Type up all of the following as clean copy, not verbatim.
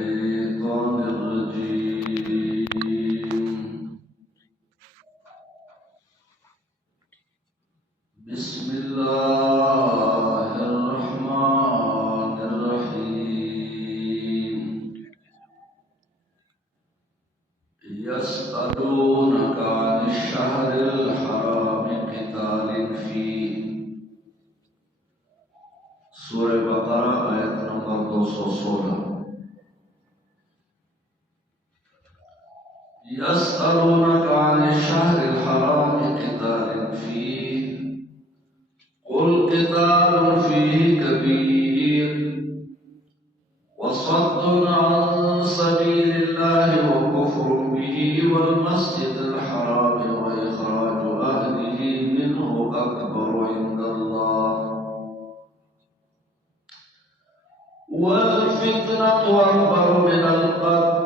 الشيطان الرجيم. بسم الله الرحمن الرحيم. يسألونك عن الشهر الحرام قتال فيه. سورہ بقرہ آیت نمبر 216. يسألونك عن الشهر الحرام قتال فيه قل قتال فيه كبير وصد عن سبيل الله وكفر به والمسجد الحرام وإخراج أهله منه أكبر عند الله والفتنة أكبر من القتل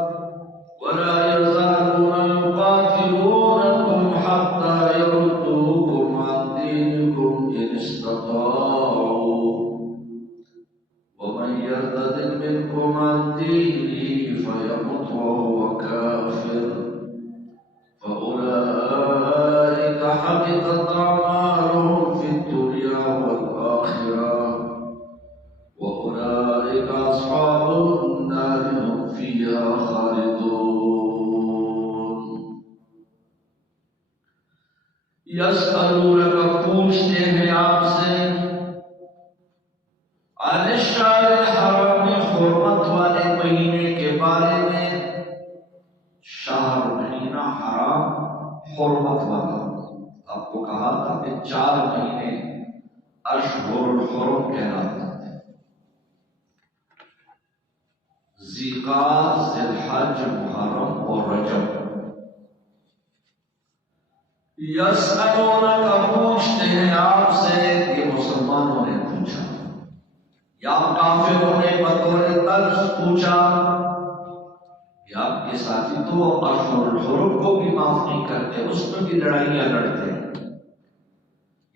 ولا يزالون يقاتلونكم حتى يردوكم عن دينكم إن استطاعوا ومن يرتد منكم عن دينه فيمت وهو كافر فأولئك حبطت أعمالهم في الدنيا والآخرة وأولئك أصحاب النار هم فيها خالدون. يسألونك پوچھتے ہیں آپ سے عن الشهر الحرام حرمت والے مہینے کے بارے میں. شہر مہینہ حرام حرمت والا. آپ کو کہا تھا کہ 4 مہینے اشہر الحرم کہلاتے ہیں: ذیقعدہ، ذی الحج، محرم اور رجب. یسألونک پوچھتے ہیں آپ سے. یہ مسلمانوں نے پوچھا یا کافروں نے بطور طرز پوچھا کہ آپ کے ساتھی تو اشہر الحرم کو بھی معاف نہیں کرتے، اس میں بھی لڑائیاں لڑتے ہیں.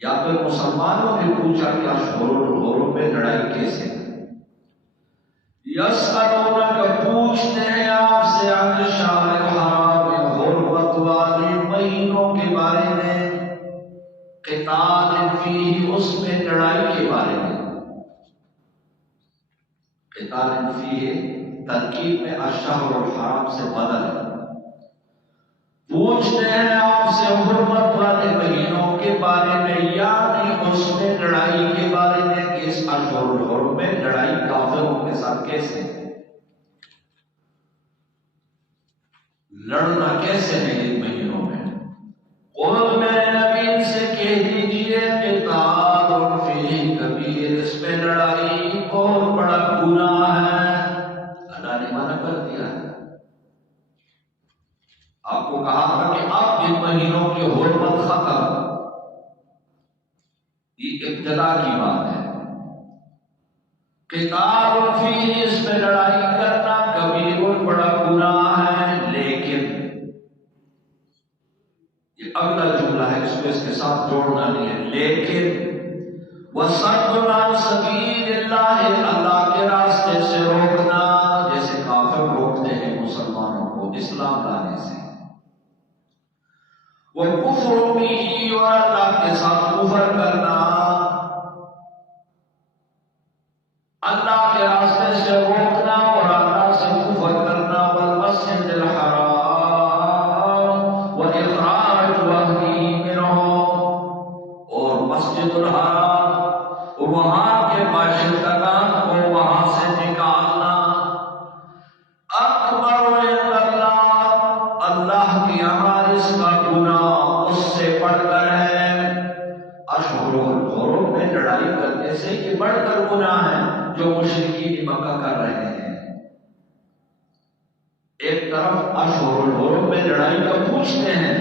یا پھر مسلمانوں نے پوچھا کہ اشہر الحرم میں لڑائی کیسے؟ یسألونک پوچھتے ہیں آپ سے عن الشهر الحرام حرمت والے مہینوں کے بارے میں، قتال فیہ اس میں لڑائی کے بارے میں. قتال فیہ ترکیب میں الشهر الحرام سے بدل ہے. پوچھتے ہیں آپ سے حرمت والے مہینوں کے بارے میں، یعنی اس میں لڑائی کے بارے میں کہ اس اشہر الحرم میں لڑائی کافروں کے ساتھ کیسے لڑنا، کیسے ہے ان مہینوں میں. قل میرے نبی ان سے کہہ دیجئے قتال فیہ کبیر، اس میں لڑائی بہت بڑا گناہ ہے. اللہ نے منع کر دیا ہے. آپ کو کہا تھا کہ اب ان مہینوں کی حرمت ختم. یہ ابتدا کی بات ہے. قتال فیہ، اس میں لڑائی کرنا کبیر، بڑا گناہ ہے. لیکن یہ اگلا جملہ ہے، اس کو اس کے ساتھ جوڑنا نہیں ہے. لیکن وصد عن سبیل اللہ، اللہ کے راستے سے روکنا، جیسے کافر روکتے ہیں مسلمانوں کو اسلام لانے سے. وَكُفْرُ بِهِ، اور اللہ کے ساتھ کفر کرنا. اللہ کے راستے سے روکنا اور اللہ سے کفر کرنا. وَالْمَسْجِدِ الْحَرَامِ وَإِخْرَاجُ أَهْلِهِ مِنْهُ، اور مسجد الحرام، وہاں کے باشندگان کو وہاں سے نکالنا. اکبر عند اللہ، اللہ کی یہاں اس کا گناہ اس سے بڑھ کر ہے. اشہر الحرم میں لڑائی کرنے سے یہ بڑھ کر گناہ ہے جو مشرکین مکہ کر رہے ہیں. ایک طرف اشہر الحرم میں لڑائی کا پوچھتے ہیں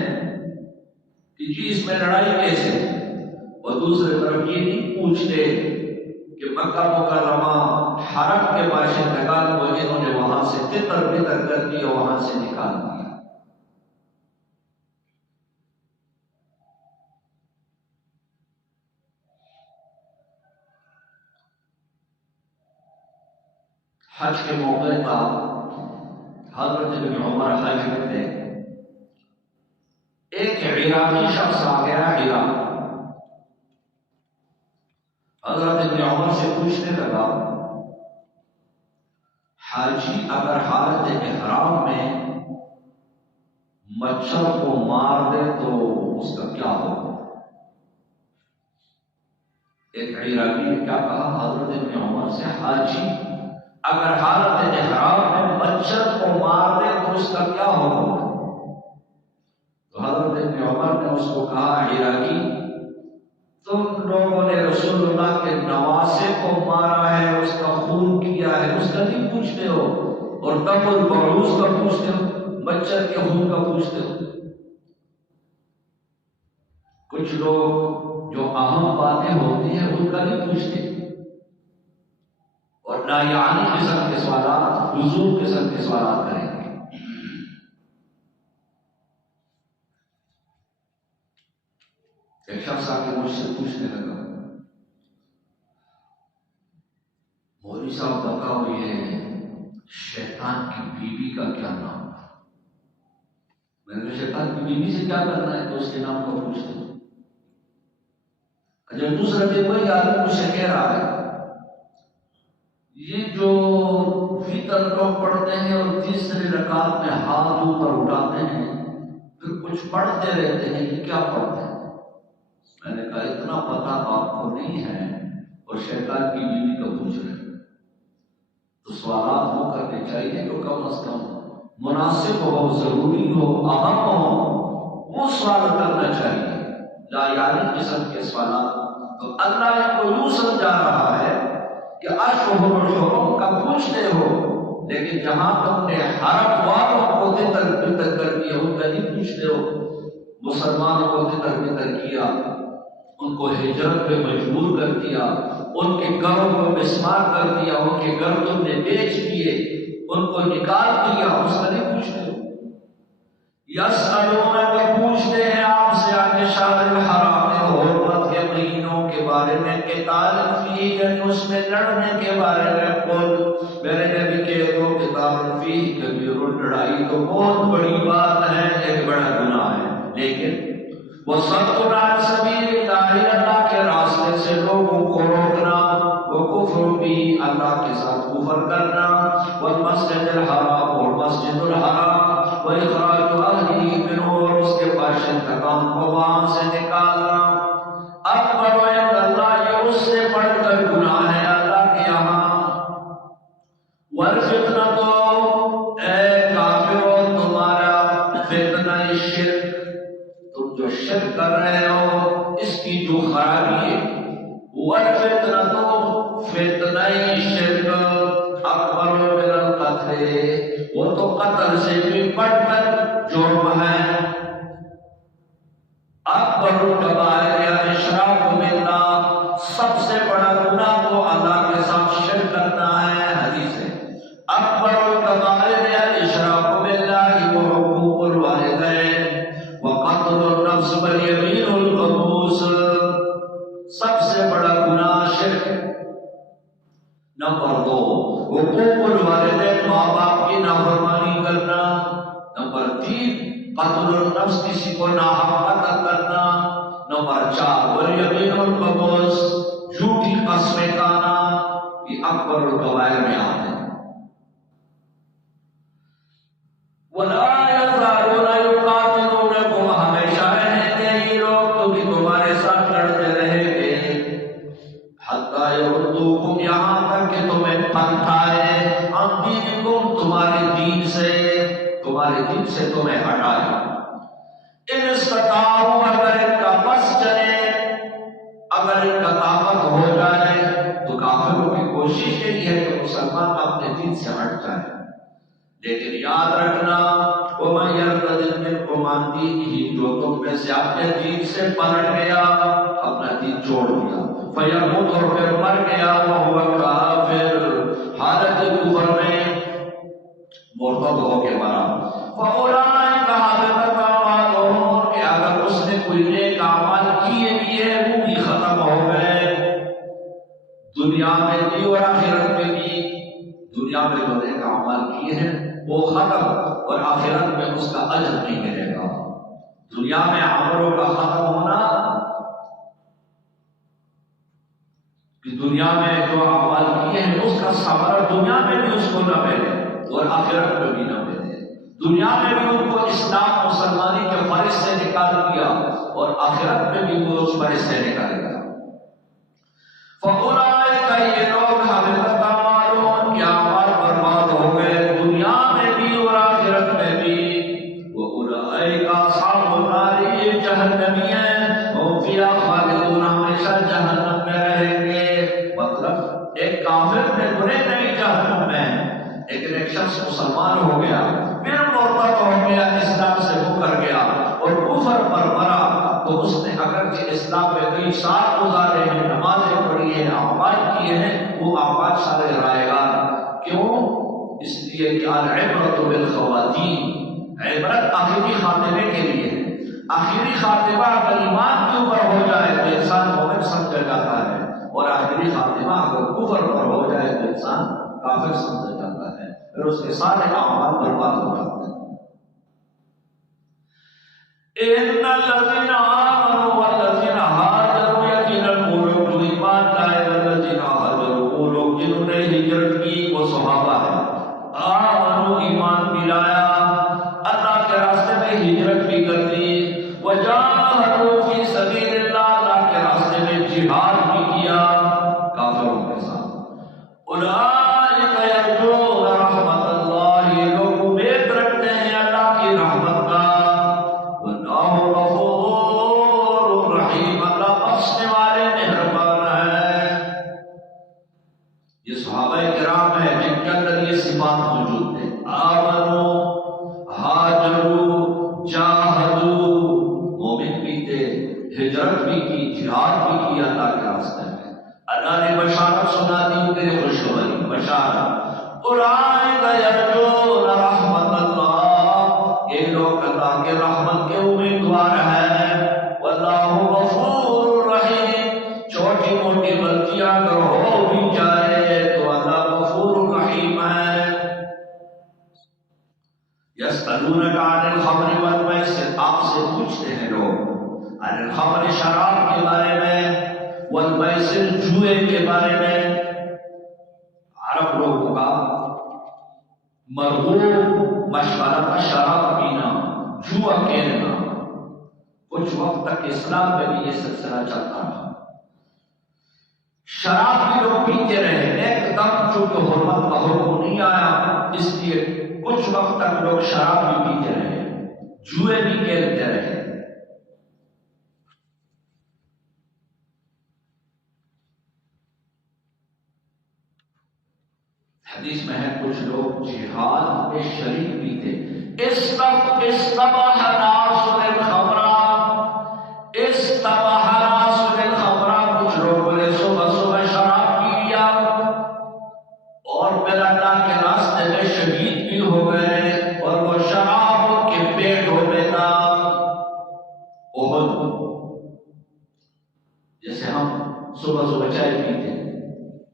کہ جی اس میں لڑائی کیسے، اور دوسری طرف یہ نہیں پوچھتے کہ مکہ مکرمہ حرم کے باشندگان کو انہوں نے وہاں سے تتر بتر کر دیا، وہاں سے نکال دیا. حج کے موقع پر حضرت ابن عمر حج میں تھے، ایک عراقی شخص آ گیا عراق، حضرت ابن عمر سے پوچھنے لگا حاجی اگر حالت احرام میں مچھر کو مار دے تو اس کا کیا ہوگا؟ ایک عراقی نے کیا کہا حضرت ابن عمر سے، حاجی اگر حالت احرام میں مچھر کو مار دے تو اس کا کیا ہوگا؟ تو حضرت ابن عمر نے اس کو کہا عراقی تم لوگوں نے رسول اللہ کے نواسے کو مارا ہے، اس کا خون کیا ہے، اس کا نہیں پوچھتے ہو، اور تب البعوث کا پوچھتے ہو، مچھر کے خون کا پوچھتے ہو۔ کچھ لوگ جو اہم باتیں ہوتی ہیں ان کا نہیں پوچھتے، اور نہ یعنی قسم کے سوالات، فضول قسم کے سوالات کریں گے۔ ایک شخص آ کے مجھ سے پوچھنے لگا مولوی صاحب بتاؤ یہ شیطان کی بیوی کا کیا نام تھا؟ میں نے کہا شیطان کی بیوی سے کیا کرنا ہے تو اس کے نام کو پوچھتے ہوں۔ اچھا دوسرا دن وہی آدمی مجھ سے کہہ رہا ہے یہ جو فطر لوگ پڑھتے ہیں اور تیسری رکعت میں ہاتھ اوپر اٹھاتے ہیں پھر کچھ پڑھتے رہتے ہیں، یہ کیا پڑھتے ہیں؟ میں نے کہا اتنا پتہ آپ کو نہیں ہے اور شیطان کی بیوی کا پوچھ رہے ہیں تو سوالات وہ کرنے چاہیے جو کم از کم مناسب ہو، ضروری ہو، اہم ہو، وہ سوال کرنا چاہیے، لا یعنی قسم کے سوالات۔ تو اللہ ان کو یوں سمجھا رہا ہے کہ اشہر الحرم کا پوچھتے ہو، لیکن جہاں تم نے حرم والوں کو تتر بتر کر دیا ان کا نہیں پوچھتے ہو۔ مسلمانوں کو تتر بتر کیا، ان کو ہجرت پہ مجبور کر دیا، ان کے گھروں کو مسمار کر دیا، ان کے گھر تم نے بیچ دیے، ان کو نکال دیا، اس کا نہیں پوچھتے ہو۔ یسألونک پوچھتے ہیں آپ سے عن الشہر الحرام، حرمت کے مہینوں کے بارے میں، قتال فیہ یعنی اس میں لڑنے کے بارے میں، قل میرے نبی کہہ دو قتال فیہ کبیر، لڑائی تو بہت بڑی بات ہے، ایک بڑا گناہ ہے، لیکن وَصَدٌّ عَنْ سَبِيلِ اللَّهِ، اللہ کے راستے سے لوگوں کو روکنا، وَكُفْرٌ بِهِ اللہ کے ساتھ کفر کرنا، وَالْمَسْجِدِ الْحَرَامِ اور مسجد الحرام، وَإِخْرَاجُ أَهْلِهِ مِنْهُ اور اس کے باشندگان کو وہاں سے نکالنا، اکبر عند اللہ یہ اس سے بڑھ کر گناہ ہے اللہ کے یہاں۔ وَالْفِتْنَةُ اے کافروں تمہارا فتنہ شرک، جو شرک کر رہے ہو اس کی جو خرابی ہے، وَالْفِتْنَةُ فتنہ شرک اکبر من القتل وہ تو قتل سے بھی بڑھ کر جرم ہے۔ اکبر الکبائر یعنی اشراک باللہ، سب سے بڑا گناہ تو اللہ کے ساتھ شرک کرنا ہے، حدیث ہے۔ اکبر الکبائر یعنی اشراک باللہ وحقوق الوالدین وقتل النفس والیمین الغموس، سب سے بڑا گناہ شرک۔ نمبر 2 حقوق الوالدین ماں باپ کی نافرمانی کرنا۔ نمبر 3 قتل النفس کسی کو ناحق قتل کرنا۔ نمبر 4 والیمین الغموس جھوٹی قسمیں کھانا، یہ اکبر الکبائر میں آتے ہیں۔ وَلَا يَزَالُونَ يُقَاتِلُونَكُمْ ہمیشہ رہیں گے یہ لوگ تو کہ تمہارے ساتھ لڑتے رہیں گے، حَتَّى يَرُدُّوكُمْ یہاں تک کہ تمہیں پھنسائے، عَنْ دِینِكُمْ تمہارے دین سے تمہیں ہٹائے۔ اِنِ اسْتَطَاعُوا اگر ان کا بس چلے، اگر ان کا طاقت ہو جائے، تو کافروں کی کوشش یہی ہے کہ مسلمان اپنے دین سے ہٹ جائے، لیکن یاد رکھنا وَمَنْ يَرْتَدِدْ مِنْكُمْ عَنْ دِينِهِ جو تم میں سے اپنے دین سے پلٹ گیا، اپنا دین چھوڑ دیا، فَيَمُوتْ اور پھر مر گیا، وَهُوَ كَافِرٌ حالت کفر میں مرتد ہو کے مرا، فَأُولَٰئِكَ حَبِطَتْ أَعْمَالُهُمْ کہ اگر اس نے کوئی نیک اعمال کیے بھی ہے وہ بھی ختم ہو گئے، دنیا میں بھی اور آخرت میں بھی۔ دنیا میں جو نیک اعمال اعمال کیے ہیں وہ ختم، اور آخرت میں اس کا اجر نہیں ملے گا۔ دنیا میں عملوں کا ختم ہونا، کہ دنیا میں جو اعمال کیے ہیں اس کا ثمرہ دنیا میں بھی اس کو نہ ملے اور آخرت میں بھی نہ ملے۔ دنیا میں بھی ان کو اسلام مسلمانی کے فرض سے نکال دیا اور آخرت میں بھی وہ اس فرض سے نکال گیا۔ فَأُولَٰئِكَ یہ لوگ حبطت اعمالهم کے اعمال برباد ہو گئے دنیا میں بھی اور آخرت میں بھی۔ وَأُولَٰئِكَ أَصْحَابُ النَّارِ یہ جہنمی ہیں، ہم فیہا خالدون ہمیشہ جہنم میں رہیں گے۔ مطلب ایک کافر میں برے نہیں جہنم میں، لیکن ایک شخص مسلمان ہو گیا پھر مرتد ہو گیا، اسلام سے مکر گیا اور کفر پر مرا، تو اس نے اگرچہ اسلام میں کئی سال گزارے ہیں، نمازیں پڑھی ہیں، اعمال کیے ہیں، وہ اعمال سارے رائے گا۔ کیوں؟ اس لیے کہ العبرۃ بالخواتیم، عبرت آخری خاتمے کے لیے ہے۔ آخری خاتمہ اگر ایمان کے اوپر ہو جائے تو انسان مومن سمجھا جاتا ہے، اور آخری خاتمہ اگر کفر پر ہو جائے تو انسان کافر سمجھا جاتا ہے، پھر اس کے سارے اعمال برباد ہو جاتے ہیں۔ ان الذين آمنوا والذين هاجروا یقیناً وہ لوگ جو ایمان لائے، والذين هاجروا وہ لوگ جنہوں نے ہجرت کی، وہ صحابہ ہیں۔ آمنوا ایمان بھی لایا، اللہ کے راستے میں ہجرت بھی کر دی، وجاہدوا فی سبیل اللہ اللہ کے راستے میں جہاد بھی کیا کافروں کے ساتھ۔ اولئک یرجون رحمت اللہ یہ لوگ امید رکھتے ہیں اللہ کی رحمت کا۔ واللہ غفور رحیم اللہ بخشنے والے مہربان ہے۔ یہ صحابہ کرام ہیں جن کے اندر یہ صفات موجود ہیں، آمنوا، ہاجروا، جاہدوا، مومن بھی تھے، ہجرت بھی کی، جہاد بھی کی اللہ کے راستے میں۔ اللہ نے بشارت سنا دی ان کے لیے خوشخبری بشارت، اولئک یرجون رحمت اللہ یہ لوگ اللہ کے رحمت کے امیدوار ہیں۔ واللہ غفور رحیم چھوٹی موٹی غلطیاں اگر ہو بھی جائے تو اللہ غفور رحیم ہے۔ یسألونک عن الخمر والمیسر آپ سے پوچھتے ہیں لوگ عن الخمر شراب کے بارے میں، والمیسر جوئے کے بارے میں۔ عرب لوگوں کا مرغوب مشغلہ تھا شراب پینا، جوا کھیلنا۔ کچھ وقت تک اسلام میں بھی یہ سلسلہ چلتا رہا، شراب بھی لوگ پیتے رہے، ایک دم چونکہ حرمت کا حکم نہیں آیا اس لیے کچھ وقت تک لوگ شراب بھی پیتے رہے، جوئے بھی کھیلتے رہے۔ حدیث میں ہے کچھ لوگ جہاد میں شریک بھی تھے۔ استبح ناس للخمر، استبح ناس للخمر کچھ لوگوں نے صبح صبح شراب پی لیا اور پھر اللہ کے راستے میں شہید بھی ہو گئے، اور وہ شراب کے پیٹوں میں تھا۔ احد جیسے ہم صبح صبح چائے پیتے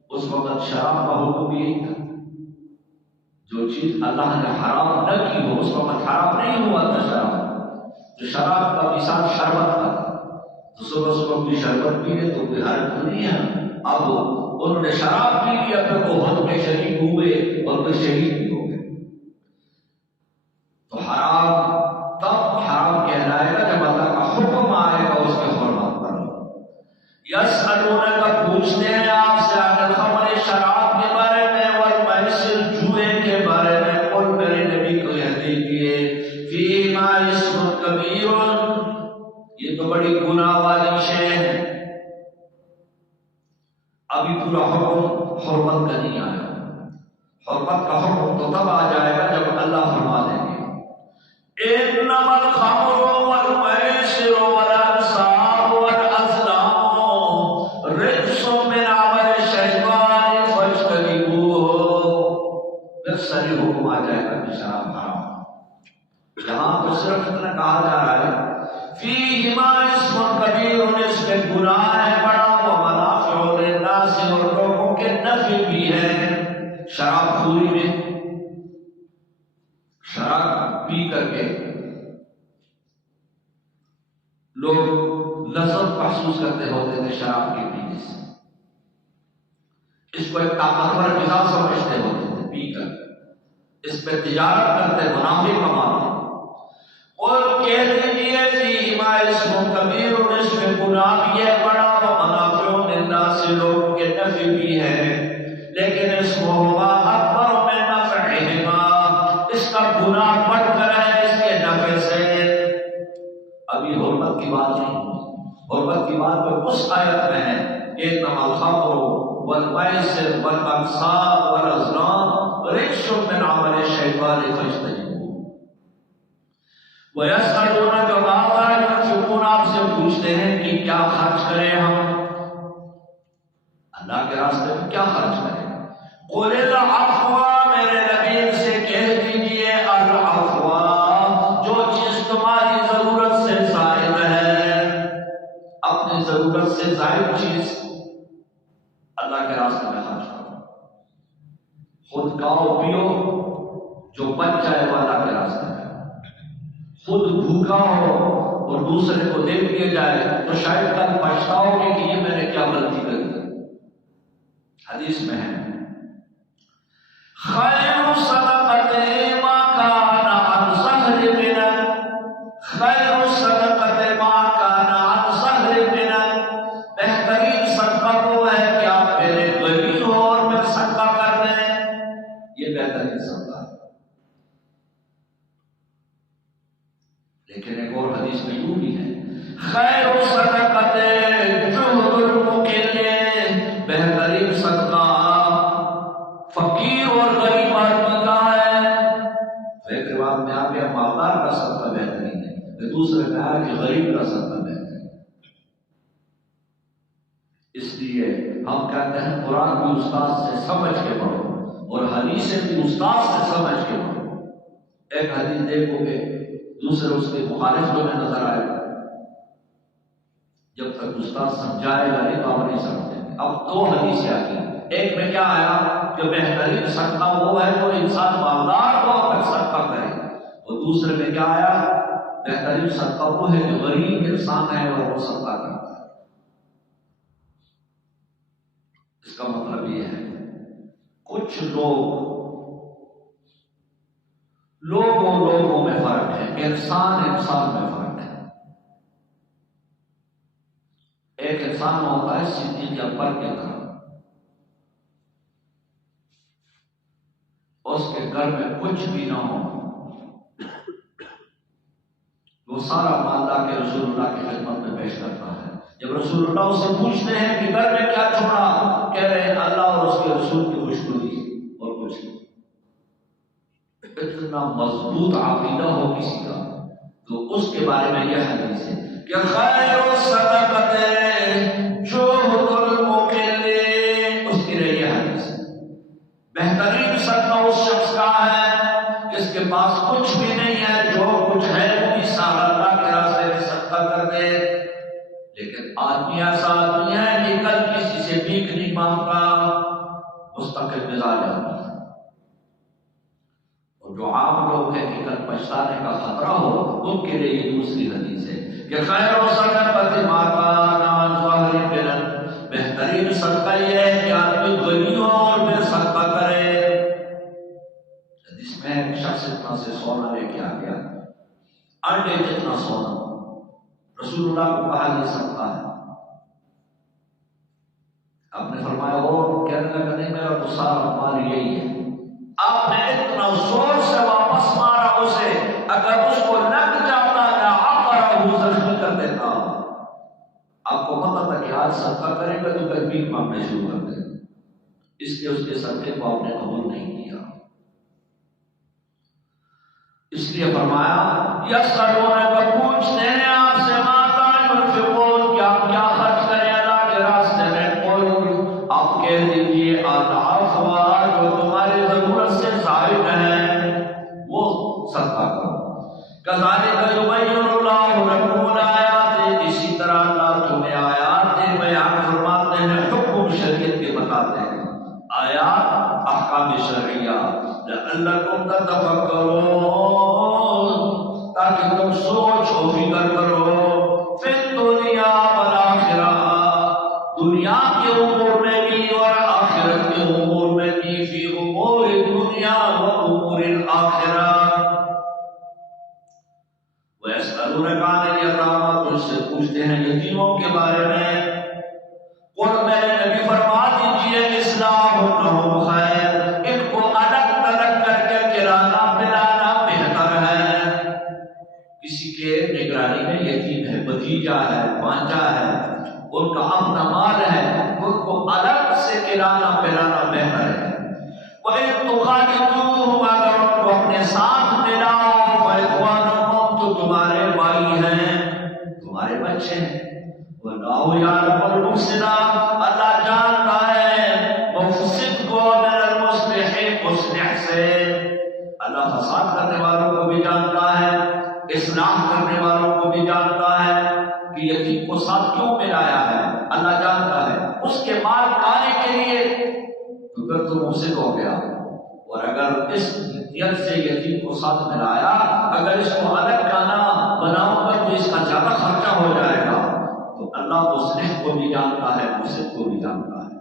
اس وقت شراب کا حکم یہی تھا، جو چیز اللہ نے حرام نہ کی ہو اس وقت حرام نہیں ہوا تھا شراب۔ تو شراب کا مثال شربت کا تھا، تو صبح صبح بھی شربت پی لے تو کوئی حرج نہیں ہے۔ اب انہوں نے شراب پی لیا پھر وہ حد میں شریک ہوئے اور پھر شہید بھی ہو گئے۔ تو حرام تب حرام کہلائے گا جب اللہ کا حکم آئے گا اس کے حرمت پر۔ یسألونک پوچھتے ہیں آپ سے عن الخمر شراب کے بارے میں، والمیسر جوئے کے بارے میں، قل میرے نبی کو یہ دیکھیے فیما اسم کبیر یہ تو بڑی گناہ والی شے ہے۔ ابھی پورا حکم حرمت کا نہیں آیا، حرمت کا حکم تو تب آ جائے گا جب اللہ فرما دیں گے انما الخمر والمیسر والانصاب والازلام رجس من عمل الشیطان فاجتنبوه۔ پھر صحیح حکم آ جائے گا کہ شراب حرام۔ یہاں تو صرف اتنا کہا جا رہا ہے فیہما اسم کبیر اس میں گناہ ہے بڑا، ومنافع للناس اور لوگوں کے نفع بھی ہے۔ شراب خوری میں شراب پی کر کے لوگ لذت محسوس کرتے ہوتے تھے شراب کے پینے سے، اس کو ایک طاقتور غذا سمجھتے ہوتے تھے، پی کر اس پہ تجارت کرتے، منافع کماتے۔ اور کہہ دیجیے فیہما اسم کبیر، اور اس میں گناہ بھی ہے بڑا، منافع للناس، لوگوں کے نفع بھی ہے، لیکن اسمہما اکبر من نفعہما، اس کا گناہ بڑھ کر ہے اس کے نفع سے۔ ابھی حرمت کی بات نہیں، حرمت کی بات تو اس آیت میں ہے کہ انما الخمر والمیسر والانصاب والازلام رجس من عمل الشیطان فاجتنبوہ۔ ویسألونک ماذا ينفقون، آپ سے پوچھتے ہیں کہ کیا خرچ کریں ہم، اللہ کے راستے میں کیا خرچ کریں؟ قل العفو، میرے نبی سے کہہ دیجئے العفو، جو چیز تمہاری ضرورت سے زائد ہے، اپنی ضرورت سے زائد چیز اللہ کے راستے میں خرچ کرو۔ خود کھاؤ پیو، جو بچ جائے وہ اللہ کے راستے میں، خود بھوکا ہو اور دوسرے کو دے دیا جائے تو شاید کل پچھتاؤ گے کہ یہ میں نے کیا غلطی کری۔ حدیث میں ہے خیر صدقۃ ما کان عن ظہر غنی، خیر صدقۃ ما کان عن ظہر غنی، بہترین صدقہ وہ ہے کہ آپ میرے غنی ہو اور میں صدقہ کر دیں، یہ بہترین صدقہ ہے۔ لیکن ایک اور حدیث میں یوں بھی ہے خیر صدقۃ جہد المقل، بہترین صدقہ فقیر اور غریب آدمی کا ہے۔ ایک روایت میں آ گیا مالدار کا صدقہ بہترین ہے، دوسرے میں آیا کہ غریب کا صدقہ بہترین ہے۔ اس لیے ہم کہتے ہیں قرآن بھی استاد سے سمجھ کے پڑھو اور حدیثیں بھی استاد سے سمجھ کے پڑھو۔ ایک حدیث دیکھو گے دوسرے اس کے مخالف تمہیں نظر آئے گا، جب تک استاد سمجھائے گا نہیں تو آپ نہیں سمجھیں گے۔ اب دو حدیثیں آ گئی، ایک میں کیا آیا کہ بہترین صدقہ وہ ہے جو انسان مالدار ہو کر صدقہ کرے، اور دوسرے میں کیا آیا بہترین صدقہ وہ ہے جو غریب انسان ہے اور وہ صدقہ کرتا ہے۔ اس کا مطلب یہ ہے کچھ لوگوں میں فرق ہے، انسان میں فرق ہے۔ ایک انسان ہوتا ہے صدیق اکبر کے گھر، اس کے گھر میں کچھ بھی نہ ہو، وہ سارا مال لا کے رسول اللہ کی خدمت میں پیش کرتا ہے۔ جب رسول اللہ اس سے پوچھتے ہیں کہ گھر میں کیا چھوڑا، کہہ رہے ہیں اللہ اور اس کے رسول کی خوشبودی اور کچھ نہیں۔ اتنا مضبوط عقیدہ ہو کسی کا تو اس کے بارے میں یہ حدیث ہے کہ خیر صدقۃ جہد المقل، اس کی یہ حدیث ہے بہترین صدقہ اس شخص کا ہے جس کے پاس کچھ بھی نہیں ہے، جو کچھ ہے وہ بھی سارا اللہ کے راستے میں صدقہ کر دے۔ لیکن آدمی ایسا آدمی ہے کہ کل کسی سے بھیک نہیں مانگتا، مستقل مزاج آدمی ہے۔ اور جو عام لوگ ہیں کہ کل پچھتانے کا خطرہ ہو، ان کے لیے یہ دوسری حدیث ہے کہ خیر صدقۃ ما کان عن ظہر غنی، بہترین صدقہ یہ ہے کہ آدمی غنی ہو اور پھر صدقہ کرے۔ حدیث میں ایک شخص اتنا سے سونا لے کے آ گیا، انڈے جتنا سونا، رسول اللہ کو کہا یہ صدقہ ہے۔ آپ نے فرمایا اور کہنے لگا نہیں میرا تو سارا مال یہی ہے۔ آپ نے اتنا زور سے واپس مارا اسے، اگر اس کو لگ جاتا لعقرہ، زخمی کر دیتا۔ آپ کو پتا تھا کہ آج صدقہ کریں گے تو پھر بھیک مانگنے شروع کر دیں، اس لیے اس کے صدقے کو آپ نے قبول نہیں کیا۔ اس لیے فرمایا یسألونک، پوچھتے ہیں آپ سے ماذا ينفقون، کہ آپ کیا خرچ کریں اللہ کے راستے میں۔ قل، آپ کہہ دیجیے العفو، جو تمہاری ضرورت سے زائد ہے وہ صدقہ کرو۔ کذالک یبین اللہ لکم الآیات، اسی طرح اللہ تمہیں آیات بیان فرماتے ہیں، حکم شریعت کے بتاتے ہیں، آیات احکام شرعیہ، لعلکم تتفکرون، تاکہ تم سوچ و فکر کرو فی الدنیا والآخرہ، دنیا کے امور میں بھی اور آخرت کے امور میں بھی، فی امور الدنیا و امور الآخرہ۔ وَيَسْأَلُونَكَ عَنِ الْيَتَامَىٰ، تجھ سے پوچھتے ہیں یتیموں کے بارے میں، قل میرے نبی فرما دیجئے اصلاح لہم خیر، ان کو الگ تلگ کر کے کھلانا پلانا بہتر ہے۔ کسی کے نگرانی میں یتیم ہے، بھتیجا ہے، بھانجا ہے، ان کا اپنا مال ہے، ان کو الگ سے کھلانا پلانا بہتر ہے۔ وَإِن تُخَالِطُوهُمْ، اگر ان کو اپنے ساتھ ملاؤ، فَإِخْوَانُكُمْ، تو تمہارے بھائی ہیں، تمہارے بچے ہیں۔ وَاللَّهُ يَعْلَمُ الْمُفْسِدَ، اللہ جانتا ہے مفسد کو من المصلح، مصلح سے۔ اللہ فساد کرنے والوں کو بھی جانتا ہے، اصلاح کرنے والوں کو بھی جانتا ہے کہ یتیم کو ساتھ کیوں ملایا ہے، اللہ جانتا ہے۔ اس کے مال کھانے کے لیے تو پھر تو مفسد ہو گیا، اور اگر اس نیت سے یتیم کو ساتھ ملایا، اگر اس کو الگ کھانا بناؤں گا تو اس کا زیادہ خرچہ ہو جائے گا، تو اللہ مصلح کو بھی جانتا ہے، مفسد کو بھی جانتا ہے۔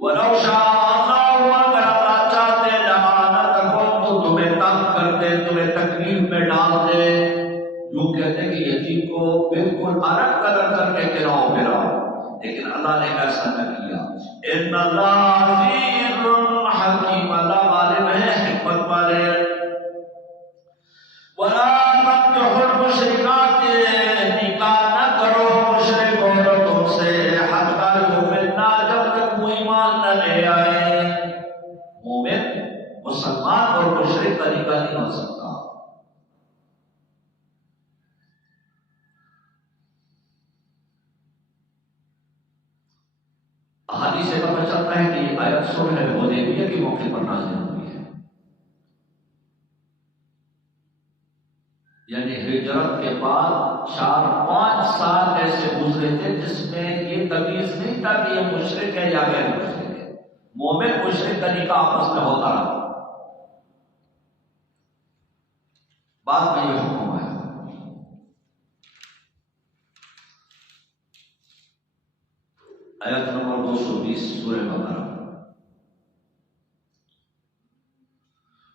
وَلَوْ شَاءَ اللَّهُ، اگر اللہ چاہتے لَعَانَتَكُمْ، تو تمہیں تنگ کرتے، تمہیں تکلیف میں ڈالتے۔ یوں کہتے کہ یتیم کو بالکل الگ تلگ کر کے کھلاؤ پلاؤ، لیکن اللہ نے ایسا نہ کیا۔ اِنَّ اللَّهَ عَزِیزٌ حَکِیمٌ، اللہ غالب ہے، حکمت والے۔ وَلَا تَنكِحُوا الْمُشْرِكَاتِ، نکاح نہ کرو مشرک عورتوں سے، حتیٰ یؤمنن، جب تک وہ ایمان نہ لے آئے۔ مومن مسلمان اور مشرک کا نکاح نہیں ہو سکتا۔ احادیث سے پتہ چلتا ہے کہ یہ آیت صلح حدیبیہ کے موقع پر نازل ہوئی ہے، یعنی ہجرت کے بعد 4-5 سال ایسے گزرے تھے جس میں یہ تمیز نہیں تھا کہ یہ مشرک ہے یا غیر مشرک ہے۔ مومن مشرک کا نکاح آپس میں ہوتا رہا، بعد میں یہ حکم ہے۔ آیت نمبر 220 سورہ بقرہ۔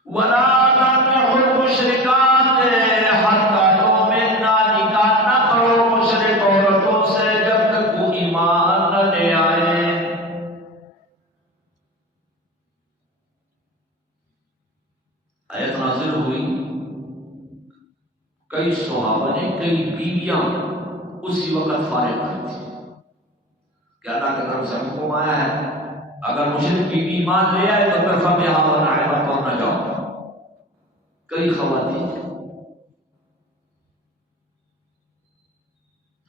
وَلَا تَنكِحُوا الْمُشْرِكَاتِ حَتَّىٰ يُؤْمِنَّ، نکاح نہ کرو مشرک عورتوں سے جب تک وہ ایمان نہ لے آئے۔ آیت نازل ہوئی، کئی صحابہ نے کئی بیویاں اسی وقت فارغ کی تھی کہ اللہ کی طرف سے حکم آیا ہے اگر مشرک کی ایمان لے آئے تو پھر فَبِهَا وَنِعْمَتْ، اور نہ جاؤ۔ کئی خواتین،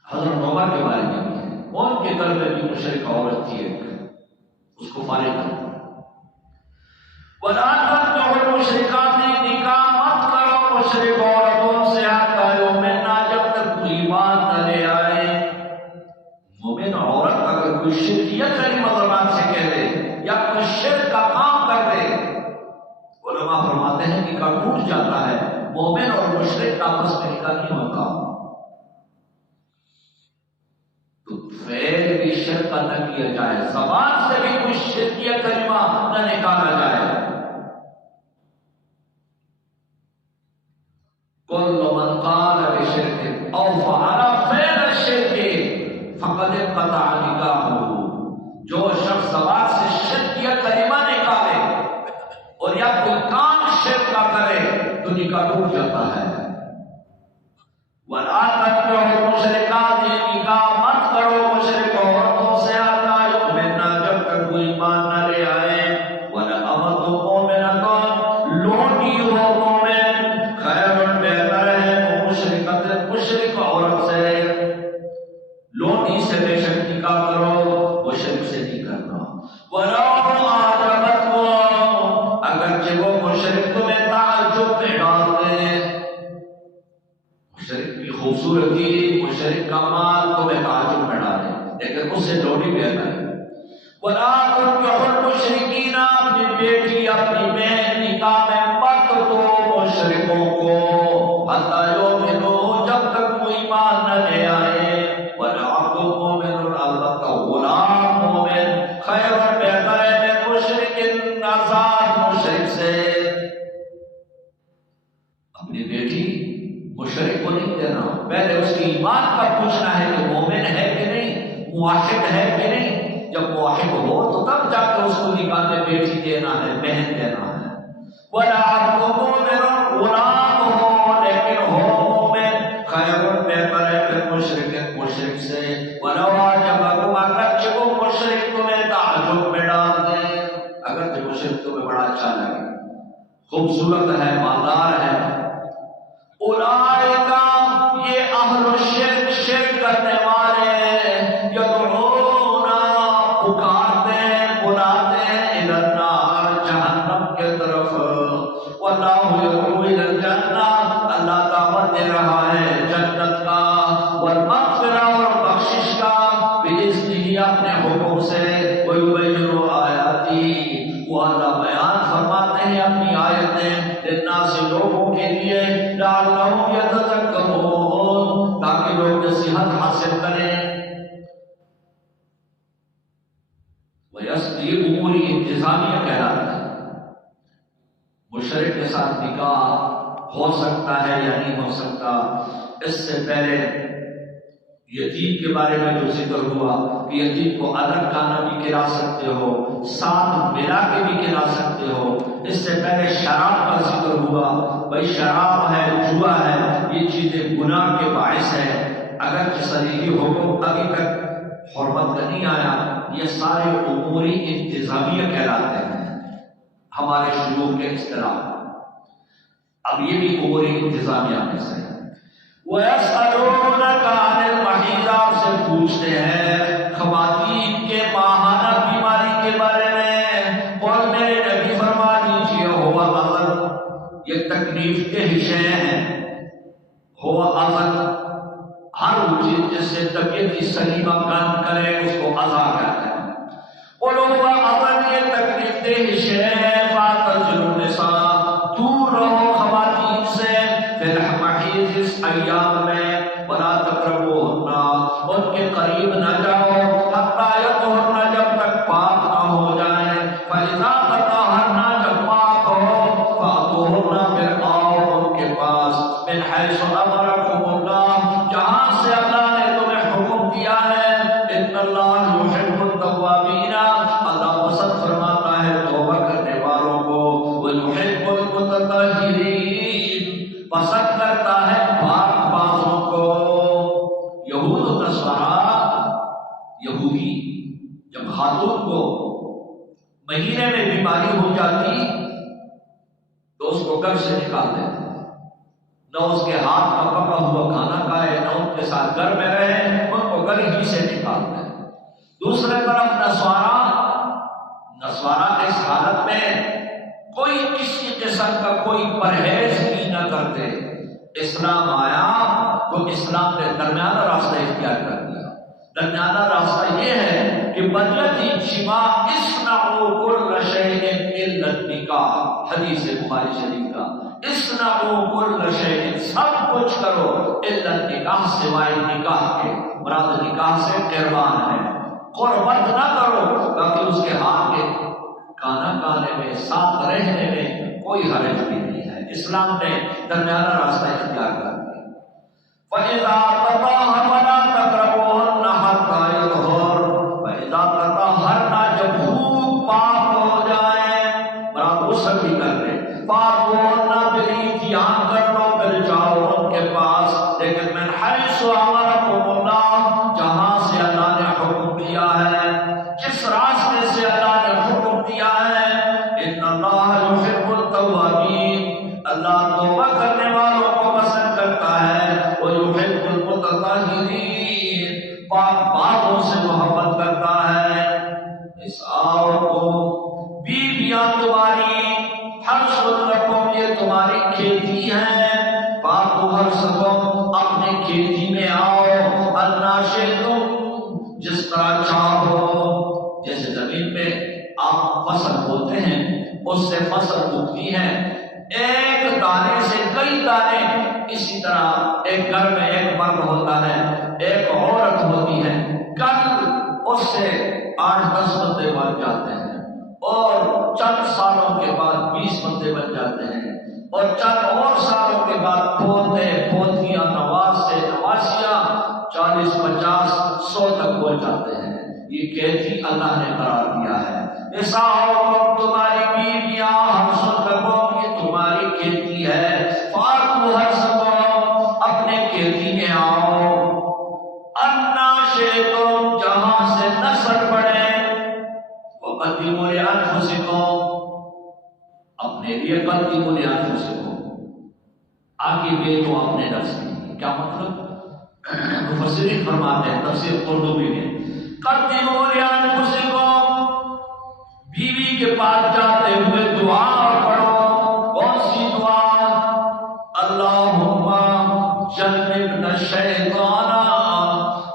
حضرت عمر کے بارے میں بھی ہے، ان کے گھر میں بھی مشرک عورت تھی ایک، اس کو فارغ کر دیا۔ وَلَا تَنكِحُوا الْمُشْرِكَاتِ، نکاح مت کرو مشرک عورتوں سے حتیٰ یؤمنن، جب تک وہ ایمان نہ لے آئے۔ مومن عورت اگر کوئی شرکیت کلمہ زبان سے کہہ دے یا کوئی شرک کا کام کر دے، علماء فرماتے ہیں نکاح ٹوٹ جاتا ہے۔ مومن اور مشرک کا آپس میں نکاح نہیں ہوتا، تو فعل بھی شرک کا نہ کیا جائے، زبان سے بھی کوئی شرکیہ کلمہ نہ نکالا جائے۔ كل من قال بشرك او فعل فعل الشرك فقد انقطع نکاحه، جو شخص زبان سے شرکیہ کلمہ نکالے اور یا کوئی کام شرک کا کرے تو نکاح ٹوٹ جاتا ہے۔ وَلَا تَنكِحُوا الْمُشْرِكَاتِ، نکاح مت کرو مشرک عورتوں سے حتیٰ یؤمنن، جب تک وہ ایمان نہ لے آئے۔ وَلَأَمَةٌ مُؤْمِنَةٌ، لونڈی ہو مومن، خیر بہتر ہے مشرکۃ، مشرک عورت سے۔ لونڈی سے بے شک نکاح کرو، مشرک سے نہیں کرنا۔ وَلَوْ أَعْجَبَتْكُمْ، اگرچہ وہ مشرک تمہیں تعجب میں ڈال دے، مشرک کی خوبصورتی، مشرک کا مال تمہیں تعجب میں ڈالے، لیکن اس سے لونڈی بہتر ہے۔ وَلَا تُنكِحُوا الْمُشْرِكِينَ، اپنی بیٹی اپنی بہن نکاح میں مت اپنی بیٹی مشرک کو نہیں دینا، پہلے اس کی ایمان کا پوچھنا ہے کہ مومن ہے کہ نہیں، موحد ہے کہ نہیں۔ جب موحد ہو تو تب جا کے اس کو نکاح میں بیٹی دینا ہے، بہن دینا ہے۔ وَلَا عَبْدٌ مُؤْمِنٌ، غلام ہو لیکن ہو مومن، خیر بہتر ہے پھر مشرک سے۔ وَلَوْ أَعْجَبَكُمْ، اگرچہ وہ مشرک تمہیں تعجب میں ڈال دیں، اگرچہ مشرک تمہیں بڑا اچھا لگے، خوبصورت ہے، مالدار ہے۔ اولئک، یہ اہل الشرک، شرک کرنے والے، یدعون، پکارتے ہیں، بلاتے ہیں، الی النار، جہنم کے طرف، واللہ یدعو الی الجنہ، اللہ دعوت دے رہا ہے جنت کا، والمغفرہ، اور بخشش کا، باذنہ، اپنے حکم سے، ویبین آیاتہ، وہ اللہ بیان فرماتے ہیں اپنی آیتیں، للناس، لوگوں کے لیے، لعلہم یتذکرون، تاکہ لوگ نصیحت حاصل کریں۔ یہ امور انتظامیہ کہلاتا ہے۔ مشرک کے ساتھ نکاح ہو سکتا ہے یا نہیں ہو سکتا، اس سے پہلے یتیم کے بارے میں جو ذکر ہوا کہ یتیم کو الگ کھانا بھی کھلا سکتے ہو، ساتھ ملا کے بھی کھلا سکتے ہو۔ اس سے پہلے شراب کا ذکر ہوا، بھائی شراب ہے، جوا ہے، یہ چیزیں گناہ کے باعث ہے، اگرچہ صریحی حکم ابھی تک حرمت کا نہیں آیا، یہ سارے امور انتظامیہ کہلاتے ہیں ہمارے شیوخ کے اصطلاح۔ اب یہ بھی امور انتظامیہ میں سے ہے۔ وَيَسْأَلُونَكَ عَنِ الْمَحِيضِ، آپ سے پوچھتے ہیں خواتین کے ماہانہ بیماری کے بارے میں، قل، میرے نبی فرما دیجیے، ہوا اذن، یہ تکلیف کے شے ہیں، ہوا اذن، ہر چیز جس سے طبیعت سلیمہ کام کرے اس کو اذا کہتے ہیں۔ قل ہوا اذن، یہ تکلیف دہ شے ہے، فاعتزلوا النساء، دور رہو خواتین سے، فی المحیض، اس ایام میں، ولا تقربوہن، ان کے قریب نہ جاؤ، حتی یطہرن، جب تک پاک نہ ہو جائیں، فاذا تطہرن، جب پاک ہو، فاتوہن، پھر آؤ ان کے پاس، من حیث امرکم اللہ، جہاں سے اللہ نے تمہیں حکم دیا ہے، ان اللہ یحب التوابین، اللہ پسند فرماتا ہے توبہ کرنے والوں کو، ویحب المتطہرین، پسند کرتا ہے پاک بازوں کو۔ یہود و نصارا، یہودی جب خاتون کو مہینے میں بیماری ہو جاتی تو اس کو گھر سے نکال دیتے، نہ اس کے ہاتھ کا پکا ہوا کھانا کھائے، نہ ان کے ساتھ گھر میں رہے، ان کو گھر ہی سے نکال دیں۔ دوسرے طرف نصارا اس حالت میں کوئی کسی قسم کا کوئی پرہیز بھی نہ کرتے، اسلام آیا تو اسلام نے درمیانہ راستہ اختیار کر دیا۔ درمیانہ راستہ یہ ہے کہ بدلت اجتماع اصنعوا کل شیء الا النکاح، حدیث بخاری شریف کا، اصنعوا کل شیء، سب کچھ کرو، الا النکاح، سوائے نکاح کے، مراد نکاح سے قربان ہے، قربت نہ کرو، تاکہ اس کے ہاتھ کے کھانا کھانے میں، ساتھ رہنے میں کوئی حرج بھی نہیں ہے۔ اسلام نے درمیانہ راستہ اختیار کر دیا۔ فَإِذَا تَطَهَّرْنَ فَلَا تَقْرَبُوهُنَّ حَتَّى يُطْهَرْنَ، فَإِذَا تَطَهَّرْنَ، جب خوب پاک ہو جائیں، مراد غسل بھی کر لیں، فَأْتُوهُنَّ، پھر اتیان کر لو، پھر جاؤ ان کے پاس، لیکن مِنْ حَيْثُ أَمَرَكُمُ اللَّهُ، جہاں سے اللہ نے حکم دیا ہے، جس راستے سے اللہ نے حکم دیا ہے، ان اللہ یحب التوابین، اللہ توبہ کرنے والوں کو پسند کرتا ہے، ویحب المتطہرین، پاک بازوں سے محبت کرتا ہے۔ نساؤکم، بیویاں تمہاری، حرث لکم، یہ تمہاری کھیتی ہے، فاتوا حرثکم، اپنے کھیتی میں آؤ، انا شئتم، جس طرح چاہو، جیسے زمین میں آپ فصل بوتے ہیں، اس سے فصل اگتی ہے، ایک دانے سے کئی دانے، اسی طرح ایک گھر میں ایک مرد ہوتا ہے، ایک عورت ہوتی ہے، کل اس سے 8-10 بندے بن جاتے ہیں، اور چند سالوں کے بعد 20 بندے بن جاتے ہیں، اور چند اور سالوں کے بعد پوتے پوتیاں نواسے نواسیاں 40-50 100 تک پہنچ جاتے ہیں۔ یہ کیفی اللہ نے قرار دیا ہے۔ نساؤکم تمہاری بیویاں، حرثکم یہ تمہاری کھیتی ہے، فاتوا حرثکم اپنے کھیتی میں آؤ، انا شئتم جہاں سے نسل بڑھے، وقدموا لانفسکم اپنے لیے قدموا لانفسکم آگے بیچو اپنے نفس کی۔ کیا مطلب؟ مفسرین فرماتے ہیں تفسیر قرطبی میں، قدموا لانفسکم بیوی کے پاس جاتے ہوئے دعا پڑھو۔ کون سی دعا؟ اللہم جنبنا الشیطان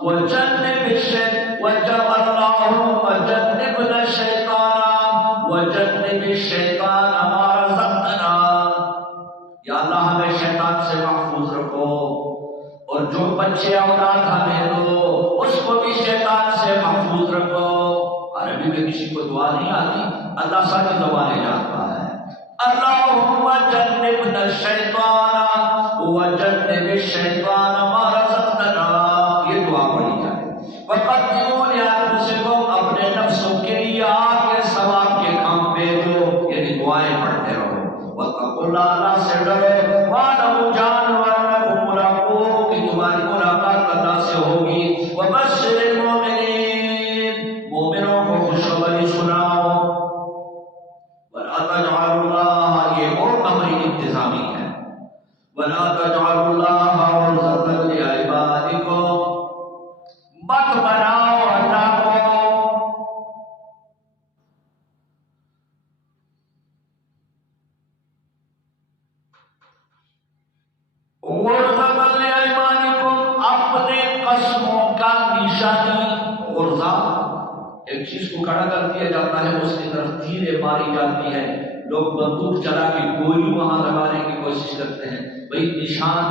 وجنب الشیطان، اللہم جنبنا الشیطان وجنب الشیطان ما رزقتنا، یا اللہ ہمیں شیطان سے محفوظ رکھو اور جو بچے اولاد ہمیں دو اس کو بھی شیطان سے محفوظ رکھو۔ عربی میں کسی کو دعا نہیں آتی، اللہ ساری زبانیں جانتا ہے۔ اللہم جنبنا الشیطان وجنب الشیطان ما رزقتنا، یہ دعا پڑھی جائے۔ وقدموا لانفسکم اپنے نفسوں کے لیے آگے ثواب کے کام بھیجو، یعنی دعائیں پڑھتے رہو۔ واتقوا اللہ، اللہ سے ڈرو، واعلموا جانو انکم ملاقوہ کہ تمہاری ملاقات اللہ سے ہوگی۔ وبشر المؤمنین، مومنوں کو خوشخبری سناؤ۔ ولا تجعلوا اللہ، یہ اور امر انتظامی ہے، ولا تجعلوا اللہ عرضۃ لعبادکم، مت بناؤ اللہ کو عرضۃ لعبادکم اپنے قسموں کا نشانی۔ غرضہ ایک چیز کو کھڑا کر دیا جاتا ہے، اس کی طرف تیریں ماری جاتی ہے، لوگ بندوق چلا کے گولی وہاں لگانے کی کوشش کرتے ہیں، بھئی نشان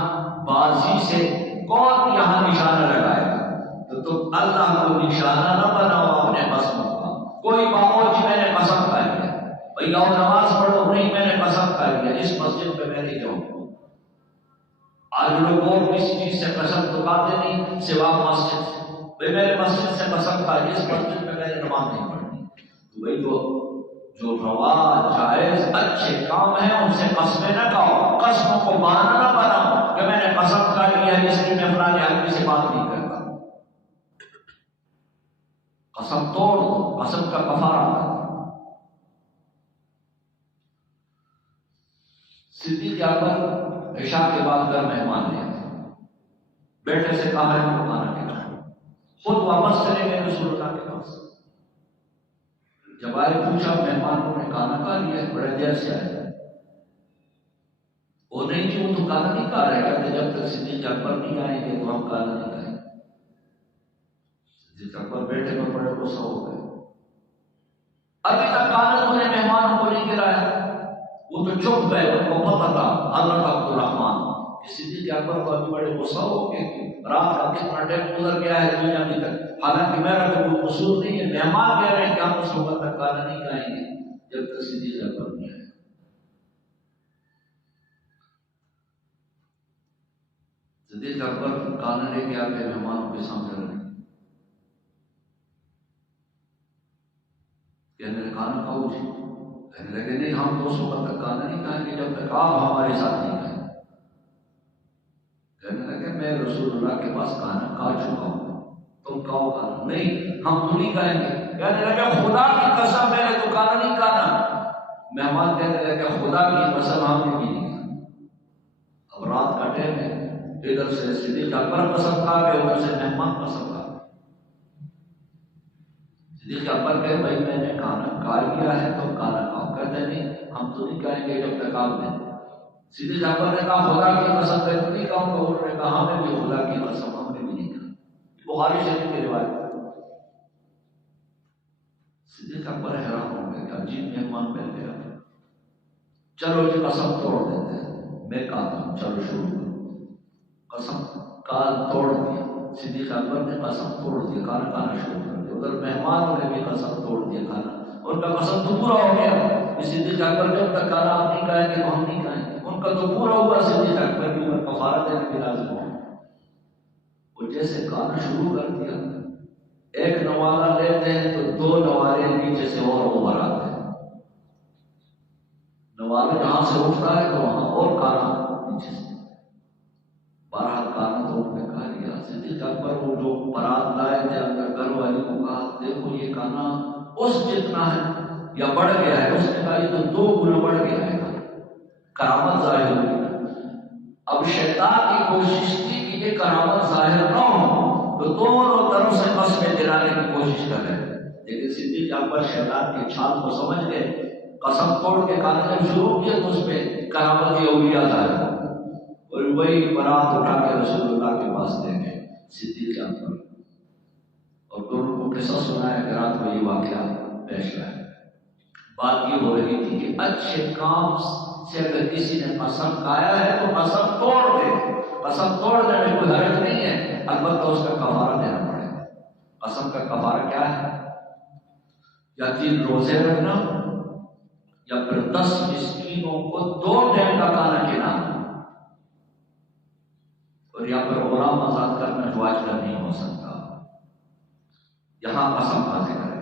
بازی سے کون یہاں نشانہ لگائے گا؟ تو تم اللہ کو نشانہ نہ بناؤ اپنے قسموں کا۔ کوئی باورچی میں نے قسم کھا لیا، بھئی آؤ نماز پڑھو، نہیں میں نے قسم کھا لیا اس مسجد پہ میں نہیں جاؤں گا۔ آج لوگ اور کسی چیز سے قسم تو کھاتے نہیں سوا مسجد سے، بھئی میں نے مسجد سے قسم کھا لی، اس مسجد میں میں نے نماز نہیں پڑھنی۔ تو بھئی جو روا جائز اچھے کام ہیں ان سے قسمیں نہ کھاؤ، قسموں کو بہانہ نہ بناؤ کہ میں نے قسم کھا لیا ہے اس لیے میں فلاں آدمی سے بات نہیں کرتا۔ قسم توڑ دو، قسم کا کفارہ کرو۔ صدیق اکبر عشاء کے بعد گھر مہمان لے بیٹے سے کہا ہے وہ کھانا کھلاؤ، خود واپس چلے گئے رسول اللہ کے پاس۔ جب آئے پوچھا مہمانوں نے کھانا کھا لیا، بڑے دیر سے آئے، وہ نہیں کہ وہ تو کھانا نہیں کھا رہے، کہتے جب تک صدیق اکبر نہیں آئیں گے تو ہم کھانا نہیں کھائیں۔ صدیق اکبر بیٹے میں بڑے غصہ ہو گئے، ابھی تک کھانا تو نے مہمانوں کو نہیں کھلایا۔ وہ تو چپ گئے، ان کو پتہ تھا حضرت عبد الرحمن کہ صدیق اکبر کو ابھی بڑے غصہ ہو گئے کہ رات کا کتنا ٹائم گزر گیا ہے دنیا ابھی تک، حالانکہ میرا کوئی قصور نہیں ہے، مہمان کہہ رہے ہیں کہ ہم اس وقت تک کھانا نہیں کھائیں گے جب تک صدیق اکبر نہیں آئے۔ صدیق اکبر کھانا لے کے آ کے مہمانوں کے سامنے رکھے، کہنے لگے کھانا کھاؤ جی، کہنے لگے نہیں ہم تو اس وقت تک کھانا نہیں کھائیں گے جب تک آپ ہمارے ساتھ نہیں کھائیں۔ کہنے لگے میں رسول اللہ کے پاس کھانا کھا چکا ہوں، تم کھاؤ کھانا، نہیں ہم تو نہیں کھائیں گے۔ کہنے لگے خدا کی قسم میں نے تو کھانا نہیں کھانا۔ مہمان کہنے لگے خدا کی قسم ہم نے بھی نہیں کھانا۔ اب رات کا ٹائم ہے، ادھر سے صدیق اکبر قسم کھا کے ادھر سے مہمان قسم کھا کے۔ صدیق اکبر کہے بھائی میں نے کھانا کھا لیا ہے تو کھانا کھاؤ، کہتے نہیں ہم تو نہیں کھائیں گے جب تک آپ نے۔ صدیق اکبر نے کہا خدا کی قسم میں تو نہیں کھاؤں گا، انہوں نے کہا ہمیں بھی خدا کی قسم ہم نے بھی نہیں کھائی۔ بخاری شریف کی روایت ہے۔ صدیق اکبر حیران ہو گئے کہ عجیب مہمان مل گیا، چلو جی قسم توڑ دیتے ہیں، میں کہتا ہوں چلو شروع کرو۔ قسم کال توڑ دیا، صدیق اکبر نے قسم توڑ دیا، کھانا کھانا شروع کر دیا، ادھر مہمانوں نے بھی قسم توڑ دیا، کھانا ان کا قسم تو پورا ہو گیا۔ صدیق اکبر جب تک کھانا آپ نہیں کھائیں گے تو ہم نہیں کھائیں گے، ان ان کا تو پورا ہوا صدیق اکبر کی عمر کفارہ دینے کے لازم ہو. وہ جیسے کھانا شروع کر دیا، ایک نوالہ لیتے ہیں تو دو نوالے نیچے سے اور اوپر آتے ہیں. نوالہ جہاں سے اٹھتا ہے تو وہاں اور کھانا نیچے سے. بہرحال کھانا تو انہوں نے کھا لیا. صدیق اکبر وہ جو برات لائے تھے اندر گھر والی کو کہا دیکھو یہ کھانا اس جتنا ہے یا بڑھ گیا ہے. اس نے کہا یہ تو 2 گنا بڑھ گیا ہے. کرامت ظاہر ہوئی. اب شیطان کی کوشش تھی کہ یہ کرامت ظاہر نہ ہو تو دونوں طرف سے قسمیں دلانے کی کوشش کر رہے ہیں. لیکن صدیق اکبر شیطان کے چھال کو سمجھ گئے. قسم توڑ کے کھانا جب شروع کیا تو اس پہ کرامت اولیاء ظاہر ہو اور وہی برات اٹھا کے رسول اللہ کے پاس لے گئے صدیق اکبر اور دونوں کو قصہ سنایا کہ رات کو یہ واقعہ پیش آیا. بات یہ ہو رہی تھی کہ اچھے کام سے اگر کسی نے قسم کھایا ہے تو قسم توڑ دے. قسم توڑنے میں کوئی حرج نہیں ہے، البتہ اس کا کفارہ دینا پڑے گا. قسم کا کفارہ کیا ہے؟ یا 3 روزے رکھنا یا پھر 10 مسکینوں کو 2 ٹائم کا کھانا کھلانا اور یا پھر غلام آزاد کرنا جو آج کل نہیں ہو سکتا. یہاں قسم کا ذکر ہے.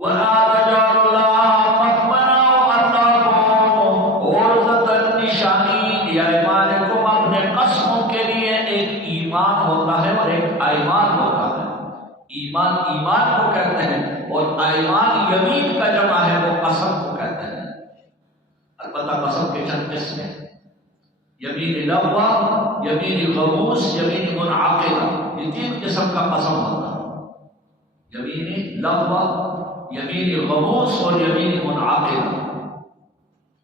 وَلَا تَجْعَلُوا اللَّهَ مَتْ بَنَاؤْ أَنَّكُمْ عُرْضَةً نشانی یا ایمانکم. اپنے قسموں کے لیے ایک ایمان ہوتا ہے اور ایک ایمان ہوتا ہے. ایمان کو کہتے ہیں اور ایمان یمین کا جمع ہے وہ قسم کو کہتے ہیں. البتہ قسم کے چند قسم ہیں: یمین لغوہ، یمین غموس، یمین منعقدہ. یہ 3 قسم کا قسم ہوتا ہے: یمین لغوہ، یمین غموس اور یمین منعقدہ.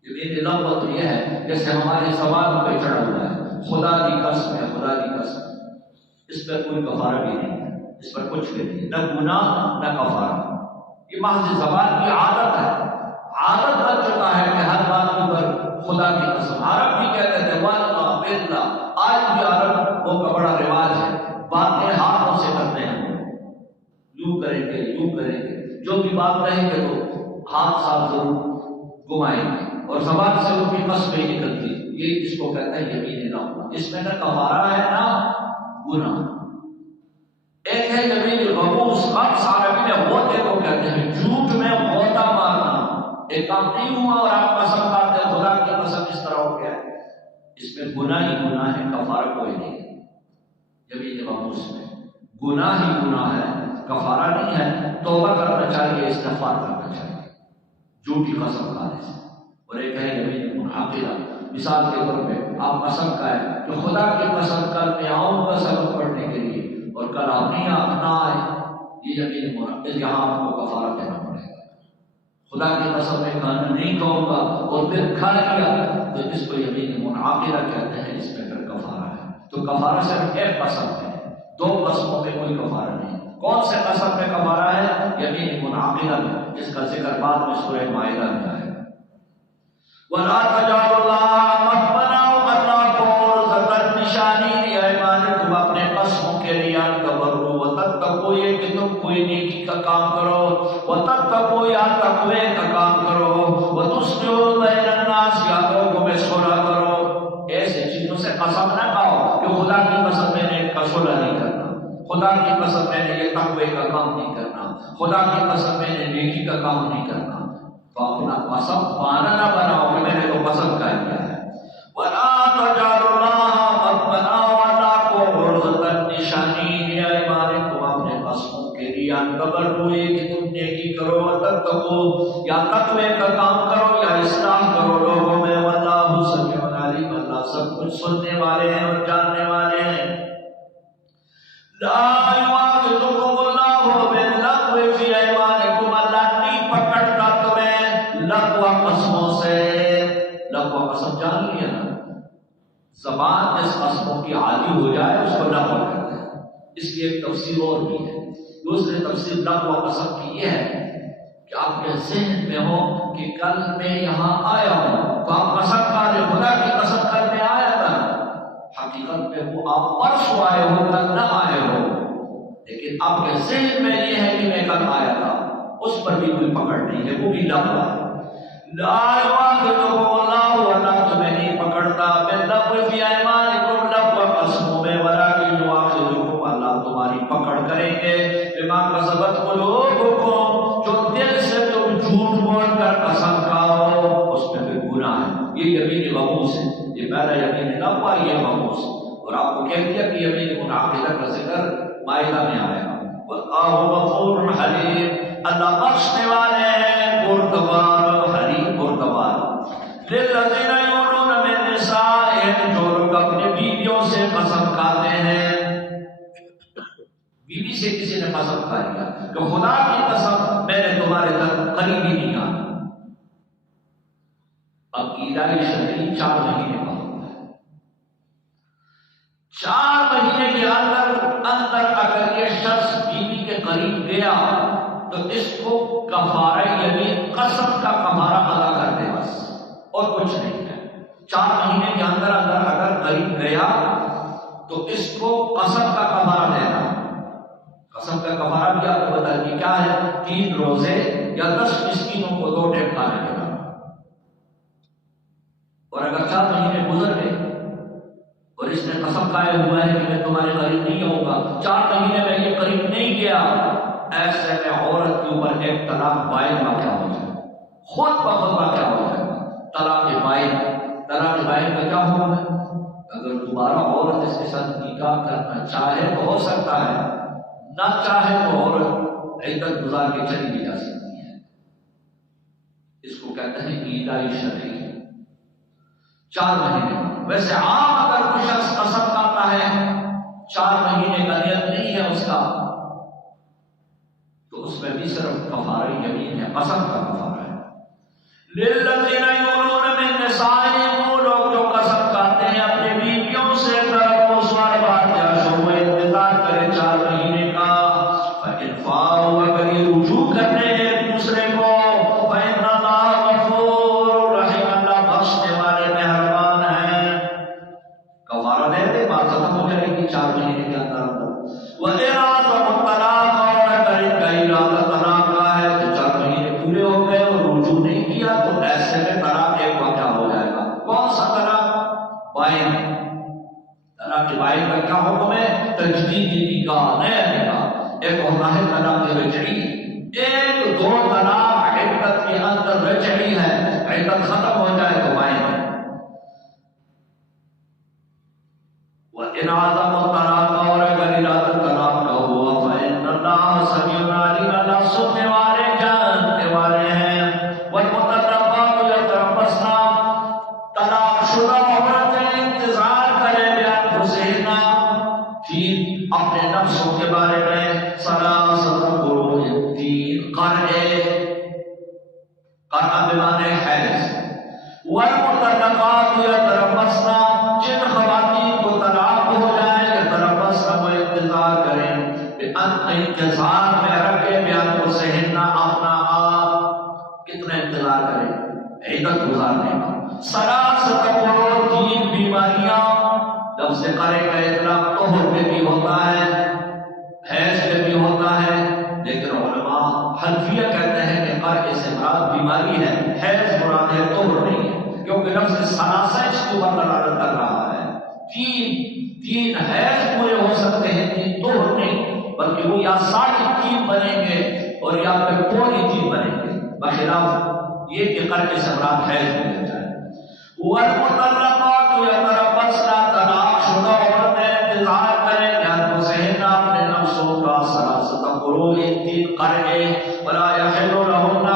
یمین لغوہ تو یہ ہے جیسے ہمارے زبان پہ چڑھا ہوا ہے خدا کی قسم ہے، خدا کی قسم. اس پر کوئی کفارہ بھی نہیں ہے، اس پر کچھ بھی نہیں، نہ گناہ نہ کفارہ. یہ محض زبان کی عادت ہے. عادت بن چکا ہے کہ ہر بات پر خدا کی قسم. عرب بھی کہتے تھے واللہ باللہ. آج بھی عرب وہ کا بڑا رواج ہے، باتیں ہاتھوں سے کرتے ہیں. یوں کریں گے، یوں کریں گے، جو بھی بات کہیں گے تو ہاتھ ساتھ ضرور گھمائیں گے اور زبان سے ان کی قسمیں نکلتی. یہ اس کو کہتے ہیں یمین لغوہ. اس میں نہ کفارہ ہے نہ گناہ. ایک ہے یمین غموس. خمس عربی میں غوطے کو کہتے ہیں، جھوٹ میں غوطہ مارنا. ایک کام نہیں ہوا اور آپ قسم کھاتے ہیں خدا کی قسم اس طرح ہو گیا. اس میں گناہ ہی گناہ ہے، کفارہ کوئی نہیں. یمین غموس میں گناہ ہی گناہ ہے، کفارہ نہیں ہے. توبہ کرنا چاہیے، استغفار کرنا چاہیے جھوٹی قسم کھانے سے. اور ایک ہے یمین منعقدہ. مثال کے طور پہ آپ قسم کھائیں کہ خدا کی قسم کل میں آؤں گا سبق پڑھنے کے لیے اور کل آپ نہیں نہ آئے. یہ یمین منعقدہ، یہاں آپ کو کفارہ دینا پڑے گا. خدا کی قسم میں کھانا نہیں کھاؤں گا اور پھر کھا لیا تو اس کو یمین منعقدہ کہتے ہیں. اس میں پھر کفارہ ہے. تو کفارہ صرف ایک قسم ہے، 2 قسموں میں کوئی کفارہ نہیں. کون سے قسم میں کفارہ ہے؟ یمین منعقدہ میں، جس کا ذکر بعد میں سورہ مائدہ میں آئے گا. وَلَا تَجْعَلُوا اللَّهَ مَتْ بَنَاؤْ أَنَّكُمْ عُرْضَةً نشانی یا ایمانکم. اپنے قسموں کے لیے تبروا وتتقوا، یہ کہ تم کوئی نیکی کا کام کرو. وتتقوا یا تقوی کا کام کرو. وتصلحوا بین الناس یا لوگوں میں صلح کرو. ایسے چیزوں سے قسم نہ کھاؤ کہ خدا کی قسم میں نے کا صلح نہیں کرنا، خدا کی قسم میں نے یہ تقوی کا کام نہیں کرنا، خدا کی قسم میں نے نیکی کا کام نہیں کرنا. تو اپنا قسم بہانہ نہ بناؤ کہ میں نے تو قسم کھا لیا ہے. وَلَا تَجْعَلُوا اللَّهَ مَتْ بَنَاؤْ اللہ کو عُرْضَةً نشانی یا ایمانکم. اپنے قسموں کے لیے تبروا کہ تم نیکی کرو، وتتقوا یا تقوی کا کام کرو یا اصلاح کرو لوگوں میں. واللہ سمیع علیم. اللہ سب کچھ سننے والے ہیں اور جاننے والے ہیں. لا یؤاخذکم اللہ باللغو فی ایمانکم. اللہ نہیں پکڑتا تمہیں لغو قسموں سے. لغو قسم جان لیا نا، زبان جس قسموں کی عادی ہو جائے اس کو لغو کرتے ہیں. اس کی ایک تفسیر اور بھی ہے. دوسری تفسیر لغو قسم کی یہ ہے کہ آپ کے ذہن میں ہو کہ کل میں یہاں آیا ہوں تو آپ قسم کھا رہے خدا کی قسم کل میں آیا تھا. حقیقت میں وہ آپ پرسوں آئے ہو، کل نہ آئے ہو، لیکن آپ کے ذہن میں یہ ہے کہ میں کل آیا تھا. اس پر بھی کوئی پکڑ نہیں ہے، وہ بھی لغو ہے. لا یؤاخذکم اللہ یہ یمین غموس ہے، یہ پہلا یمین نہ ہوا، یہ غموس، اور آپ کو کہہ دیا کہ یمین منعقدہ کا ذکر مائدہ میں آئے گا۔ واللہ غفور حلیم، اللہ بخشنے والے ہیں، بردبار، حلیم بردبار۔ للذین یولون من نسائہم، جو لوگ اپنے بیویوں سے قسم کھاتے ہیں، بیوی سے کسی نے قسم کھا لیا کہ خدا کی قسم میں نے تمہارے تک قریب ہی نہیں آنا۔ اب ایدائی شرعی 4 مہینے کا ہوتا ہے، 4 مہینے کے اندر اگر یہ شخص بیوی کے قریب گیا تو اس کو کفارہ یمین قسم کا کفارہ ادا کر دے بس، اور کچھ نہیں ہے۔ 4 مہینے کے اندر اگر قریب گیا تو اس کو قسم کا کفارہ دینا۔ قسم کا کفارہ بھی آپ کو بتا دیا کیا ہے، 3 روزے یا 10 مسکینوں کو 2 ٹائم کھانا دینا۔ اور اگر 4 مہینے گزر گئے اور اس نے قسم کھائے ہوا ہے کہ میں تمہارے قریب نہیں آؤں گا، 4 مہینے میں یہ قریب نہیں گیا، ایسے میں عورت کے اوپر ایک طلاق بائن واقع ہو جائے، خود بخود واقع ہو جائے گا طلاق بائن۔ طلاق بائن کا کیا حکم ہے؟ اگر دوبارہ عورت اس کے ساتھ نکاح کرنا چاہے تو ہو سکتا ہے، نہ چاہے تو عورت عدت گزار کے چلی بھی جا سکتی ہے۔ اس کو کہتے ہیں ایدائی شرعی، 4 مہینے۔ ویسے عام اگر کوئی شخص قسم کھاتا ہے 4 مہینے کا نیت نہیں ہے اس کا، تو اس میں بھی صرف کفارہ یمین ہے، قسم کا کفارہ ہے۔ للذین یولون من نسائہم، وہ لوگ جو قسم کھاتے ہیں اپنے بیویوں سے، تربص اربعۃ اشہر، انتظار کرے 4 مہینے کا، فإن فاؤوا، اگر یہ رجوع کرنے ایک دوسرے کو، فإن اللہ غفور رحیم، اللہ بخشنے والے مہربان ہیں۔ کفارہ دے دے، بات ختم ہو جائے گی 4 مہینے کے اندر۔ وَإِرَادَةُ الطَّلَاقِ، اور اگر ان کا ارادہ طلاق کا ہے تو 4 مہینے پورے ہو گئے اور رجوع نہیں کیا تو ایسے میں طلاق ایک واقعہ ہو جائے گا۔ کون سا طلاق؟ بائن۔ طلاق بائن کا کیا حکم ہے؟ تجدید نکاح، نیا نکاح۔ ایک ہوتا ہے طلاق رجعی، 1-2 طلاق عدت کے اندر رجعی ہے، عدت ختم ہو جائے تو بائن ہے۔ وَإِنْ عَزَمُوا الطَّلَاقَ، اور اگر ارادہ طلاق کا ہوا، فَإِنَّ اللَّهَ سَمِيعٌ عَلِيمٌ، اللہ سننے والے جاننے والے ہیں۔ وَالْمُطَلَّقَاتُ يَتَرَبَّصْنَ، طلاق شدہ عورتیں انتظار کریں بِأَنفُسِهِنَّ، پھر اپنے نفسوں کے بارے میں، ثلاثۃ قروء، 3 قرعے، قرعہ بمعنی حیض۔ وَالْمُطَلَّقَاتُ يَتَرَبَّصْنَ، جن خواتین کو طلاق ہو جائے يتربصن، وہ انتظار کریں، انتظار میں رکھے بأنفسہن، اپنا آپ کتنا انتظار کریں؟ عدت گزارنے کا۔ ثلاثۃ قروء، 3 بیماریاں، لفظ قرع کا اطلاق طہر میں بھی ہوتا ہے، حیض میں بھی ہوتا ہے، لیکن علماء حنفیہ کہتے ہیں کہ قرع سے مراد بیماری ہے، حیض مراد ہے، طہر نہیں ہے، کیونکہ لفظ ثلاثہ اس کے اوپر دلالت کر رہا ہے۔ 3 حیض پورے ہو سکتے ہیں، 3 طہر نہیں، بلکہ وہ یا 3.5 بنیں گے اور یا پھر پوری 3 بنیں گے، بخلاف یہ کہ قرع سے مراد حیض میں لیتا ہے۔ وَالْمُطَلَّقَاتُ يَتَرَبَّصْنَ، طلاق شدہ عورتیں انتظار کریں بأنفسہن، اپنے نفسوں کا، ثلاثۃ قروء، 3 قرعے، وَلَا يَحِلُّ لَهُنَّ،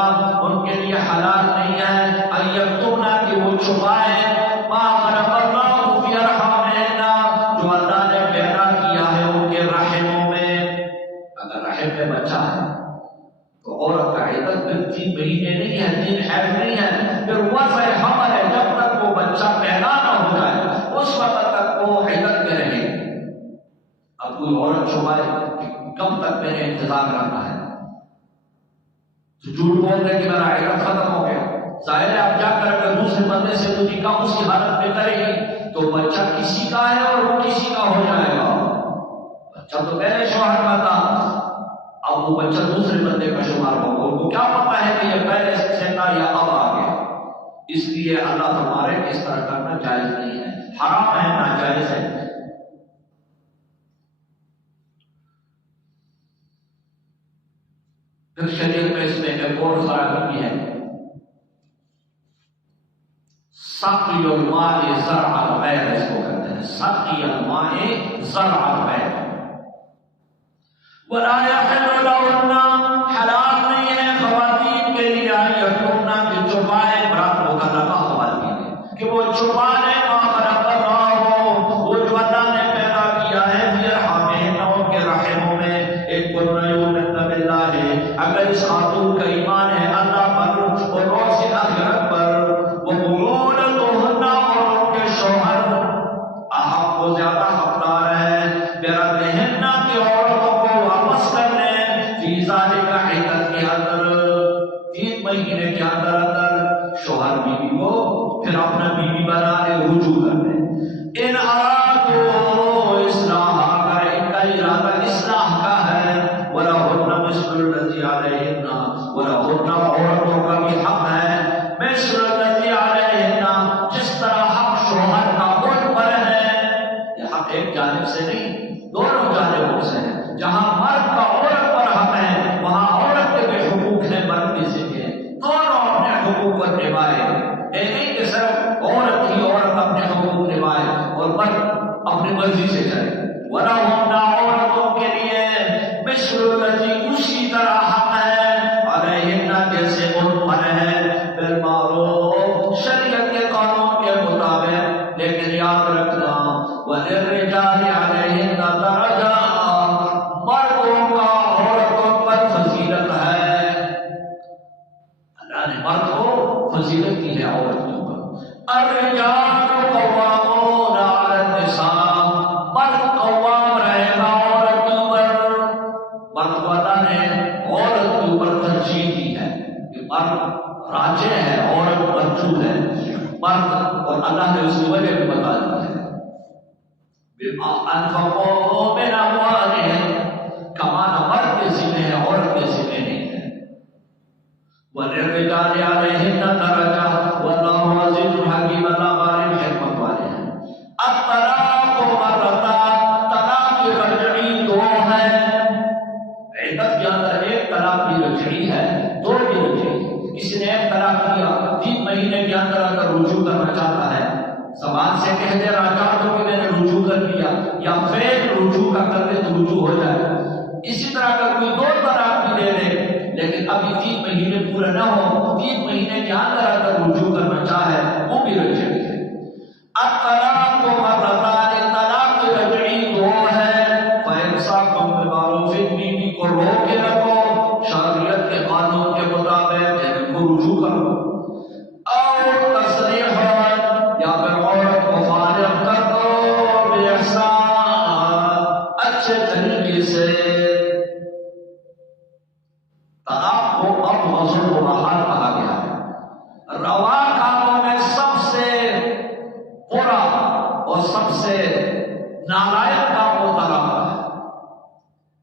ان کے لیے حلال نہیں ہے، أَن يَكْتُمْنَ، کہ وہ چھپائیں، مَا خَلَقَ اللَّهُ فِي أَرْحَامِهِنَّ، جو اللہ نے پیدا کیا ہے ان کے رحموں میں۔ اگر رحم میں بچہ ہے تو عورت کا عدت پھر 3 مہینے نہیں ہے، 3 حیض نہیں ہے، پھر وضع حمل ہے، جب تک وہ بچہ پیدا نہ ہو جائے اس وقت تک وہ عدت میں رہے گی۔ اب کوئی عورت چھپائے کہ کب تک میں نے انتظار کرنا ہے، تو جھوٹ بول رہے کہ میرا عدت ختم ہو گیا، ظاہر ہے اب جا کر اگر دوسرے بندے سے تو نکاح اس کی حالت میں کرے گی تو بچہ کسی کا ہے اور وہ کسی کا ہو جائے گا۔ بچہ تو پہلے شوہر کا تھا، اب وہ بچہ دوسرے بندے کا شمار ہوگا، ان کو کیا پتا ہے کہ یہ پہلے سے تھا یا اب آ گیا۔ اس لیے اللہ فرما رہے کہ اس طرح کرنا جائز نہیں ہے، حرام ہے، ناجائز ہے۔ پھر شریعت میں اس میں ایک اور خرابی بھی ہے، سقی الماء زرع الغیر اس کو کہتے ہیں، سقی الماء زرع الغیر۔ ولا يحل لهن، حلال نہیں ہے خواتین کے لیے یکمن کہ چھپائے برات مکلفہ خواتین کہ وہ چھپانے ما خلق اللہ، وہ جو اللہ نے پیدا کیا ہے فی ارحامہن، ان کے رحموں میں، ایک کن یؤمن باللہ، اگر اس خاتون کا ایمان ہے اللہ پر اور روز آخرت پر، وہ بولتہن، اور ان کے شوہر احق کو زیادہ حقدار ہے براتہن کی عورتوں کو واپس کرنے، فی ذالک عدت کے اندر 3 مہینے کے اندر اندر شوہر بیوی کو پھر اپنا بیوی بنا لے، رجوع کرنے۔ ان ارادو اصلاح، اگر ان کا ارادہ اصلاح کا ہے، وَلَهُنَّ مِثْلُ الَّذِي عَلَيْهِنَّ، وَلَهُنَّ عورتوں کا بھی حق ہے، مِثْلُ الَّذِي عَلَيْهِنَّ، جس طرح حق شوہر کا ان پر ہے۔ یہ حق ایک جانب سے نہیں، دونوں جانبوں سے ہے۔ جہاں مرد کا عورت پر حق ہے، وہاں عورت کے بھی حقوق ہیں، مرد کے ذمہ ہے، دونوں اپنے حقوق پر نبھائے۔ یہ نہیں کہ صرف عورت ہی عورت اپنے حقوق نبھائے اور مرد اپنی مرضی سے کرے۔ وَلَهُنَّ، عورتوں کے لیے، مِثْلُ الَّذِي، اسی طرح حق ہے، عَلَيْهِنَّ، جیسے ان پر ہے، بالمعروف، شریعت کے قانون کے مطابق۔ لیکن یاد رکھنا، وَلِلرِّجَالِ عَلَيْهِنَّ دَرَجَاتٌ، مردوں کا عورتوں پر فضیلت ہے۔ اللہ نے مرد کو فضیلت کی ہے عورت کے اوپر۔ الرجال قوامون علی النساء، مرد قوام رہے گا عورت کے اوپر۔ مرد کو اللہ نے عورت کے اوپر ترجیح دی ہے کہ مرد راجع ہے، عورت مرجو ہے۔ مرد، اور اللہ نے اس کی وجہ بھی بتا دی ہے، بما انفقوا من اموالهم، کمانا مرد کے ذمہ ہے، عورت کے ذمہ نہیں ہے۔ وَلِلرِّجَالِ عَلَيْهِنَّ دَرَجَةٌ وَاللَّهُ عَزِيزٌ حَكِيمٌ، اللہ غالب حکمت والے ہیں۔ الطلاق مرتان، طلاق رجعی 2 ہے۔ عدت کے اندر ایک طلاق بھی رجعی ہے، 2 بھی رجعی ہے۔ کسی نے ایک طلاق دیا، 3 مہینے کے اندر اگر رجوع کرنا چاہتا ہے، زبان سے کہہ دے راجع تو کہ میں نے رجوع کر لیا، یا پھر رجوع کا کر دے تو رجوع ہو جائے۔ اسی طرح اگر کوئی 2 طلاق بھی دے دے لیکن ابھی 3 مہینے پورے نہ ہو، 3 مہینے کے اندر اگر رجوع کرنا چاہے، وہ بھی رجعی ہے۔ الطلاق مرتان، طلاق رجعی 2 ہے۔ فَإِمْسَاكٌ بِمَعْرُوفٍ، بیوی کو روک کے رکھو شریعت کے قانون کے مطابق، یعنی کو رجوع کرو، اور تصریح، یا پھر عورت کو فارغ کر دو بِإِحْسَان، اچھے طریقے سے۔ طلاق کو اب غسل و رحال کہا گیا ہے۔ روا کاموں میں سب سے برا اور سب سے نالائق کام وہ طلاق ہے۔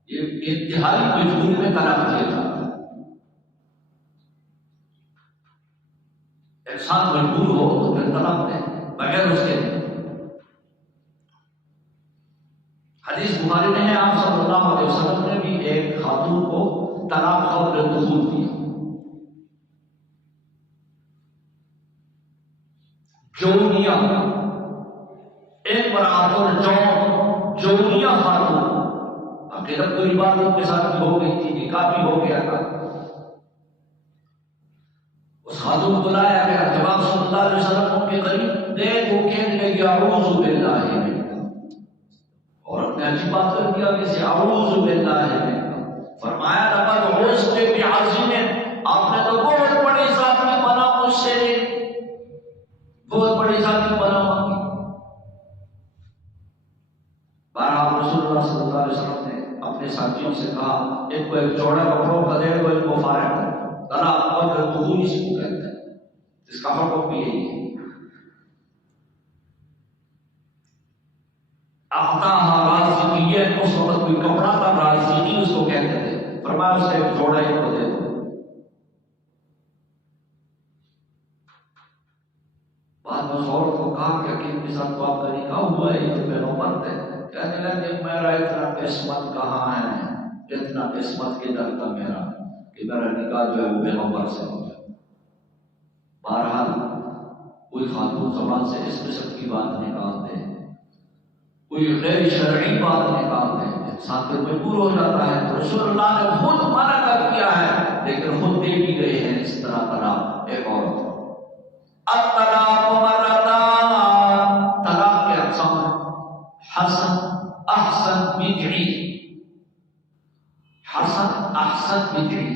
یہ انتہائی مجبوری میں طلاق دیا جاتا ہے۔ انسان مجبور ہو تو پھر طلاق دے، بغیر اس کے۔ حدیث بخاری میں ہے، آپ صلی اللہ علیہ وسلم نے بھی ایک خاتون کو طلاق قبل دخول دیا۔ جونیہ، ایک امرأۃ الجون، جونیہ خاتون، عقیدت پوری بات ان کے ساتھ بھی ہو گئی تھی، نکاح بھی ہو گیا تھا۔ اس خاتون کو لایا گیا، جب آپ صلی اللہ علیہ وسلم ان کے قریب گئے تو کہنے لگے اعوذ باللہ منک، عورت نے عجیب بات کر دیا کہ اعوذ باللہ منک، فرمایا لقد عوذت بعظیم، آپ نے تو بہت بڑی ذات کی پناہ مجھ سے، بہت بڑی ذات کی پناہ مانگی۔ بہرحال رسول اللہ صلی اللہ علیہ وسلم نے اپنے ساتھیوں سے کہا، ایک کو ایک جوڑا کپڑوں کا دے دو، ایک کو فارغ کر دو۔ طلاق قبل دخول اس کو کہتے ہیں، اس کا حکم بھی یہی ہے۔ اعطاها رازقیہ، اس وقت کوئی کپڑا تھا، رازقی اس کو کہتے تھے، فرمایا اس سے ایک جوڑا ایک کو دے دو۔ بعد میں اس عورت کو کہا کہ حکیم کے ساتھ تو آپ کا نکاح ہوا ہے، یہ تو پیغمبر تھے۔ کہنے لگے میرا اتنا قسمت کہاں ہے، اتنا قسمت کدھر تھا میرا کہ میرا نکاح جو ہے وہ پیغمبر سے ہو جائے۔ بہرحال کوئی خاتون زبان سے اس قسم کی بات نکال دے، کوئی غیر شرعی بات نکال دے، انسان پہ مجبور ہو جاتا ہے۔ تو رسول اللہ نے خود منع کر دیا ہے، لیکن خود دے بھی گئے ہیں اس طرح طلاق ایک عورت کو۔ الطلاق مرتان، طلاق کے اقسام حسن، احسن، بدعی۔ حسن، احسن، بدعی۔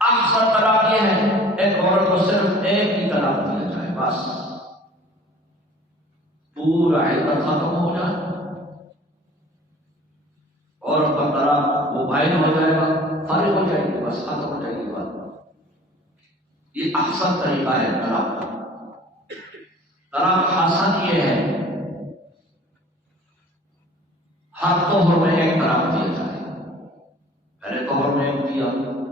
احسن طلاق یہ ہے ایک عورت کو صرف ایک ہی طلاق دیا جائے، بس پورا عدت ختم ہو جائے، عورت کا طلاق وہ بائن ہو جائے گا، فارغ ہو جائے گی، بس ختم ہو جائے گی بات۔ یہ احسن طریقہ ہے طلاق کا۔ طلاق حسن یہ ہے ہر طہر میں ایک طلاق دیا جائے، پہلے طہر میں ایک دیا،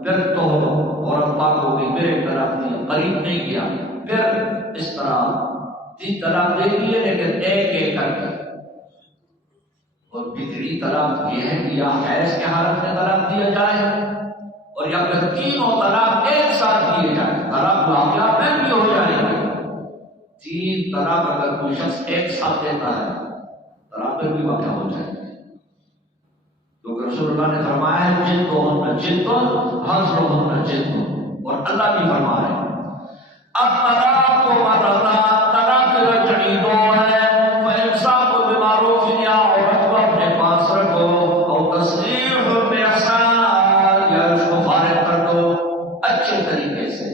پھر طہر عورت پاک ہو گئی، پھر ایک طلاق دیا، قریب نہیں کیا، پھر اس طرح تین طلاق دے دیے لیکن ایک ایک کر کے۔ اور بدعی طلاق یہ ہے کہ یا حیض کے حالت میں طلاق دیا جائے اور یا پھر تینوں طلاق ایک ساتھ دیے جائے، طلاق واقعہ میں بھی ہو جائے گی۔ تین طلاق اگر کوئی شخص ایک ساتھ دیتا ہے طلاق پھر بھی واقعہ ہو جائے گی، کیونکہ رسول اللہ نے فرمایا ہے جدہن جدن حضرہن جدن، اور اللہ بھی فرما رہے ہیں الطلاق مرتان، طلاق رجعی دو ہے، فامساک بمعروف، یا عورت کو اپنے پاس رکھو، اور تسریح باحسان، یا اس کو فارغ کر دو اچھے طریقے سے۔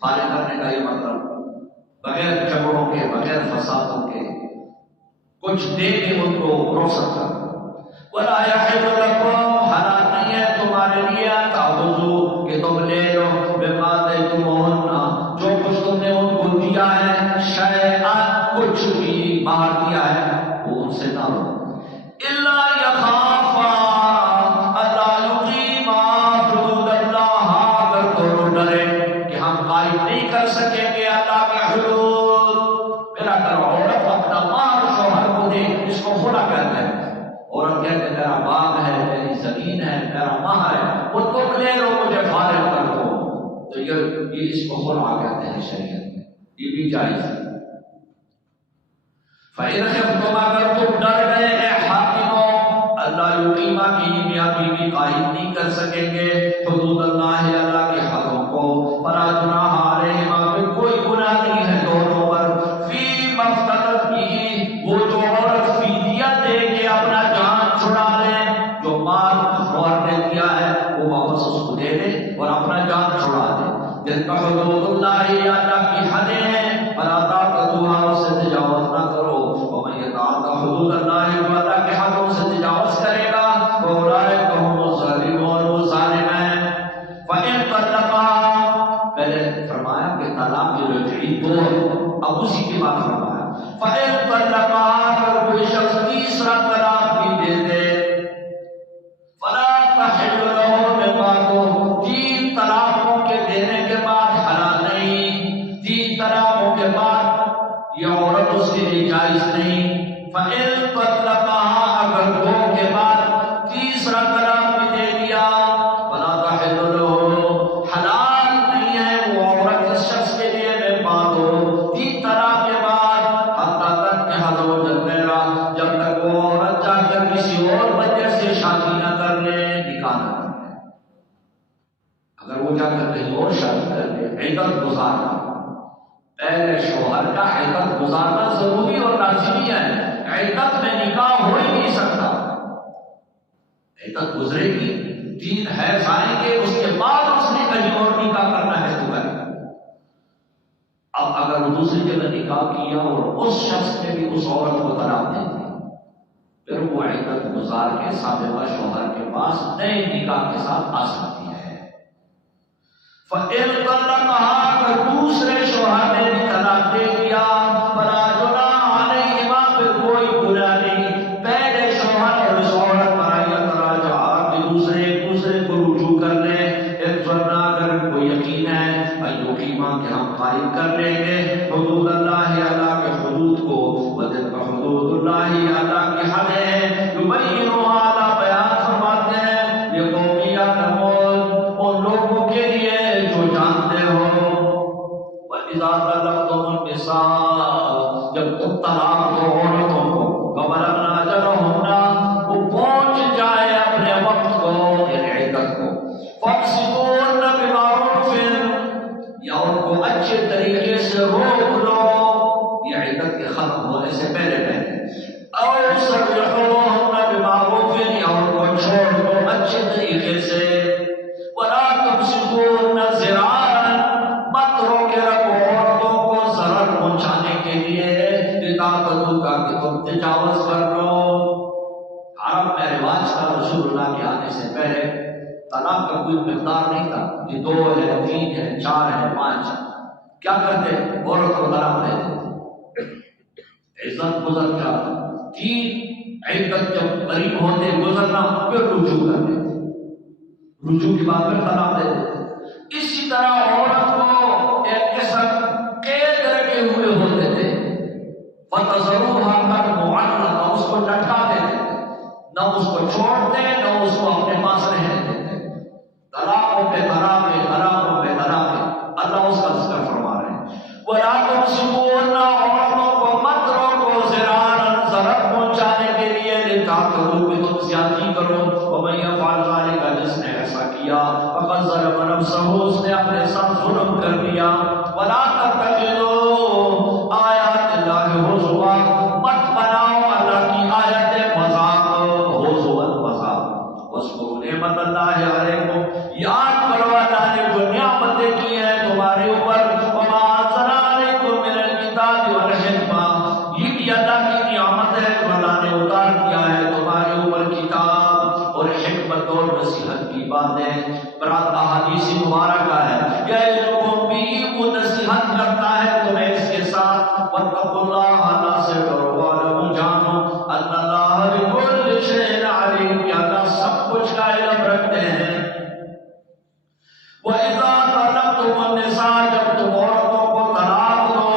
فارغ کرنے کا یہ مطلب بغیر جھگڑوں کے، بغیر فسادوں کے، کچھ دے کے ان کو روشن کر۔ وَلَا يَحِلُّ لَكُمْ، حلال نہیں ہے تمہارے لیے، تَأْخُذُوا، کہ تم لے لو، بِمَا آتَيْتُمُوهُنَّ، جو کچھ تم نے ان کو دیا ہے، شیئاً، کچھ بھی باہر دیا ہے وہ ان سے نہ لو۔ إِلَّا يَخَافَا أَلَّا يُقِيمَا حُدُودَ اللَّهِ، اگر دونوں ڈرے کہ ہم قائم نہیں کر سکیں گے اللہ کے حدود۔ پھر اگر عورت اپنا مال شوہر کو دے، اس کو خلا کہتے ہیں، عورت کہتے ہیں میرا باغ ہے، میری زمین ہے، میرا ماہ ہے، وہ تم لے لو، مجھے فارغ کر دو، تو یہ اس کو خلع کہتے ہیں شریعت میں، یہ بھی جائز ہے۔ فَإِنْ خِفْتُمْ، اگر تم ڈر گئے اے حاکموں، اللہ یقیما کی میاں بیوی قائم نہیں کر سکیں گے حدود اللہ، اللہ کے حدوں کو، فَلَا جُنَاحَ عَلَيْهِمَا، پھر کوئی گناہ نہیں ہے دونوں پر، فِيمَا افْتَدَتْ بِهِ، وہ جو عورت فدیہ دے کے اپنا جان چھڑا لے، جو مال شوہر نے دیا ہے وہ واپس اس کو دے دے اور اپنا جان چھڑا دے۔ جن کا حدود اللہ، اللہ کی حدیں ہیں، فلا تعتدوها، اس سے تجاوز نہ کرو، ومن یتعد حدود اللہ، جو اللہ کے حدوں سے تجاوز کرے گا فاولئک هم الظالمون، وہ ظالم ہیں۔ فإن طلقها، پہلے فرمایا کہ طلاق رجعی دو ہے، اب اسی کے بعد فرمایا فإن طلقها، اگر کوئی شخص تیسرا طلاق بھی دے دے، فلا تحل له من بعد، تین طلاقوں کے دینے کے بعد حلال نہیں، تین طلاقوں کے بعد یہ عورت اس کے لیے جائز نہیں۔ فإن طلقها، اگر دو کے بعد تیسرا طلاق بھی دے دیا، فلا تحل له، حلال نہیں ہے وہ عورت اس شخص کے لیے من بعد، تین طلاق کے بعد، حتی تنکح زوجا غیرہ، جب تک وہ عورت جا کر کسی اور وجہ سے شادی نہ کر لے، نکاح نہ کر لے۔ اگر وہ جا کر کہیں اور شادی کر لے، عدت گزارنا، پہلے شوہر کا عدت گزارنا ضروری اور لازمی ہے، عدت میں نکاح ہو ہی نہیں سکتا، عدت گزرے گی، تین حیض آئیں گے، اس کے بعد اس نے کہیں اور نکاح کرنا ہے تو کرے۔ اب اگر وہ دوسری جگہ نکاح کیا اور اس شخص نے بھی اس عورت کو طلاق دے دی، پھر وہ عدت گزار کے سابقہ شوہر کے پاس نئے نکاح کے ساتھ آ سکتی ہے۔ فَإِن طَلَّقَهَا، اگر دوسرے شوہر نے بھی طلاق دے دیا، فَلَا جُنَاحَ عَلَيْهِمَا، پھر کوئی گناہ نہیں پہلے شوہر اور اس عورت پر یتراجعا، کہ دوسرے ایک دوسرے کو رجوع کر لیں، ان ظنا، اگر کوئی یقین ہے ایوکیما کہ ہم قائم کر لیں گے حدود اللہ، اللہ کے حدود کو، وَتِلْكَ حُدُودُ اللَّهِ، اللہ کی حدیں ہیں، یبینھا، اللہ بیان فرماتے ہیں، لِقَوْمٍ یعلمون، ان لوگوں کے لیے جو جانتے ہو، طلقتم النساء، جب تم طلاق دو عورتوں کو، فبلغن اجلہن، وہ پہنچ جائے اپنے وقت کو یعنی عدت کو، فامسکوہن بمعروف، یا ان کو اچھے طریقے سے روک لو یہ عدت کے ختم ہونے سے پہلے او سرحوہن بمعروف، یا ان کو چھوڑ دو اچھے طریقے سے، ولا تمسکوہن ضرارا، مت روکے رکھو عورتوں کو ضرر پہنچانے کے لیے، لتعتدوا تاکہ تم تجاوز کر لو۔ عرب میں رواج تھا رسول اللہ کے آنے سے پہلے طلاق کا کوئی مقدار نہیں تھا کہ 2 ہے 3 ہے 4 ہے 5، کیا کرتے عورت کو طلاق دیتے، عزت گزر جاتا، 3 عدت جب قریب ہوتے گزرنا پھر رجوع کرتے، رجوع کے بعد پھر طلاق دیتے۔ اسی طرح عورت کو ایک قسم قید رکھے ہوئے ہوتے تھے، فَتَذَرُوهَا قَدْ مُعَلَّقَةً، اس کو لٹکا دیتے تھے، نہ اس کو چھوڑتے نہ اس کو اپنے پاس رہنے دیتے، طلاقوں پہ طلاقیں، طلاقوں پہ طلاقیں، اللہ اس کا ذکر فرما رہے ہیں۔ وَلَا تُمْسِكُوهُنَّ، عورتوں کو مت روکو ضرارا، ضرر پہنچانے کے لیے، لتعتدوا کہ تم زیادتی کرو، وَمَن يَفْعَلْ ذَلِكَ، جس نے ایسا کیا، فَقَدْ ظَلَمَ نَفْسَهُ، اس نے اپنے ساتھ ظلم کر دیا۔ وَلَا تَتَّخِذُوا آیاتِ اللہِ ہُزُوًا، مت بناؤ اللہ کی آیتیں مذاق، ہزواً مذاق، واذکروا نعمت اللہ علیکم، یاد کرو اللہ نے جو نعمتیں کی ہیں تمہارے اوپر، وما انزل علیکم من الکتاب والحکمہ، یہ بھی اللہ کی نعمت ہے جو اللہ نے اتار دیا ہے تمہارے اوپر کتاب اور حکمت اور نصیحت کی باتیں، برات احادیث مبارکہ ہے، یعظکم بھی، وہ نصیحت کرتا ہے تمہیں اس کے ساتھ، واتقوا اللہ، اللہ سے ڈرو، واعلموا، جانو، ان اللہ بکل شیء علیم، کہ اللہ سب کچھ کا علم رکھتے ہیں۔ وَإِذَا طَلَقْتُمُ النِّسَاءَ، جب تم عورتوں کو طلاق دو،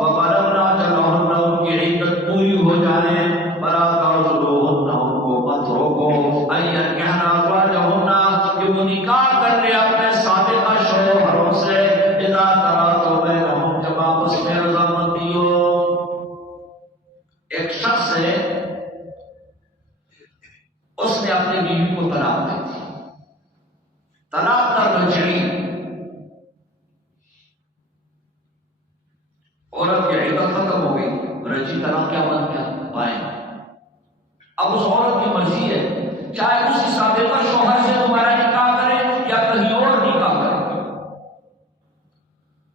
فَبَلَغْنَ أَجَلَهُنَّ، ان کی عدت پوری ہو جائے، فَلَا تَعْضُلُوهُنَّ، ان کو مت روکو، أَن يَنكِحْنَ أَزْوَاجَهُنَّ، کہ وہ نکاح کر لے اپنے سابقہ شوہروں سے، إِذَا تَرَاضَوْا بَيْنَهُمْ، جب آپس میں رضامندی ہو۔ ایک شخص ہے اس نے اپنی بیوی کو طلاق دی تھی، طلاق کا رجعی، عورت کی عدت ختم ہو گئی، رجعی طلاق کیا بن گیا، بائیں۔ اب اس عورت کی مرضی ہے، چاہے اسی سابقہ شوہر سے دوبارہ نکاح کرے یا کہیں اور نکاح کرے،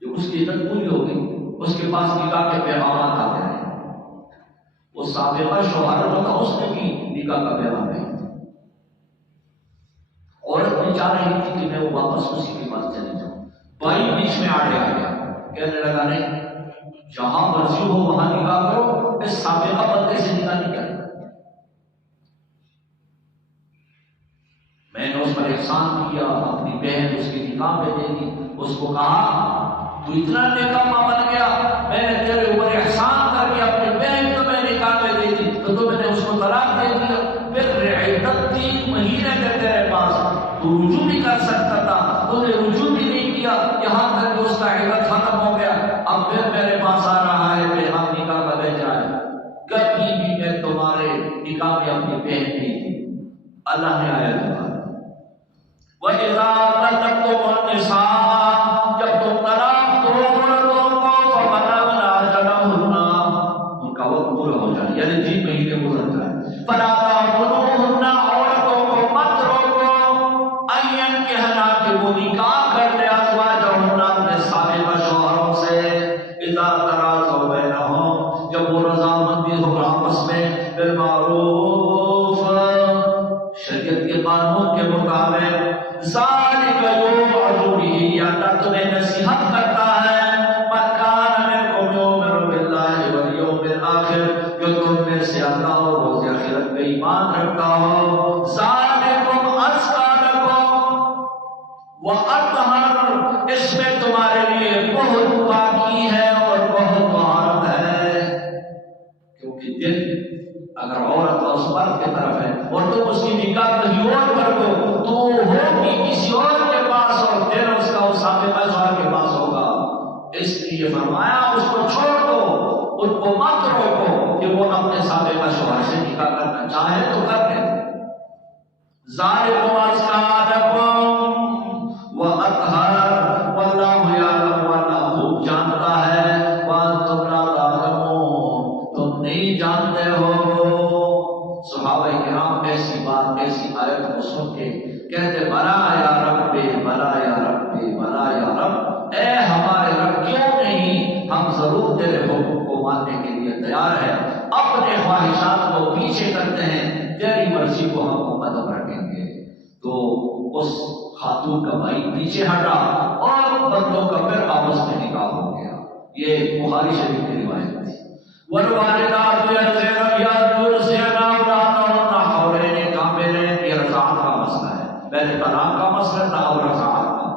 جب اس کی عدت پوری ہو گئی اس کے پاس نکاح کے پیغامات آتے ہیں، وہ سابقہ شوہر جو تھا اس نے بھی نکاح کا پیغام دیا، عورت بھی چاہ رہی تھی کہ میں وہ واپس اسی کے پاس چلے جاؤں، بھائی بیچ میں آڑے آ گیا، کہنے لگا نہیں، جہاں مرضی ہو وہاں نکاح کرو، اس سابقہ بندے سے نکاح نہیں کرنا، میں نے اس پر احسان کیا، اپنی بہن اس کی نکاح پہ دے دی، اس کو کہا تو اتنا نیکامہ بن گیا، میں نے تیرے اوپر احسان کر کے اپنی بہن تو میں نکاح پہ دے دی تو میں نے اس کو طلاق دے دیا، پھر عدت 3 مہینے کے تیرے پاس، تو رجوع بھی کر سکتا تھا، تو نے رجوع بھی نہیں کیا، یہاں تک کہ اس کا عدت ختم ہو گیا، اب پھر میرے پاس آ رہا ہے کہ ہم نکاح کا بھیج رہا ہے، کبھی بھی میں تمہارے نکاح میں اپنی بہن نہیں تھی۔ اللہ نے آیت کہا وَإِذَا طَلَّقْتُمُ النِّسَاءَ، جب تم طلاق دو عورتوں کو، فَبَلَغْنَ أَجَلَهُنَّ، ان کا وقت پورا ہو جائے، یعنی 3 مہینے گزر جائے، فَلَا تَعْضُلُوهُنَّ، عورتوں کو مت روکو، أَن يَنكِحْنَ، کہ وہ نکاح کر لے، أَزْوَاجَهُنَّ، اپنے سابقہ شوہروں سے، إِذَا تَرَاضَوْا بَيْنَهُمْ، جب وہ رضامندی ہو آپس میں، بِالْمَعْرُوفِ، شریعت کے قانون کے مطابق، ذَلِكَ يُوعَظُ بِهِ، اللہ تمہیں نصیحت کرتا ہے، مَنْ كَانَ مِنْكُمْ يُؤْمِنُ بِاللَّهِ وَالْيَوْمِ الْآخِرِ، جو تم میں سے اللہ اور روز آخرت پہ ایمان رکھتا ہو، ذَلِكُمْ أَزْكَىٰ لَكُمْ وَأَطْهَرُ، اس میں تمہارے لیے بہت پاکی ہے اور بہت طہارت ہے، کیونکہ دل اگر عورت اس مرد کی طرف ہے اور تم اس کی نکاح کہیں اور کر دو تو وہ ہوگی کسی اور کے پاس اور دل اس کا اس سابقہ شوہر کے پاس ہوگا، اس لیے فرمایا اس کو چھوڑ دو، ان کو مت روکو کہ وہ اپنے سابقہ شوہر سے نکاح کرنا چاہے تو کر لیں۔ ذالکم ازکی لکم واطہر واللہ یعلم، اللہ خوب جانتا ہے، وانتم لا تعلمون، تم نہیں جانتے ہو۔ صحابہ کرام ایسی بات، ایسی آیت کو سن کے کہتے بلا یا رب، بلا یا رب، بلا یا رب، اے ہمارے رب کیوں نہیں، ہم ضرور تیرے حکم کو ماننے کے لیے تیار ہیں، اپنے خواہشات کو پیچھے کرتے ہیں، تیری مرضی کو ہم مقدم رکھیں گے۔ تو اس خاتون کا بھائی پیچھے ہٹا اور بندوں کا پھر آپس میں نکاح ہو گیا۔ یہ بخاری شریف کی روایت تھی۔ والوالدات یرضعن اولادهن حولین کاملین، یہ رضاعت کا مسئلہ ہے، پہلے طلاق کا مسئلہ تھا اور رضاعت کا۔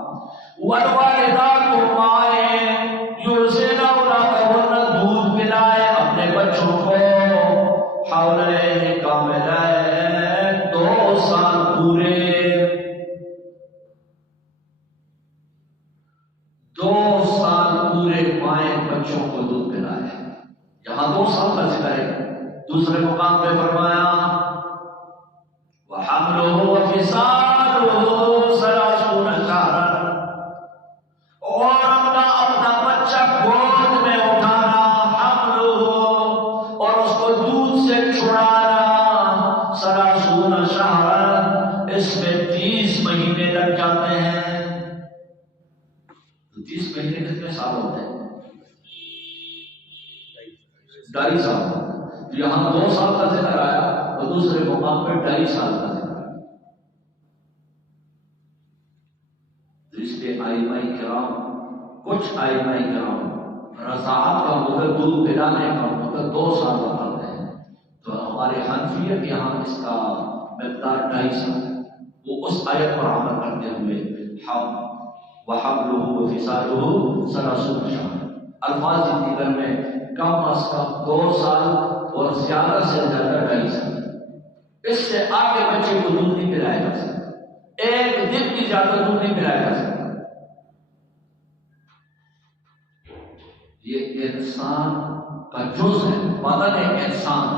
والوالدات مائیں یرضعن اولادهن، دودھ پلائے اپنے بچوں کو، حولین کاملین، 2 سال پورے، 2 سال پورے مائیں بچوں کو دودھ پلائے۔ یہاں 2 سال کا ذکر ہے، دوسرے مقام پہ فرمایا وَحَمْلُهُ وَفِصَالُهُ 30 شهرا، اور اپنا بچہ گود میں اٹھانا، حملہ، اور اس کو دودھ سے چھڑانا، 30 شهرا، اس میں 30 مہینے لگ جاتے ہیں۔ 30 مہینے کتنے سال ہوتے ہیں؟ 2.5 سال۔ یہاں 2 سال کا ذکر آیا اور دوسرے مقام پہ 2.5 سال کا ذکر آیا۔ تو اس لیے ائمہ کرام، کچھ ائمہ کرام رضاعت کا مدت، دودھ پلانے کا مدت 2 سال بتاتے ہیں، تو ہمارے حنفیت یہاں اس کا مقدار 2.5 سال ہے۔ وہ اس آیت پر عمل کرتے ہوئے وَحَمْلُهُ وَفِصَالُهُ 30 شهرا، الفاظ دیگر میں کم از کم 2 سال اور زیادہ سے زیادہ 2.5 سال، اس سے آگے بچے کو دودھ نہیں پلایا جا سکتا، 1 دن بھی زیادہ دودھ نہیں پلایا جا سکتا۔ یہ انسان کا جز ہے، بدن انسان،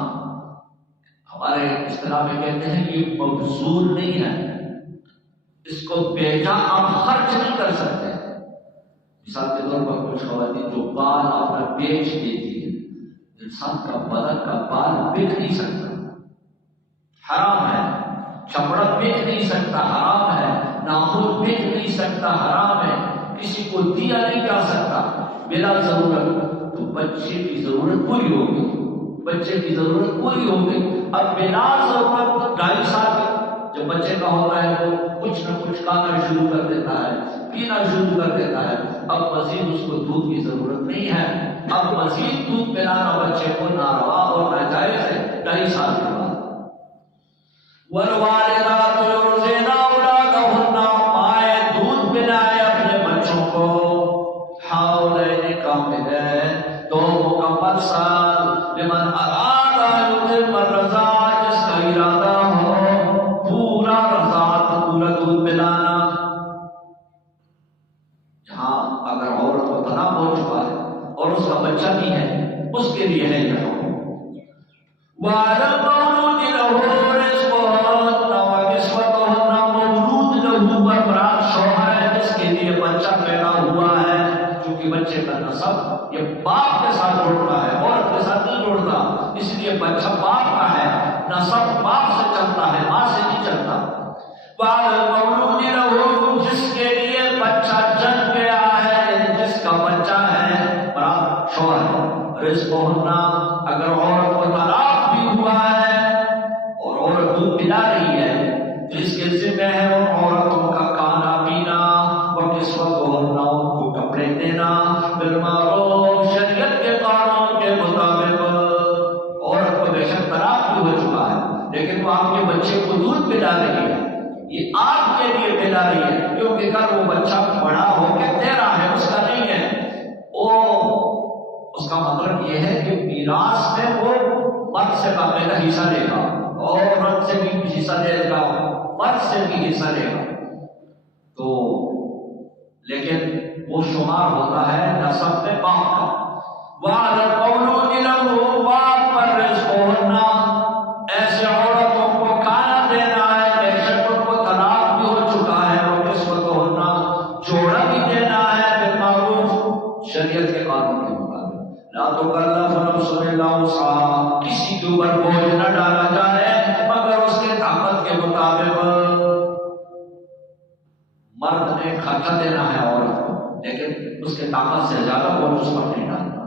ہمارے اصطلاح میں کہتے ہیں کہ یہ مبذول نہیں ہے، اس کو بیجا آپ خرچ نہیں کر سکتے۔ مثال کے طور پر کچھ خواتین جو بال اپنا بیچ دیتی ہے، انسان کا بدن کا بال بک نہیں سکتا، حرام ہے، چمڑا بک نہیں سکتا، حرام ہے، ناخن بک نہیں سکتا، حرام ہے، کسی کو دیا نہیں جا سکتا بلا ضرورت۔ تو بچے کی ضرورت پوری ہوگی، بچے کی ضرورت پوری ہوگی۔ اب بلا ضرورت 2.5 سال جب بچے کا ہوتا ہے تو کچھ نہ کچھ کھانا شروع کر دیتا ہے، پینا شروع کر دیتا ہے، اب مزید اس کو دودھ کی ضرورت نہیں ہے، اب مزید دودھ پلانا بچے کو ناروا اور ناجائز ہے 2.5 سال کے بعد۔ والوالدات یرضعن اولادهن، مائیں دودھ پلائے اپنے بچوں کو، حولین کاملین، 2 مکمل سال، لمن اراد ان یتم الرضاعہ، جس کا ارادہ ہو پورا رضاعت، پورا دودھ پلانا۔ جہاں اگر عورت کو طلاق ہو چکا ہے اور اس کا بچہ بھی ہے، اس کے لیے ہے یہ حکم۔ وَعَلَى الْمَوْلُودِ لَهُ رِزْقُهُنَّ وَكِسْوَتُهُنَّ، مولود لہو پر مراد شوہر ہے جس کے لیے بچہ پیدا ہوا ہے، کیونکہ بچے کا نسب یہ باپ کے ساتھ جوڑتا ہے، عورت کے ساتھ نہیں جوڑتا، اس لیے بچہ باپ کا ہے، نسب باپ سے چلتا ہے، ماں سے نہیں چلتا۔ وَعَلَى الْمَوْلُودِ لَهُ، جس کے لیے بچہ جنم گیا ہے، یعنی جس کا بچہ ہے مراد شوہر، رزقُهُنَّ، اگر عورت کو طلاق بھی ہوا ہے اور عورت دودھ پلا رہی ہے تو اس کے ذمہ ہے ان عورتوں کا کھانا پینا، وَكِسْوَتُهُنَّ، ان کو کپڑے دینا، بالمعروف، شریعت کے قانون کے مطابق۔ عورت کو بے شک طلاق بھی ہو چکا ہے لیکن وہ آپ کے بچے کو دودھ پلا رہی ہے، یہ آپ کے لیے پلا رہی ہے، کیونکہ کل وہ بچہ بڑا ہو کے تیرا ہے، اس کا نہیں ہے۔ اس کا مطلب یہ ہے کہ میراث میں وہ مرد سے باقاعدہ حصہ لے گا، اور مرد سے بھی حصہ لے گا، مرد سے بھی حصہ لے گا۔ تو لیکن وہ شمار ہوتا ہے نسب میں باپ کا. وَعَلَى الْمَوْلُودِ لَهُ باپ پر رزق ہونا. ایسے عورتوں کو کھانا دینا ہے، بے شک ان کو طلاق بھی ہو چکا ہے، اور نسبت ہونا جوڑا بھی دینا ہے بالمعروف شریعت کے قانون کے مطابق. لا تکلف نفس الا وسعها، کسی کے اوپر بوجھ نہ ڈالا جائے مگر اس کے طاقت کے مطابق. مرد نے خرچہ دینا ہے عورت کو، لیکن اس کے طاقت سے زیادہ بوجھ اس پر نہیں ڈالنا.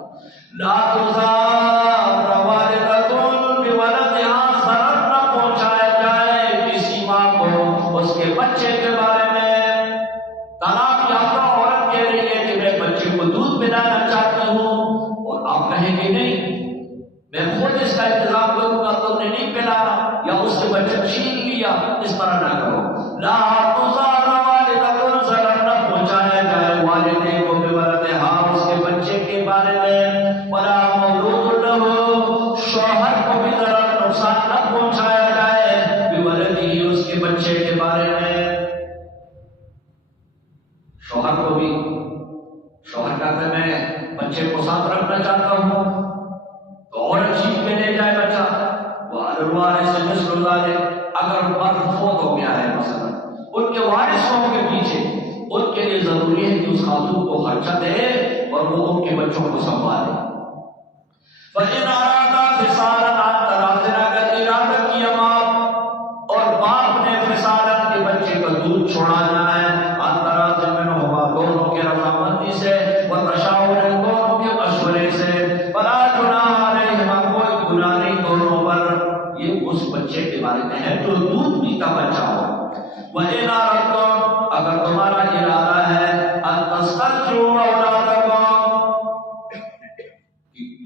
لا تضار والدۃ بولدها، ضرر نہ پہنچایا جائے کسی ماں کو اس کے بچے کے بارے میں. طلاق یافتہ عورت کہہ رہی ہے کہ میں بچے کو دودھ پلانا چاہتی ہوں، اور آپ کہیں گے نہیں میں خود اس کا انتظام کروں گا، تم نے نہیں پلانا یا اس سے بچہ چھین لیا، اس طرح نہ کرو. لا تضار والدۃ، ضرر نہ پہنچایا جائے والدے کو بولدها، اس کے بچے کے بارے میں. ولا مولود له، شوہر کو بھی ضرر نقصان نہ پہنچایا جائے بولده، اس کے بچے کے بارے میں. شوہر کو بھی، شوہر کہتا ہے میں بچے کو ساتھ رکھنا چاہتا ہوں تو عورت چھین کے لے جائے بچہ. وَعَلَى الْوَارِثِ مِثْلُ ذَلِكَ، اگر مرد فوت ہو گیا ہے مثلا، ان کے وارثوں کے پیچھے ان کے لیے ضروری ہے کہ اس خاتون کو خرچہ دے اور وہ ان کے بچوں کو سنبھالے. فَإِنْ أَرَادَا فِصَالًا عَنْ تَرَاضٍ، اگر ارادہ کیا باپ اور باپ نے فصالاً کے بچے کا دودھ چھوڑانا ہے، عَنْ تَرَاضٍ مِنْهُمَا، دونوں کے رضامندی سے، وَتَشَاوُرٍ، دونوں کے مشورے سے، فَلَا جُنَاحَ عَلَيْهِمَا، کوئی گناہ نہیں دونوں پر. یہ اس بچے کے بارے میں ہے جو دودھ پیتا بچہ ہو. وَإِنْ أَرَدْتُمْ، اگر تمہارا ارادہ ہے، أَن تَسْتَرْجِعُوا أَوْلَادَكُمْ،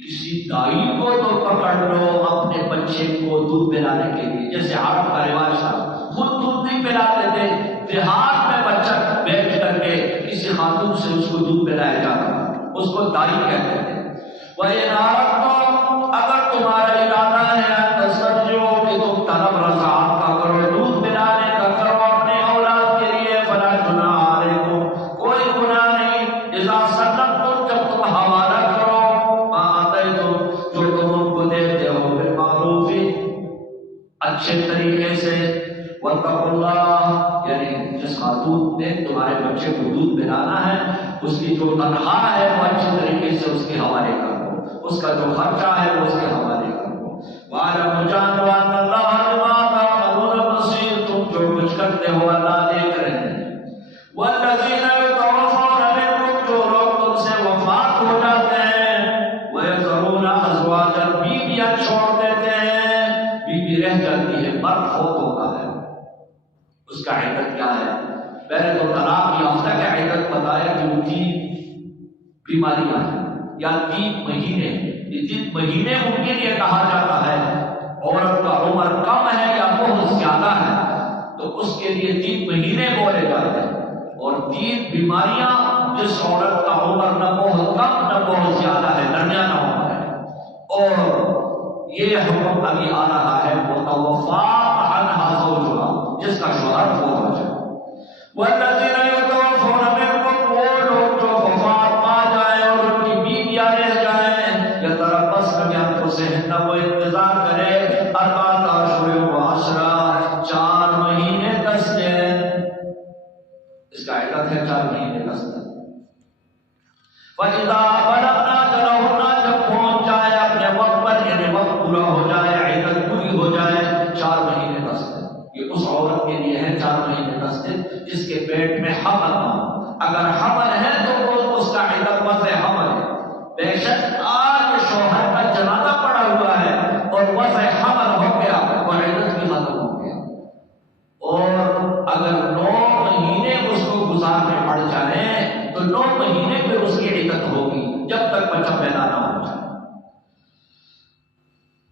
کسی دائی کو تو پکڑ لو اپنے بچے کو دودھ پلانے کے لیے. جیسے عرب کا رواج تھا، خود دودھ نہیں پلاتے تھے، دیہات میں بچہ بیچ کر کے کسی خاتون سے اس کو دودھ پلایا جاتا تھا، اس کو دائی کہتے تھے. وَإِنْ أَرَدْتُمْ، اگر تمہارا ارادہ ہے أن تسترجعوا، کہ تم طلب رضاعت کا کرو، دودھ پلانے کا کرو اپنے اولاد کے لیے، فلا جناح علیکم، کوئی گناہ نہیں. اذا سلمتم، جب تم حوالہ کرو، ما آتیتم، جو تم ان کو دیتے ہو، بالمعروف، اچھے طریقے سے. واتقوا اللہ، یعنی جس خاتون نے تمہارے بچے کو دودھ پلانا ہے اس کی جو تنخواہ ہے وہ اچھے طریقے سے اس کے حوالے کر دو، اس کا جو خرچہ ہے وہ اس کے حوالے کر دو. وَاعْلَمُوا، جان لو، أَنَّ اللَّهَ بِمَا تَعْمَلُونَ بَصِيرٌ، تم جو کچھ کرتے ہو اللہ دیکھ رہے ہیں. وَالَّذِينَ يُتَوَفَّوْنَ مِنكُمْ، جو لوگ تم سے وفات ہو جاتے ہیں، وَيَذَرُونَ أَزْوَاجًا، بیویاں چھوڑ دیتے ہیں، بیوی رہ جاتی ہے، مرد فوت ہوتا ہے، اس کا عدت کیا ہے؟ پہلے تو طلاق یافتہ کا عدت بتایا کہ وہ 3 بیماریاں ہیں یا 3 مہینے. یہ 3 مہینے ممکن یہ کہا جاتا ہے عورت کا عمر کم ہے یا بہت زیادہ ہے تو اس کے لیے 3 مہینے بولے جاتے ہیں، اور 3 بیماریاں جس عورت کا عمر نہ بہت کم نہ بہت زیادہ ہے، درمیانہ عمر ہے. اور یہ حکم ابھی آ رہا ہے متوفا عنہا زوجہا، جس کا شوہر فوت ہو جائے. والذین یتوفون منکم، وہ لوگ جو وفات پا جائیں اور ان کی بیویاں رہ جائیں، یتربصن بانفسہن، وہ انتظار کرے 4 اشہر و 10، 4 مہینے 10 دن. اس کا عدت ہے 4 مہینے 10 دن. فَإِذَا بَلَغْنَ أَجَلَهُنَّ، جب پہنچ جائے اپنے وقت پر، یعنی وقت پورا ہو جائے، عدت پوری ہو جائے، 4 مہینے 10 دن. یہ اس عورت کے لیے ہے 4 مہینے 10 دن جس کے پیٹ میں حمل نہ ہو. اگر حمل ہے تو وہ اس کا عدت وضع حمل ہے. بے شک آج شوہر کا جنازہ پڑا ہوا ہے اور وضع حمل ہو گیا، وہ عدت بھی ختم ہو گیا. اور اگر 9 مہینے اس کو گزارنے پڑ جائیں تو 9 مہینے پہ اس کی عدت ہوگی جب تک بچہ پیدا نہ ہو جائے.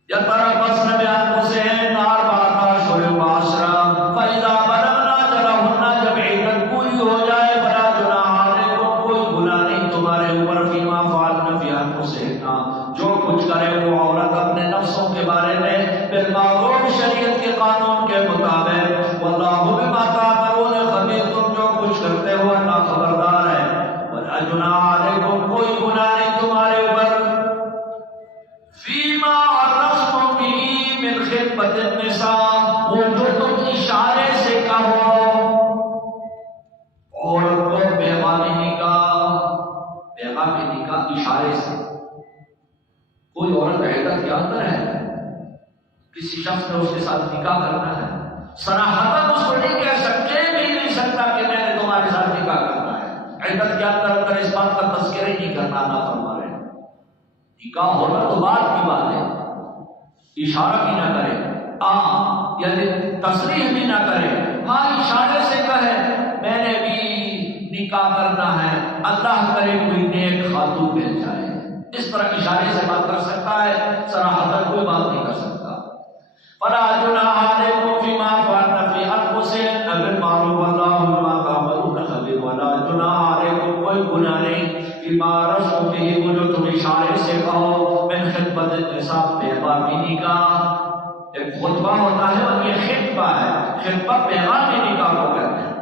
یتربصن بانفسہن 4 اشہر و 10، فإذا بلغن أجلهن، جب عدت پوری ہو جائے، فلا جناح علیکم، کوئی گناہ نہیں تمہارے اوپر، فیما فعلن فی انفسہن، جو کچھ کرے وہ عورت اپنے نفسوں کے بارے میں، بالمعروف شریعت کے قانون کے مطابق. واللہ بما تعملون خبیر، تم جو کچھ کرتے ہو اللہ خبردار ہے. کوئی عورت عدت کے اندر ہے، کسی شخص نے اس کے ساتھ نکاح کرنا ہے، صراحتاً اس کو نہیں کہہ سکتے بھی نہیں سکتا کہ میں نے تمہارے ساتھ نکاح کرنا ہے، عدت کے اندر اس بات کا تذکرہ نہیں کرنا نہ فرما رہے۔ نکاح ہونا تو بات کی بات ہے، اشارہ بھی نہ کرے، یعنی تصریح بھی نہ کرے، ہاں اشارے سے کہے میں نے بھی نکاح کرنا ہے، اللہ کرے کوئی نیک خاتون مل جائے، اس طرح اشارے سے بات کر سکتا ہے، صراحتاً کوئی بات نہیں کر سکتا۔ فلا جناح علیکم فیما فعلن فی انفسکم بالمعروف واللہ بما تعملون خبیر، ولا جناح علیکم کوئی گناہ نہیں فیما رسم به، وہ جو تم اشارے سے کہو، من خطبۃ النساء پیغام نکاح، ایک خطبہ ہوتا ہے اور یہ خطبہ ہے، خطبہ پیغام نکاح کو کہتے ہیں۔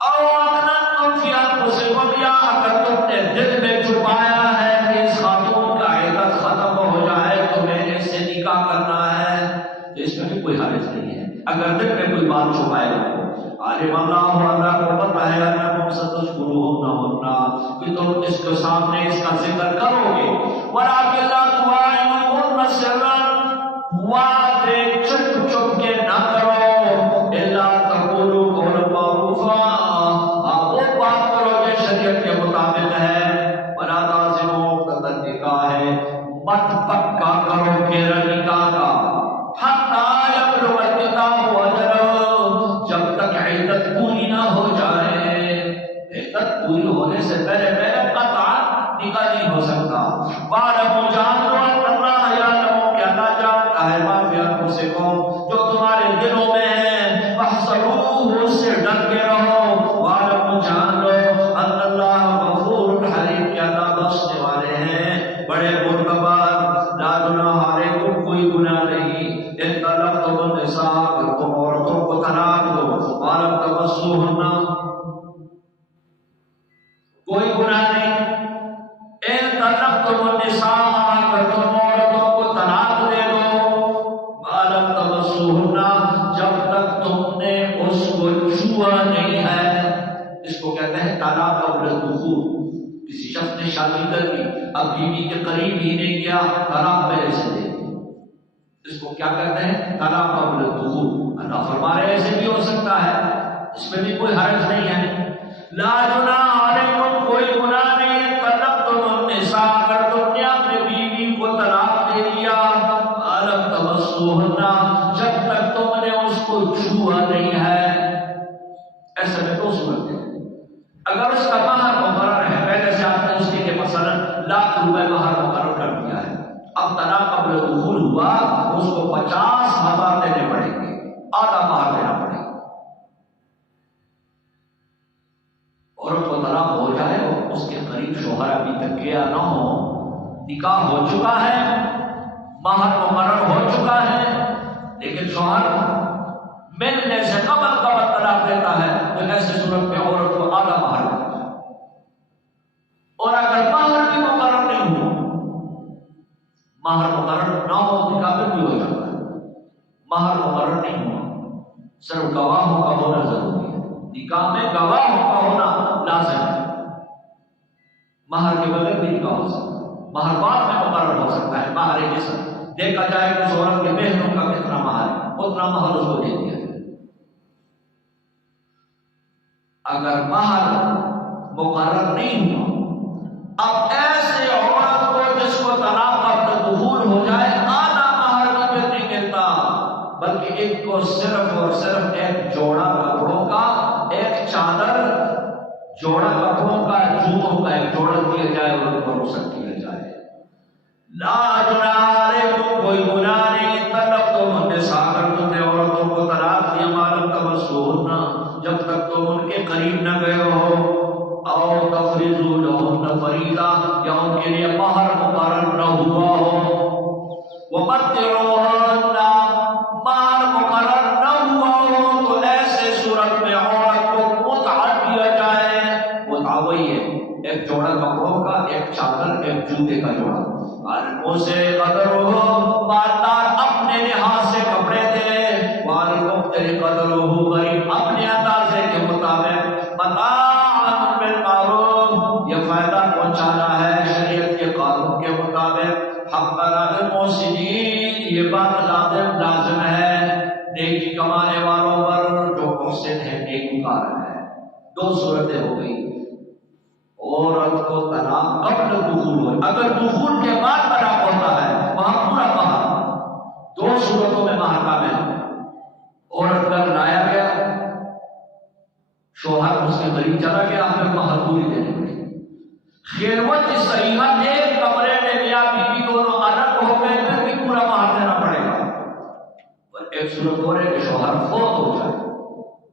او اکننتم فی انفسکم، یا اگر تم نے دل میں چھپایا ہے کہ اس خاتون کا عدت ختم ہو جائے تو میں نے اس سے نکاح کرنا ہے، تو اس میں بھی کوئی حرج نہیں ہے اگر دل میں کوئی بات چھپائے گا۔ عالم اللہ، اللہ کو پتہ ہے انکم ستذکرونہن، کہ تم اس کے سامنے اس کا ذکر کرو گے، ولکن لا تواعدوہن سرا، وعدے چھپ چھپ کے نہ کرو، الا تقولوا قولا معروفا، وہ بات کرو جو شریعت کے مطابق ہے، ولا تعزموا عقدۃ النکاح، مت پکا کرو پھر نکاح کا، حتی یبلغ الکتاب اجلہ، جب تک عدت پوری نہ ہو جائے، عدت پوری ہونے سے پہلے قطعا نکاح نہیں ہو سکتا۔ وَاعْلَمُوا، جان لو ان اللہ یعلم، کہ اللہ جانتا ہے ما فی انفسکم، جو تمہارے دلوں میں ہے، فاحذروہ، اس سے ڈر کے رہو، وَاعْلَمُوا، جان لو ان اللہ غفور حلیم، کہ اللہ بخشنے والے ہیں بڑے مردبار۔ لا جناح علیکم، کوئی گناہ نہیں، ان طلقتم النساء، اگر تم عورتوں کو طلاق دو، ولم تمسوہن، کوئی گناہ نہیں، ان طلقتم النساء، اگر تم عورتوں کو طلاق دے دو، ولم تمسوہن، جب تک تم نے اس کو چھوا نہیں ہے، اس کو کہتے ہیں طلاق قبل الدخول۔ کسی شخص نے شادی کر لی، اب بیوی کے قریب ہی نہیں گیا، طلاق پہلے سے دے دی، اس کو کیا کہتے ہیں؟ طلاق قبل الدخول۔ اللہ فرما رہے ایسے بھی ہو سکتا ہے، اس میں بھی کوئی حرج نہیں ہے۔ لا جناح علیکم، کوئی گناہ نہیں، طلقتم النساء، اگر تم نے اپنی بیوی کو طلاق دے دیا، ولم تمسوہن، جب تک تم نے اس کو چھوا نہیں ہے۔ ایسے میں دو صورت ہے، اگر اس کا مہر مقرر ہے، پہلے سے آپ نے اس کے لیے مثلا ₹1,00,000 مہر مقرر کر دیا ہے، اب طلاق قبل دخول ہوا، اس کو 50,000 دینے پڑیں گے، آدھا مہر دینا پڑے گا۔ عورت کو طلاق ہو جائے اور اس کے قریب شوہر ابھی تک گیا نہ ہو، نکاح ہو چکا ہے، مہر مقرر ہو چکا ہے، لیکن شوہر ملنے سے قبل طلاق دیتا ہے، تو ایسے صورت میں عورت کو آدھا مہر دیتا ہے۔ اور اگر مہر بھی مقرر نہیں ہو، مہر مقرر نہ ہو، نکاح بھی ہو جاتا ہے، مہر مقرر نہیں ہوا، صرف گواہوں کا ہونا ضروری ہے، نکاح میں گواہوں کا ہونا لازم ہے، مہر کے بغیر بھی نکاح ہو سکتا ہے، مہر بعد میں مقرر ہو سکتا ہے، مہر جسم دیکھا جائے کہ اس عورت کے بہنوں کا کتنا مہر ہے، اتنا مہر اس کو دے دیا جائے۔ اگر مہر مقرر نہیں ہوا، اب ایسے عورت کو جس کو طلاق قبل دخول ہو جائے، آدھا مہر بھی پھر نہیں ملتا، بلکہ ایک کو صرف اور صرف ایک جوڑا کپڑوں کا، ایک چادر، جوڑا کپڑوں کا، جوتوں کا ایک جوڑا دیا جائے اور ان کو رخصت کیا جائے۔ لا جناح علیکم، کوئی گناہ نہیں، طلقتم النساء، اگر تم نے عورتوں کو طلاق دیا، ما لم تمسوہن، جب تک تم ان کے قریب نہ گئے ہو، او تفریضوا لہن فریضہ، یا ان کے لیے مہر مقرر نہ ہوا ہو، ومتعوہن، مہر مقرر نہ ہوا ہو، تو ایسے صورت میں عورت کو متعہ دیا جائے۔ متعہ وہی ہے، ایک جوڑا کپڑوں کا، ایک چادر، ایک جوتے کا جوڑا، سے قدر ہو، مالدار اپنے لحاظ سے کپڑے دے، والمقتر قدر ہو، غریب اپنے اندازے کے مطابق، متاعًا بالمعروف، یہ فائدہ پہنچانا ہے شریعت کے قانون کے مطابق، حقا علی المحسنین، یہ بات لازم ہے نیکی کمانے والوں پر جو محسن ہے، نیکوکار ہے۔ دو صورتیں ہو گئی، عورت کو طلاق قبل دخول ہو، اگر دخول کے بعد طلاق ہوتا ہے وہاں پورا مہر، دو صورتوں میں مہر کامل ہے۔ عورت گھر لایا گیا، شوہر اس کے قریب چلا گیا، ہمیں مہر پوری دینے پڑی۔ خلوت صحیحہ ایک کمرے میں میاں بیوی دونوں الگ ہو گئے، پھر بھی پورا مہر دینا پڑے گا۔ اور ایک صورت اور ہے کہ شوہر فوت ہو جائے،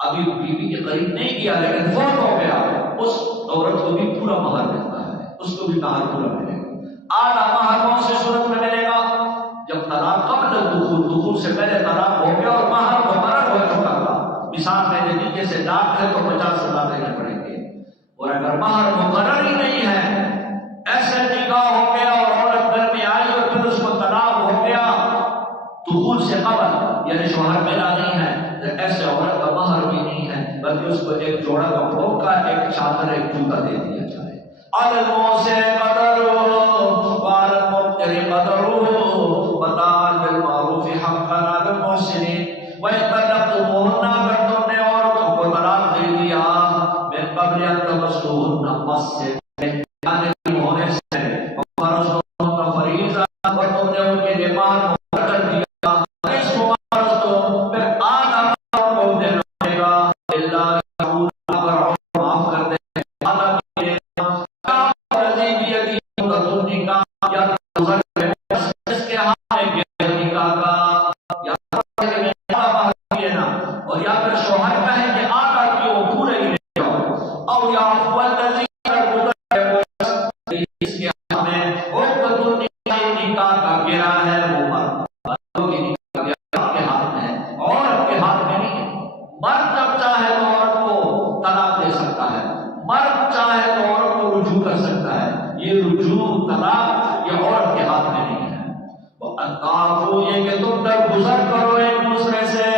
ابھی بیوی کے قریب نہیں کیا لیکن فوت ہو گیا، اس عورت کو بھی پورا مہر ملتا ہے، اس کو بھی مہر پورا ملے گا۔ آدھا مہر کون سی صورت میں ملے گا؟ جب طلاق قبل دخول سے پہلے طلاق ہو گیا اور مہر مقرر ہو چکا تھا، مثال میں نے دی جیسے لاکھ ہے تو 50,000 دینے پڑیں گے، اور اگر مہر مقرر ہی نہیں ہے، ایسے نکاح ہو گیا اور عورت گھر میں آئی اور پھر اس کو طلاق ہو گیا دخول سے قبل، یعنی شوہر ملا نہیں ہے، ایسے عورت کا مہر بھی نہیں ہے، بلکہ اس کو ایک جوڑا کپڑوں کا، ایک چادر، ایک جوتا دے دیا جائے۔ الموسع قدرہ وعلی المقتر قدرہ متاعا بالمعروف حقا علی المحسنین وَإِن طَلَّقْتُمُوهُنَّ، اگر تم نے عورتوں کو طلاق دے دیا من قبل ان تمسوهن، مس سے یعنی ہونے سے، وَفَرَضْتُمْ فَرِیضَةً، اور تم نے ان کے لیے مہر مقرر کر دیا، اس کو فرضتم، پھر آدھا مہر کو دینا پڑے گا، الا یعفون، اگر معاف کر دیں، آدھا بھی دینا، الذی بیدہ عقدۃ النکاح، یا جس کے ہاتھ میں نکاح کا، یا اور یا پھر شوہر کہے کہ آدھا کیوں پورے ہی لے جاؤ، او یعفو الذی، اس کے ہاتھ میں عقدۃ النکاح، نکاح کا گرہ ہے، وہ مرد کی نکاح کے ہاتھ میں ہے، عورت کے ہاتھ میں نہیں ہے۔ مرد جب چاہے تو عورت کو طلاق دے سکتا ہے، مرد چاہے تو عورت کو رجوع کر سکتا ہے، یہ رجوع طلاق یہ عورت کے ہاتھ میں نہیں ہے۔ وَأَن تَعْفُوا، یہ کہ تم درگزر کرو ایک دوسرے سے،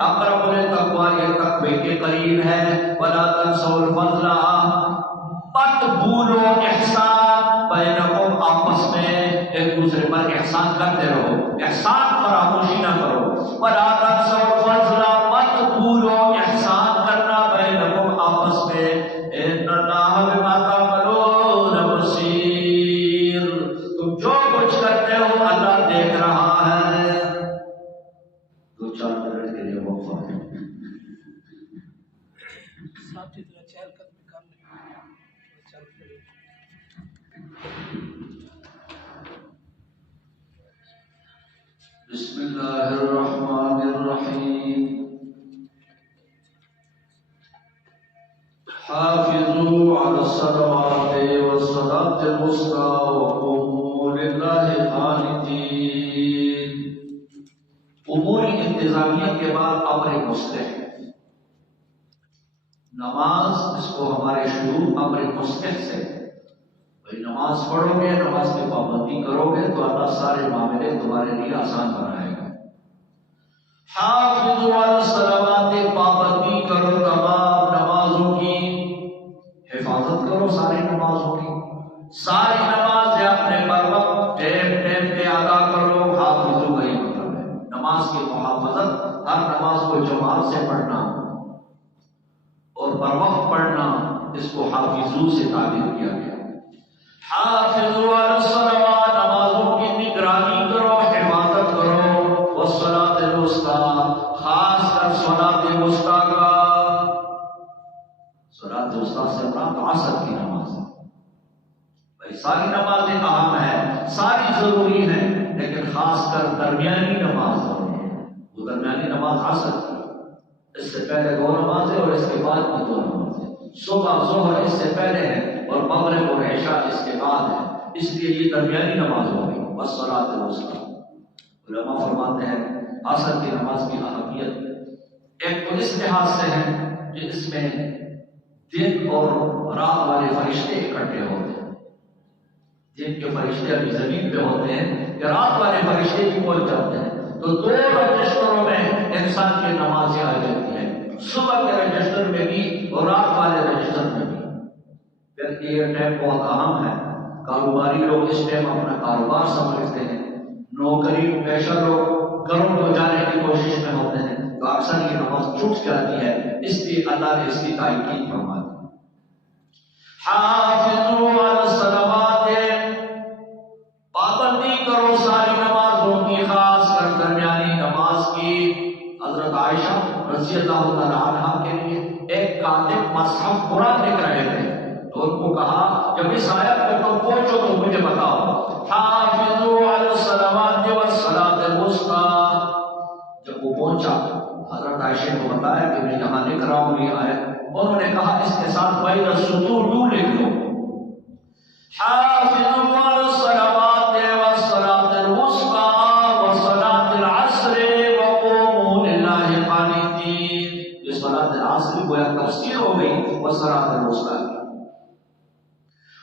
اقرب للتقویٰ، یہ تقوی کے قریب ہے، وَلَا تَنسَوْا الْفَضْلَ، مت بھولو احسان، بینکم، آپس میں ایک دوسرے پر احسان کرتے رہو، احسان فراموشی نہ کرو، وَلَا تَنسَوْا الْفَضْلَ، مت بھولو احسان کرنا بینکم، آپس میں، إِنَّ اللَّهَ بِمَا تَعْمَلُونَ بَصِيرٌ، تم جو کچھ کرتے ہو اللہ دیکھ رہا ہے۔ 2-4 منٹ کے لیے وقفہ ہے۔ بسم اللہ الرحمن الرحیم، حافظوا علی الصلوات والصلاة الوسطى وقوموا للہ قانتین۔ امور انتظامیہ کے بعد امر مصلح، نماز اس کو ہمارے شروع امر مصلح سے، بھائی نماز پڑھو گے، نماز کی پابندی کرو گے تو اللہ سارے معاملے تمہارے لیے آسان بنائے گا۔ حافظوا علی الصلوات، پابندی کرو تمام نمازوں کی، حفاظت کرو ساری نمازوں کی، ساری نمازیں اپنے پر وقت ٹیم پہ ادا کرو۔ حافظوا کا یہ مطلب ہے نماز کی محافظت، ہر نماز کو جماعت سے پڑھنا اور پر وقت پڑھنا، اس کو حافظوا سے تعبیر کیا گیا۔ حافظوا علی الصلوات، نمازوں کی نگرانی کرو، حفاظت کرو، والصلاۃ الوسطیٰ، خاص کر صلاۃ الوسطیٰ کا، صلاۃ الوسطیٰ سے مراد عصر کی نماز ہے۔ بھائی ساری نمازیں اہم ہیں، ساری ضروری ہیں، لیکن خاص کر درمیانی نماز ہے، وہ درمیانی نماز عصر کی، اس سے پہلے 2 نمازیں اور اس کے بعد بھی 2 نمازیں، صبح ظہر اس سے پہلے ہے اور مغرب اور عشاء اس کے بعد ہے، اس لیے یہ درمیانی نماز ہو گئی، والصلاۃ الوسطیٰ۔ علماء فرماتے ہیں عصر کی نماز کی اہمیت ایک تو اس لحاظ سے ہے کہ اس میں دن اور رات والے فرشتے اکٹھے ہوتے ہیں، دن کے فرشتے ابھی زمین پہ ہوتے ہیں کہ رات والے فرشتے بھی پہنچ جاتے ہیں، تو 2 رجسٹروں میں انسان کی نمازیں آ جاتی ہیں، صبح کے رجسٹر میں بھی اور رات والے رجسٹر میں بھی۔ پھر یہ ٹائم بہت اہم ہے، کاروباری لوگ اس ٹائم اپنا کاروبار سنبھال غریب پیشہ لوگ گھروں کو جانے کی کوشش میں ہوتے ہیں تو اکثر یہ نماز چھوٹ جاتی ہے، اس لیے اللہ نے اس کی تاکید فرما دی۔ حافظوا علی الصلوات، پابندی کرو ساری نمازوں کی، خاص کر درمیانی نماز کی۔ حضرت عائشہ رضی اللہ تعالیٰ عنہا کے لیے ایک کاتب مصحف قرآن لکھ رہے تھے تو ان کو کہا جب اس آیت پہ تم پہنچو تو مجھے بتاؤ، حافظوا علی الصلوات والصلاۃ الوسطیٰ۔ جب وہ پہنچا حضرت عائشہ کو بتایا کہ میں یہاں لکھ رہا ہوں یہ آیت، انہوں نے کہا اس کے ساتھ بین السطور لکھ لو، حافظوا علی الصلوات والصلاۃ الوسطیٰ وصلاۃ العصر وقوموا للہ قانتین۔ یہ صلاۃ العصر گویا تفسیر ہو گئی وصلاۃ الوسطیٰ،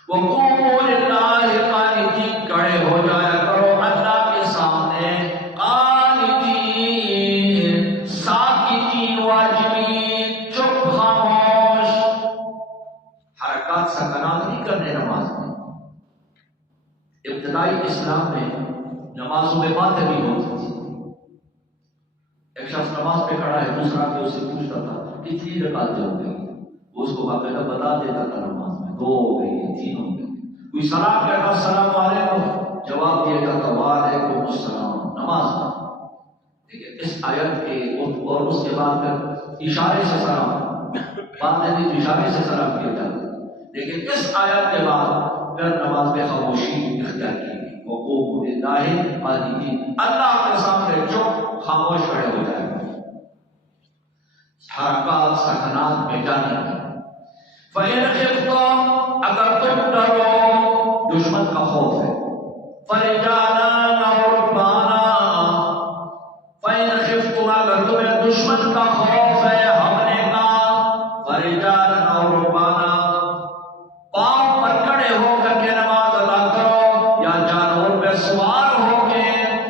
وقوموا للہ قانتین، کھڑے ہو جایا کرو اللہ کے سامنے، قانتین ساکتین واجبین، چپ خاموش، حرکات سکنات نہیں کرنے نماز میں۔ ابتدائی اسلام میں نمازوں میں باتیں بھی ہوتی تھی، ایک شخص نماز پہ کھڑا ہے، دوسرا پہ اسے پوچھتا تھا کتنی رکعتیں ہو گئی، وہ اس کو باقاعدہ بتا دیتا تھا نماز میں 2 ہو گئی، 3 ہو گئی۔ کوئی سلام کہتا السلام علیکم، جواب دیا جاتا وعلیکم السلام، نماز میں۔ لیکن اس آیت کے اور اس کے بعد پھر اشارے سے سلام، بات نہیں تو اشارے سے سلام کیا جاتا، لیکن اس آیت کے بعد پھر نماز میں خاموشی اختیار کی گئی، وقوموا للہ قانتین، اللہ کے سامنے چپ خاموش کھڑے ہو جائے، حرکات سکنات میں جانے کی۔ فَإِنْ خِفْتُمْ، اگر تم ڈرو، دشمن کا خوف ہے، فَرِجَالًا أَوْ رُكْبَانًا، فَإِنْ خِفْتُمْ، اگر تمہیں دشمن کا خوف ہے حملے کا، فَرِجَالًا أَوْ رُكْبَانًا، پاؤں پر کھڑے ہو کر کے نماز ادا کرو، یا جانور پہ سوار ہو کے،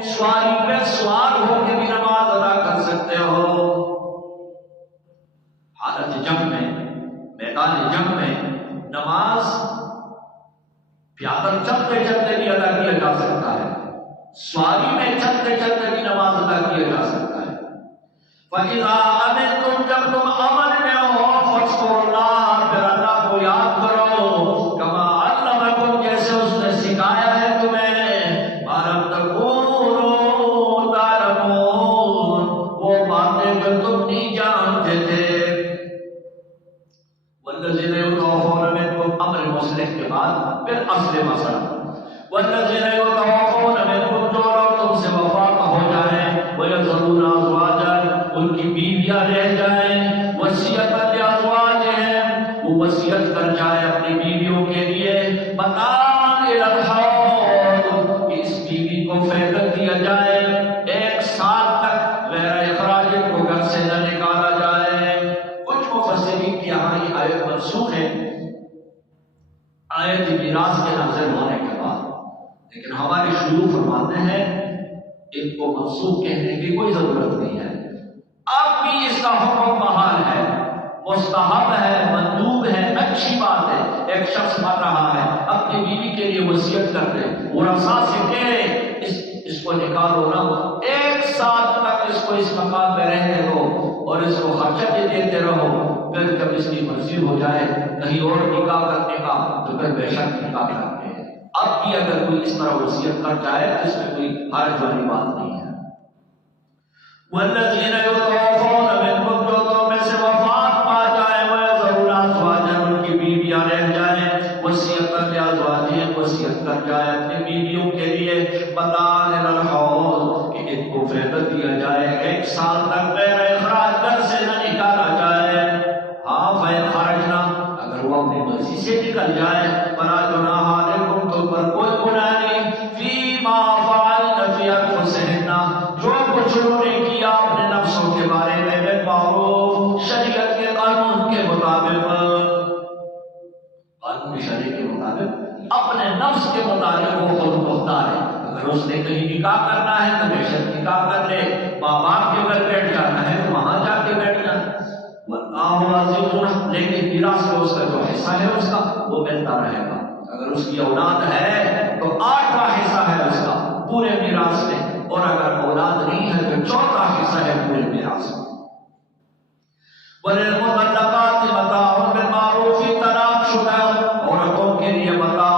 سواری پہ سوار ہو کے بھی نماز ادا کر سکتے ہو۔ حالت جنگ میں، میدان جنگ میں نماز پیادل چلتے چلتے بھی ادا کیا جا سکتا ہے، سواری میں چلتے چلتے بھی نماز ادا کیا جا سکتا ہے۔ فَإِذَا أَمِنْتُمْ، جب تم امن میں ہو، فَاذْكُرُوا اللَّهَ، پھر اللہ کو یاد کرو، كَمَا عَلَّمَكُمْ، جیسے اس نے سکھایا ہے تمہیں، مَا لَمْ تَكُونُوا تَعْلَمُونَ، وہ باتیں جو تم نہیں جانتے تھے۔ وَالَّذِينَ يُتَوَفَّوْنَ مِنْكُمْ، امر مصلح کے بعد پھر اصل مسئلہ، وَالَّذِينَ يُتَوَفَّوْنَ مِنْكُمْ، جو لوگ تم سے وفات ہو جائیں، وَيَذَرُونَ أَزْوَاجًا، ان کی بیویاں رہ جائیں، وصیۃً لِأَزْوَاجِهِمْ، وہ وصیت کر جائے اپنی بیویوں کے لیے، مَتَاعًا إِلَى الْحَوْلِ، کہ اس بیوی کو فیض دیا جائے، 1 سال تک غیر اخراج کو گھر سے نہ نکالا جائے۔ کچھ مفسرین کی یہاں یہ آیت منسوخ ہے آیت میراث کے نازل ہونے کے بعد، لیکن ہمارے شیوخ فرماتے ہیں ان کو منسوخ کہنے کی کوئی ضرورت نہیں ہے، اب بھی اس کا حکم بحال ہے، مستحب ہے، مندوب ہے، اچھی بات ہے۔ ایک شخص مر رہا ہے، اپنی بیوی کے لیے وصیت کر دے، ورثاء سے کہے اس کو نکالو نا، 1 سال تک اس کو اس مقام میں رہنے دو اور اس کو خرچہ بھی دیتے رہو، پھر جب اس کی مرضی ہو جائے کہیں اور نکاح کرنے کا تو پھر بے شک نکاح کرتے ہیں۔ اب بھی اگر کوئی اس طرح وصیت کر جائے تو اس میں کوئی حرج والی بات نہیں ہے۔ وَالَّذِينَ يُتَوَفَّوْنَ مِنْكُمْ، جو تم میں سے وفات پا جائے، وَيَذَرُونَ أَزْوَاجًا، ان کی بیویاں رہ جائیں، وصیۃً لِأَزْوَاجِهِمْ، وصیت کر جائے اپنی بیویوں کے لیے، مَتَاعًا إِلَى الْحَوْلِ، کہ ان کو فیض دیا جائے، 1 سال تک غیر اخراج گھر سے نہ نکالا جائے۔ ہاں فَإِنْ خَرَجْنَا، اگر وہ اپنی مرضی سے نکل جائے، فَلَا جُنَاحَ عَلَيْكُمْ، تم پر کوئی گناہ نہیں، فِيمَا فَعَلْنَ فِي أَنفُسِهِنَّ، جو کچھ انہوں نے کیا اپنے نفسوں کے بارے میں، بالمعروف، شریعت کے قانون کے مطابق، قانون شریعت کے مطابق، اپنے نفس کے مطابق وہ خود مختار ہے۔ اگر اس نے کہیں نکاح کرنا ہے تو بے شک نکاح کر لے، ماں باپ کے گھر بیٹھ جانا ہے تو وہاں جا کے بیٹھ جانا، لیکن میراث میں اس کا جو حصہ ہے اس کا وہ ملتا رہے گا۔ اگر اس کی اولاد ہے تو 8واں حصہ ہے اس کا پورے میراث میں، اور لحاظ سے۔ وَلِلْمُطَلَّقَاتِ مَتَاعٌ بِالْمَعْرُوفِ، طلاق شدہ عورتوں کے لیے متاع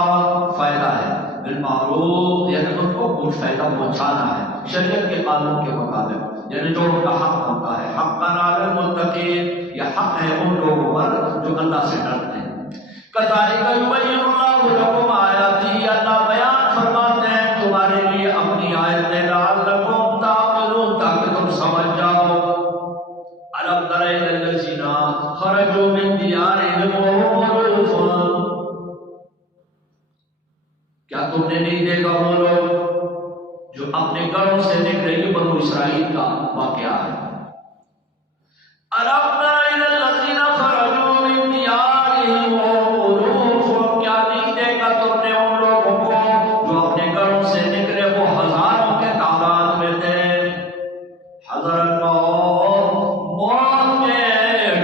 فائدہ ہے، بالمعروف یعنی ان کو کچھ فائدہ پہنچانا ہے شریعت کے قانون کے مطابق، یعنی جو ان کا حق ہوتا ہے۔ حقاً علی المتقین، یہ حق ہے ان لوگوں پر جو اللہ سے ڈرتے ہیں۔ کذالک یبین اللہ لکم آیاتہ، اللہ بیان فرماتے ہیں تمہارے لیے اپنی آیتیں، لعلکم تعقلون، تاکہ تم سمجھ جاؤ۔ الم تر الی الذین خرجوا من دیارہم وهم الوف، کیا تم نے نہیں دیکھا وہ لوگ جو اپنے گھروں سے نکلے؟ یہ بنو اسرائیل کا واقعہ ہے۔ الم تر الی الذین خرجوا من دیارہم وهم الوف، کیا نہیں دیکھا تم نے ان لوگوں کو جو اپنے گھروں سے نکلے، وہ ہزاروں کے تعداد میں تھے، حذر الموت، موت کے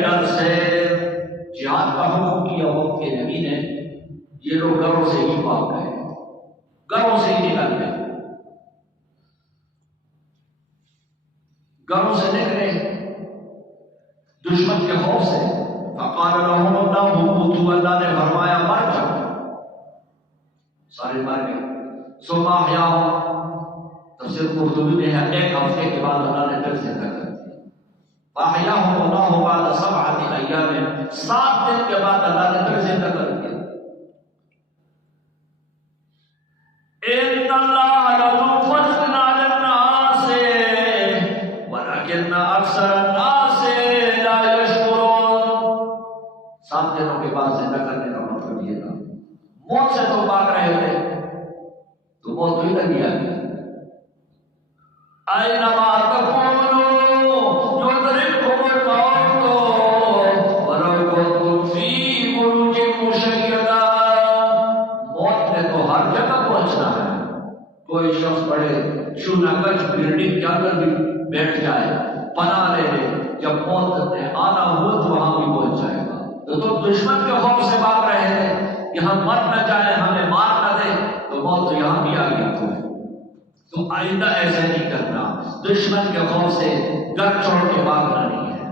ڈر سے جہاد کا حکم کیا وقت کے نبی نے۔ یہ لوگ گھروں سے ہی بھاگ گئے، گھروں سے ہی نکل گئے، گھروں سے نکلے دشمن کے خوف سے۔ فقال لهم الله موتوا، اللہ نے فرمایا مر جاؤ، سارے مر گئے۔ ثم احیاهم، تفسیر قرطبی میں ہے ایک ہفتے کے بعد اللہ نے پھر زندہ کر دیا۔ فاحیاهم الله بعد 7 ایام، 7 دن کے بعد اللہ نے پھر زندہ کر دیا۔ ان اللہ لذو فضل علی الناس ولکن اکثر الناس لا یشکرون، 7 دنوں کے بعد زندہ کرنے کا مطلب یہ تھا، موت سے تو بھاگ رہے تھے تو موت تو ادھر ہی آ گئی۔ اینما تکونوا یدرککم الموت ولو کنتم فی بروج مشیدہ، موت نے تو ہر جگہ پہنچنا ہے۔ کوئی شخص بڑے چونا گچ بلڈنگ کے اندر بھی بیٹھ جائے، پناہ لے لے، جب موت نے آنا ہو تو وہاں بھی پہنچ جائے گا۔ تو تم دشمن کے خوف سے بھاگ رہے تھے کہ ہم مر نہ جائیں، ہمیں مار نہ دے، تو موت تو یہاں بھی آ گئی تمہیں۔ تو آئندہ ایسے نہیں کرنا، دشمن کے خوف سے گھر چھوڑ کے بھاگنا نہیں ہے۔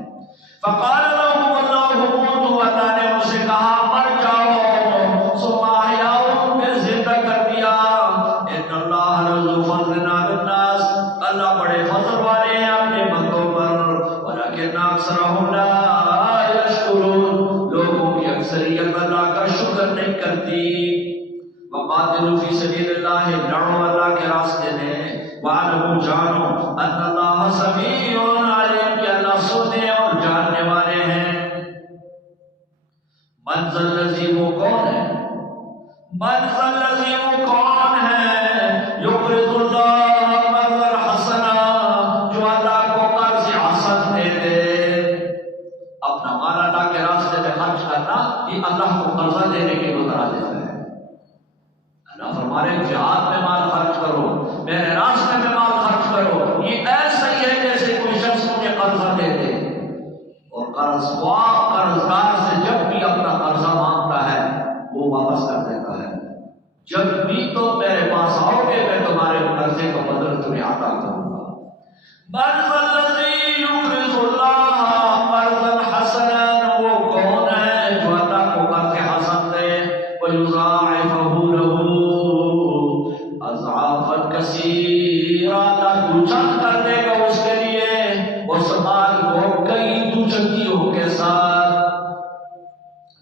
فقال لهم اللہ موتوا، اللہ نے ان سے کہا مر جاؤ، ثم احیاهم، پھر زندہ کر دیا۔ ان اللہ لذو فضل علی الناس، اللہ بڑے فضل والے ہیں اپنے بندوں پر، ولکن اکثرهم لا یشکرون، لوگوں کی اکثریت اللہ کا شکر نہیں کرتی۔ وقاتلوا فی سبیل اللہ، لڑو اللہ کے راستے میں، وَاعْلَمُوا، جانو، ان اللہ سمیع علیم، کہ اللہ سننے اور جاننے والے ہیں۔ من ذا الذی، وہ کون ہے؟ من ذا الذی، وہ کون ہے؟ یقرض اللہ قرضا حسنا، جو اللہ کو قرض حسن دے دے۔ اپنا مال اللہ کے راستے میں خرچ کرنا، یہ اللہ کو قرضہ دینے کے بتا دیتا ہے۔ اللہ فرمانے جہاد میں مال خرچ کرو، میرے راستے میں مال خرچ کرو، یہ ایسا ہی ہے جیسے کوئی شخص مجھے قرضہ دے دے، اور قرضدار سے جب بھی اپنا قرضہ مانگتا ہے وہ واپس کر دیتا ہے۔ جب بھی تم میرے پاس آؤ گے میں تمہارے قرضے کا بدل تمہیں عطا کروں گا۔ من ذا الذی یقرض اللہ قرضا حسنا، وہ کون ہے جو اللہ کو قرض حسن دے، ویضاعفہ لہ اضعافا کثیرا، اللہ دوچند کر دے گا اس کے لیے اس مال کو کئی دوچندیوں کے ساتھ۔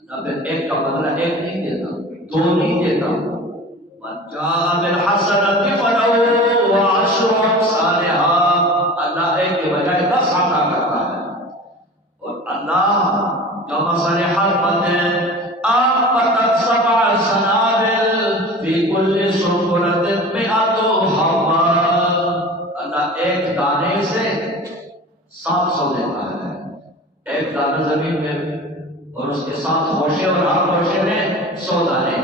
اللہ پھر ایک کا بدلہ ایک نہیں دیتا، دو نہیں دیتا۔ من جاء بالحسنۃ فلہ عشر امثالها، اللہ ایک کے بجائے 10 عطا کرتا ہے۔ اور اللہ کمثل حبۃ انبتت 7 سنابل فی کل سنبلۃ 100 حبۃ، اللہ ایک دانے سے 700 دیتا ہے۔ ایک دانہ زمین میں اور اس کے 7 خوشے، اور ہر خوشے میں 100 دانے،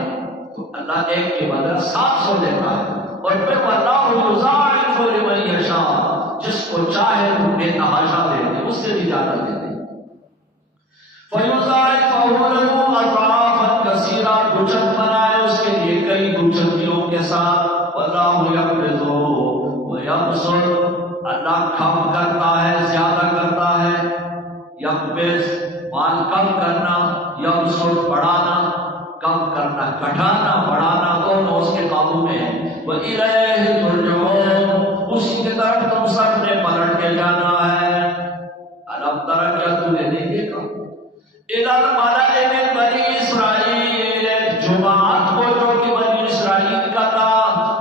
تو اللہ ایک کے بدل 700 دیتا ہے۔ اور پھر واللہ یضاعف لمن یشاء، جس کو چاہے وہ بے تحاشا دے دے، اس سے بھی زیادہ دے دے۔ فَيُضَاعِفَهُ لَهُ أَضْعَافًا كَثِيرًا، دوچند بنائے اس کے لیے کئی دوچندیوں کے ساتھ۔ وَاللَّهُ يَقْبِضُ وَيَبْسُطُ، اللہ کم کرتا ہے زیادہ کرتا یکبس مال کم کرنا، یبسط بڑھانا، کم کرنا، گھٹانا، بڑھانا، دونوں اس کے قابو میں ہے۔ وَإِلَيْهِ تُرْجَعُونَ، اسی کی طرف تم سب نے پلٹ کے جانا ہے۔ الم تر، کیا تو نے نہیں دیکھا؟ اِلَى الْمَلَإِ مِن بَنِي اسرائیل، ایک جماعت کو جو کہ بنی اسرائیل کا تھا،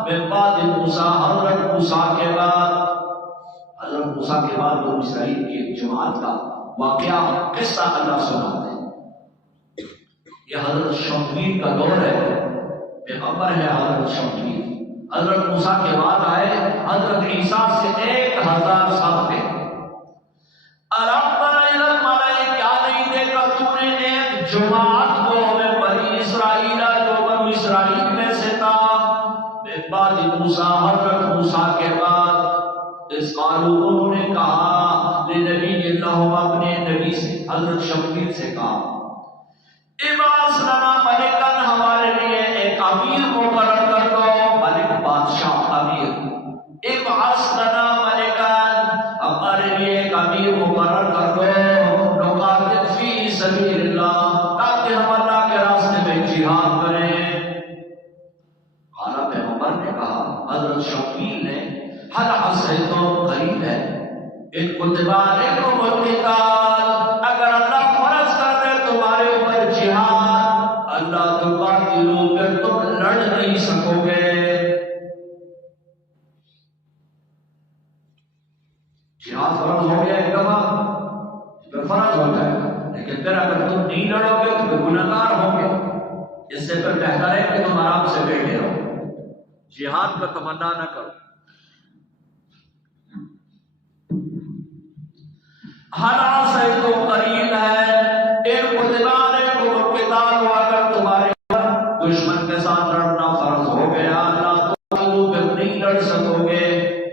من بعد موسیٰ، حضرت موسیٰ کے بعد، حضرت موسیٰ کے بعد بنی اسرائیل کی ایک جماعت کا واقعہ قصہ اللہ سناتے ہیں۔ یہ حضرت شمویل کا دور ہے، پیغمبر ہے حضرت شمویل، حضرت موسیٰ کے بعد آئے، حضرت عیسیٰ سے 1000 سال پہ۔ الم تر الی الملأ، کیا نہیں دیکھا تو نے ایک جماعت کو من بنی اسرائیل، جو بنی اسرائیل میں سے تھا، من بعد موسیٰ، حضرت موسیٰ کے بعد، اس قالوا، انہوں نے کہا لنبی اللہ، اپنے نبی سے، حضرت شمویل سے کہا، ابعث لنا ملکا، ہمارے لیے ایک امیر مقرر کر دو، ملک بادشاہ، امیر، ابعث لنا ملکا، ہمارے لیے ایک امیر مقرر کر دو، نقاتل فی سبیل اللہ، تاکہ ہم اللہ کے راستے میں جہاد کریں۔ قال، پیغمبر نے کہا، حضرت شمویل نے، حل عصیتم، قریب ہے، ان کتب علیکم القتال، اگر اللہ فرض کر دے تمہارے اوپر جہاد، اللہ تقاتلوا، پھر تم لڑ نہیں سکو گے۔ جہاد فرض ہو گیا ایک دفعہ، پھر فرض ہو جائے گا، لیکن پھر اگر تم نہیں لڑو گے تو پھر گنہگار ہو گے۔ اس سے پھر بہتر ہے کہ تم آرام سے بیٹھے رہو، جہاد کا تمنا نہ کرو۔ حل عصیتم، قریب ہے، ان کتب علیکم القتال، اگر تمہارے اوپر دشمن کے ساتھ لڑنا فرض ہو گیا، اللہ تقاتلوا، پھر نہیں لڑ سکو گے۔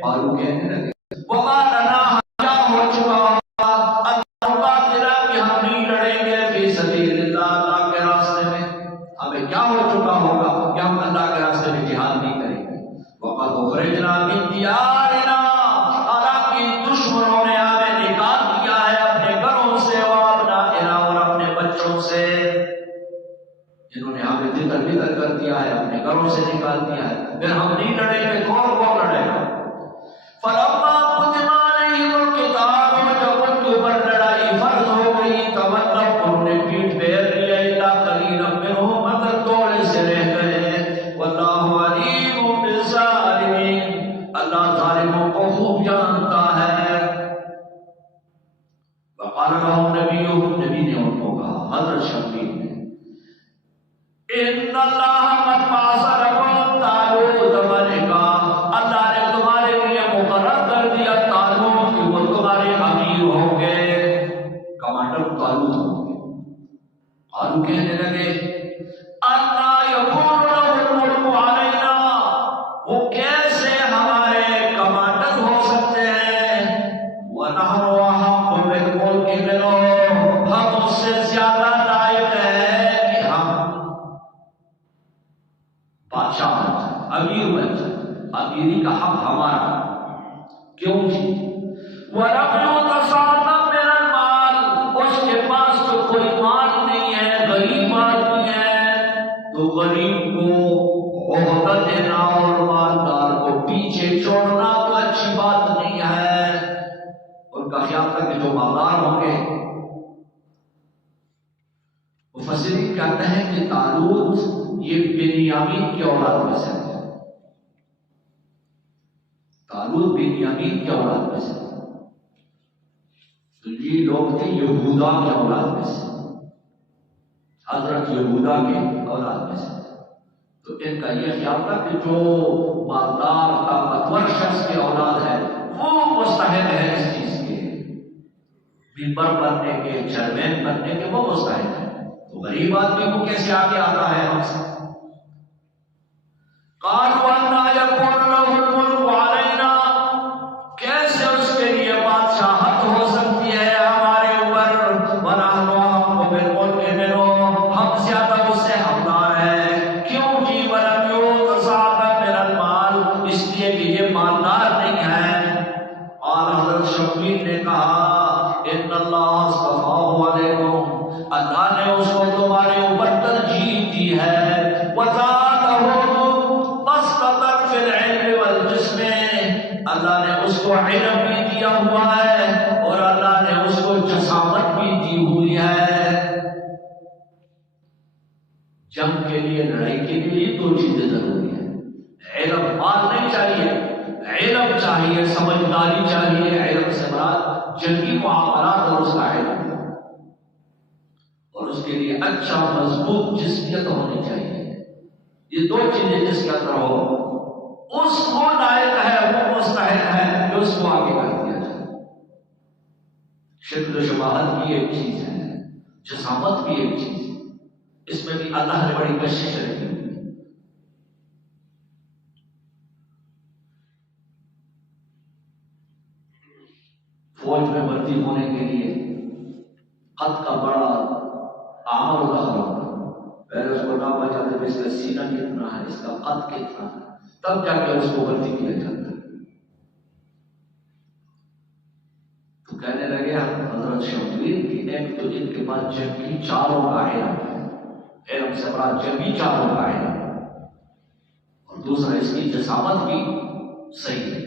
قالوا، کہنے لگے، وما لنا، کیا ہو چکا ہوگا، ان نقاتل، کہ ہم نہیں لڑیں گے، فی سبیل اللہ، اللہ کے راستے میں، ہمیں کیا ہو چکا ہوگا کہ ہم اللہ کے راستے میں جہاد نہیں کریں گے۔ وقد اخرجنا من دیارنا، حالانکہ دشمنوں نے ہمیں نکال دیا ہے اپنے گھروں سے، وابنائنا، اور اپنے بچوں سے، انہوں نے ہمیں تتر بتر کر دیا ہے، اپنے گھروں سے نکال دیا ہے، پھر ہم نہیں لڑیں گے، کون لڑے گا۔ فلما كتب عليهم القتال، جب ان کے اوپر لڑائی فرض ہو گئی، تولوا، انہوں نے پیٹھ پھیر لیا، الا قليلا منهم، مگر تھوڑے سے رہ گئے۔ واللہ علیم بالظالمین، اللہ ظالموں کو خوب جانتا ہے۔ وقال لهم نبيهم، نبی نے ان کو کہا، حضرت شمویل نے، ان اللہ قد بعث لكم طالوت ملکا، اللہ نے تمہارے لیے مقرر کر دیا طالوت، کہ وہ تمہارے امیر ہوں گے، کمانڈر طالوت ہوں گے۔ قالوا، کہنے لگے، انا یکون له الملک علینا، وہ کیسے ہمارے کمانڈر ہو سکتے ہیں، ونحن احق بالملک منه، ہم اس سے زیادہ لائق ہیں کہ ہم بادشاہ بن جائیں، امیر بن جائیں، امیری کا حق ہمارا، کیوں جی؟ وَلَمْ يُؤْتَ سَعْةً مِّنَ الْمَالِ، اس کے پاس تو کوئی مال نہیں ہے، غریب آدمی ہے، تو غریب کو عہدہ دینا اور مالدار کو پیچھے چھوڑنا تو اچھی بات نہیں ہے۔ ان کا خیال تھا کہ جو مالدار ہوں گے، مفسرین کہتے ہیں کہ طالوت یہ بنیامین کی اولاد میں سے ہے، طالوت بنیامین کی اولاد میں سے، تو یہ لوگ تھے یہودا کی اولاد میں سے، حضرت یہودا کے اولاد میں سے، تو ان کا یہ خیال تھا کہ جو مالدار طاقتور شخص کی اولاد ہے وہ مستحق ہے اس چیز کے، ممبر بننے کے، چیئرمین بننے کے، وہ مستحق ہے، تو غریب آدمی کو کیسے آگے آتا ہے ہم سے؟ قالوا انا يكون له الملك علينا، کیسے اس کے لیے بادشاہت ہو سکتی ہے ہمارے اوپر، ونحن احق بالملک منه، ہم زیادہ اس سے حقدار ہیں، کیوں جی؟ ولم يؤت سعة من المال، اس لیے کہ یہ مالدار نہیں ہے۔ اور حضرت شمویل نے کہا، ان اللہ اللہ نے اس کو علم بھی دیا ہوا ہے اور اللہ نے اس کو جسامت بھی دی ہوئی ہے۔ جنگ کے لیے، لڑائی کے لیے یہ دو چیزیں ضروری ہیں۔ علم مال نہیں چاہیے، علم چاہیے، سمجھداری چاہیے۔ علم سے مراد جنگی معاملات اور اس کا علم، اور اس کے لیے اچھا مضبوط جسمیت ہونی چاہیے۔ یہ دو چیزیں جس کے اندر ہو، اس کو لائق ہے، وہ مستحق ہے کہ اس کو آگے کر دیا جائے۔ شکل و شباہت بھی ایک چیز ہے، جسامت بھی ایک چیز ہے، اس میں بھی اللہ نے بڑی کشش رکھی ہوئی ہے۔ فوج میں بھرتی ہونے کے لیے قد کا بڑا عمل دخل ہوتا ہے۔ پہلے اس کو ناپا جاتا ہے، اس کا سینہ کتنا ہے، اس کا قد کتنا ہے، تب جا کے اس کو بھرتی کیا جاتا ہے۔ تو کہنے لگے حضرت شبیر کہ ایک تو ان کے پاس جنگی چاروں کا علم ہے، علم سے مراد جنگی چاروں کا علم ہے، اور دوسرا اس کی جسامت بھی صحیح ہے۔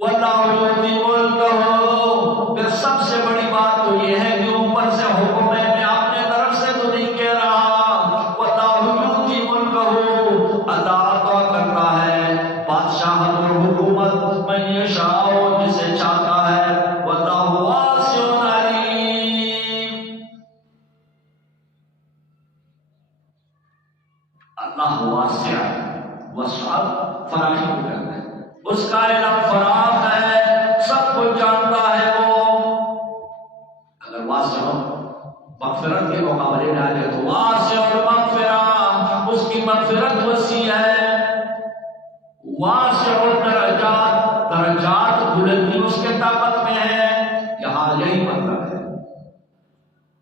وَاللَّهُ يُؤْتِي مُلْكَهُ، پھر سب سے بڑی بات تو یہ ہے کہ اوپر سے حکم ہے، میں اپنے طرف سے تو نہیں کہہ رہا۔ وَاللَّهُ يُؤْتِي مُلْكَهُ، اللہ عطا کرتا ہے بادشاہت اور حکومت من یشاء، جسے چاہتا ہے۔ وَاللَّهُ وَاسِعٌ عَلِيمٌ، اللہ واسع، وسع فراخی کو کہتا ہے، اس کا علم فراخ ہے، سب کچھ جانتا ہے وہ۔ اگر واسع مغفرت کے مقابلے میں آ جائے تو واسع المغفرہ، اس کی مغفرت وسیع ہے۔ واسع درجات، درجات بلندی اس کے طاقت میں ہے۔ یہاں یہی مطلب ہے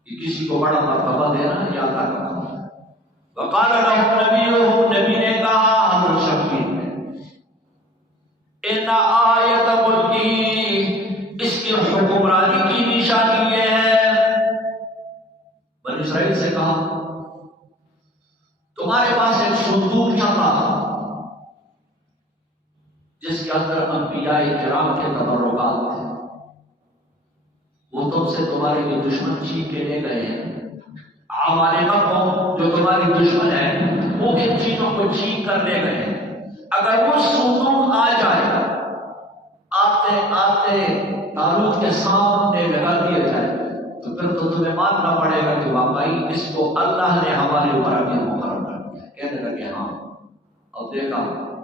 کہ کسی کو بڑا مرتبہ دینا یہ اللہ کا کام ہے۔ وقال لهم نبیہ، نبی نے کہا حضرت شبیر نے، ان آیت ملکی، اس کی حکمرانی کی نشانی یہ ہے۔ بنی اسرائیل سے کہا تمہارے پاس ایک صندوق تھا جس کے اندر انبیاء کرام کے تبرکات تھے، وہ تم سے تمہارے جو دشمن چھین کے لے گئے ہیں، عمالقہ قوم جو تمہاری دشمن ہے، وہ ان چیزوں کو چھین کر لے گئے ہیں۔ اگر وہ صندوق آ جائے، آتے آتے طالوت کے سامنے لگا دیا جائے، تو پھر تو تمہیں ماننا پڑے گا کہ واقعی اس کو اللہ نے ہمارے اوپر امیر مقرر کر دیا۔ کہنے لگے ہاں، اور دیکھا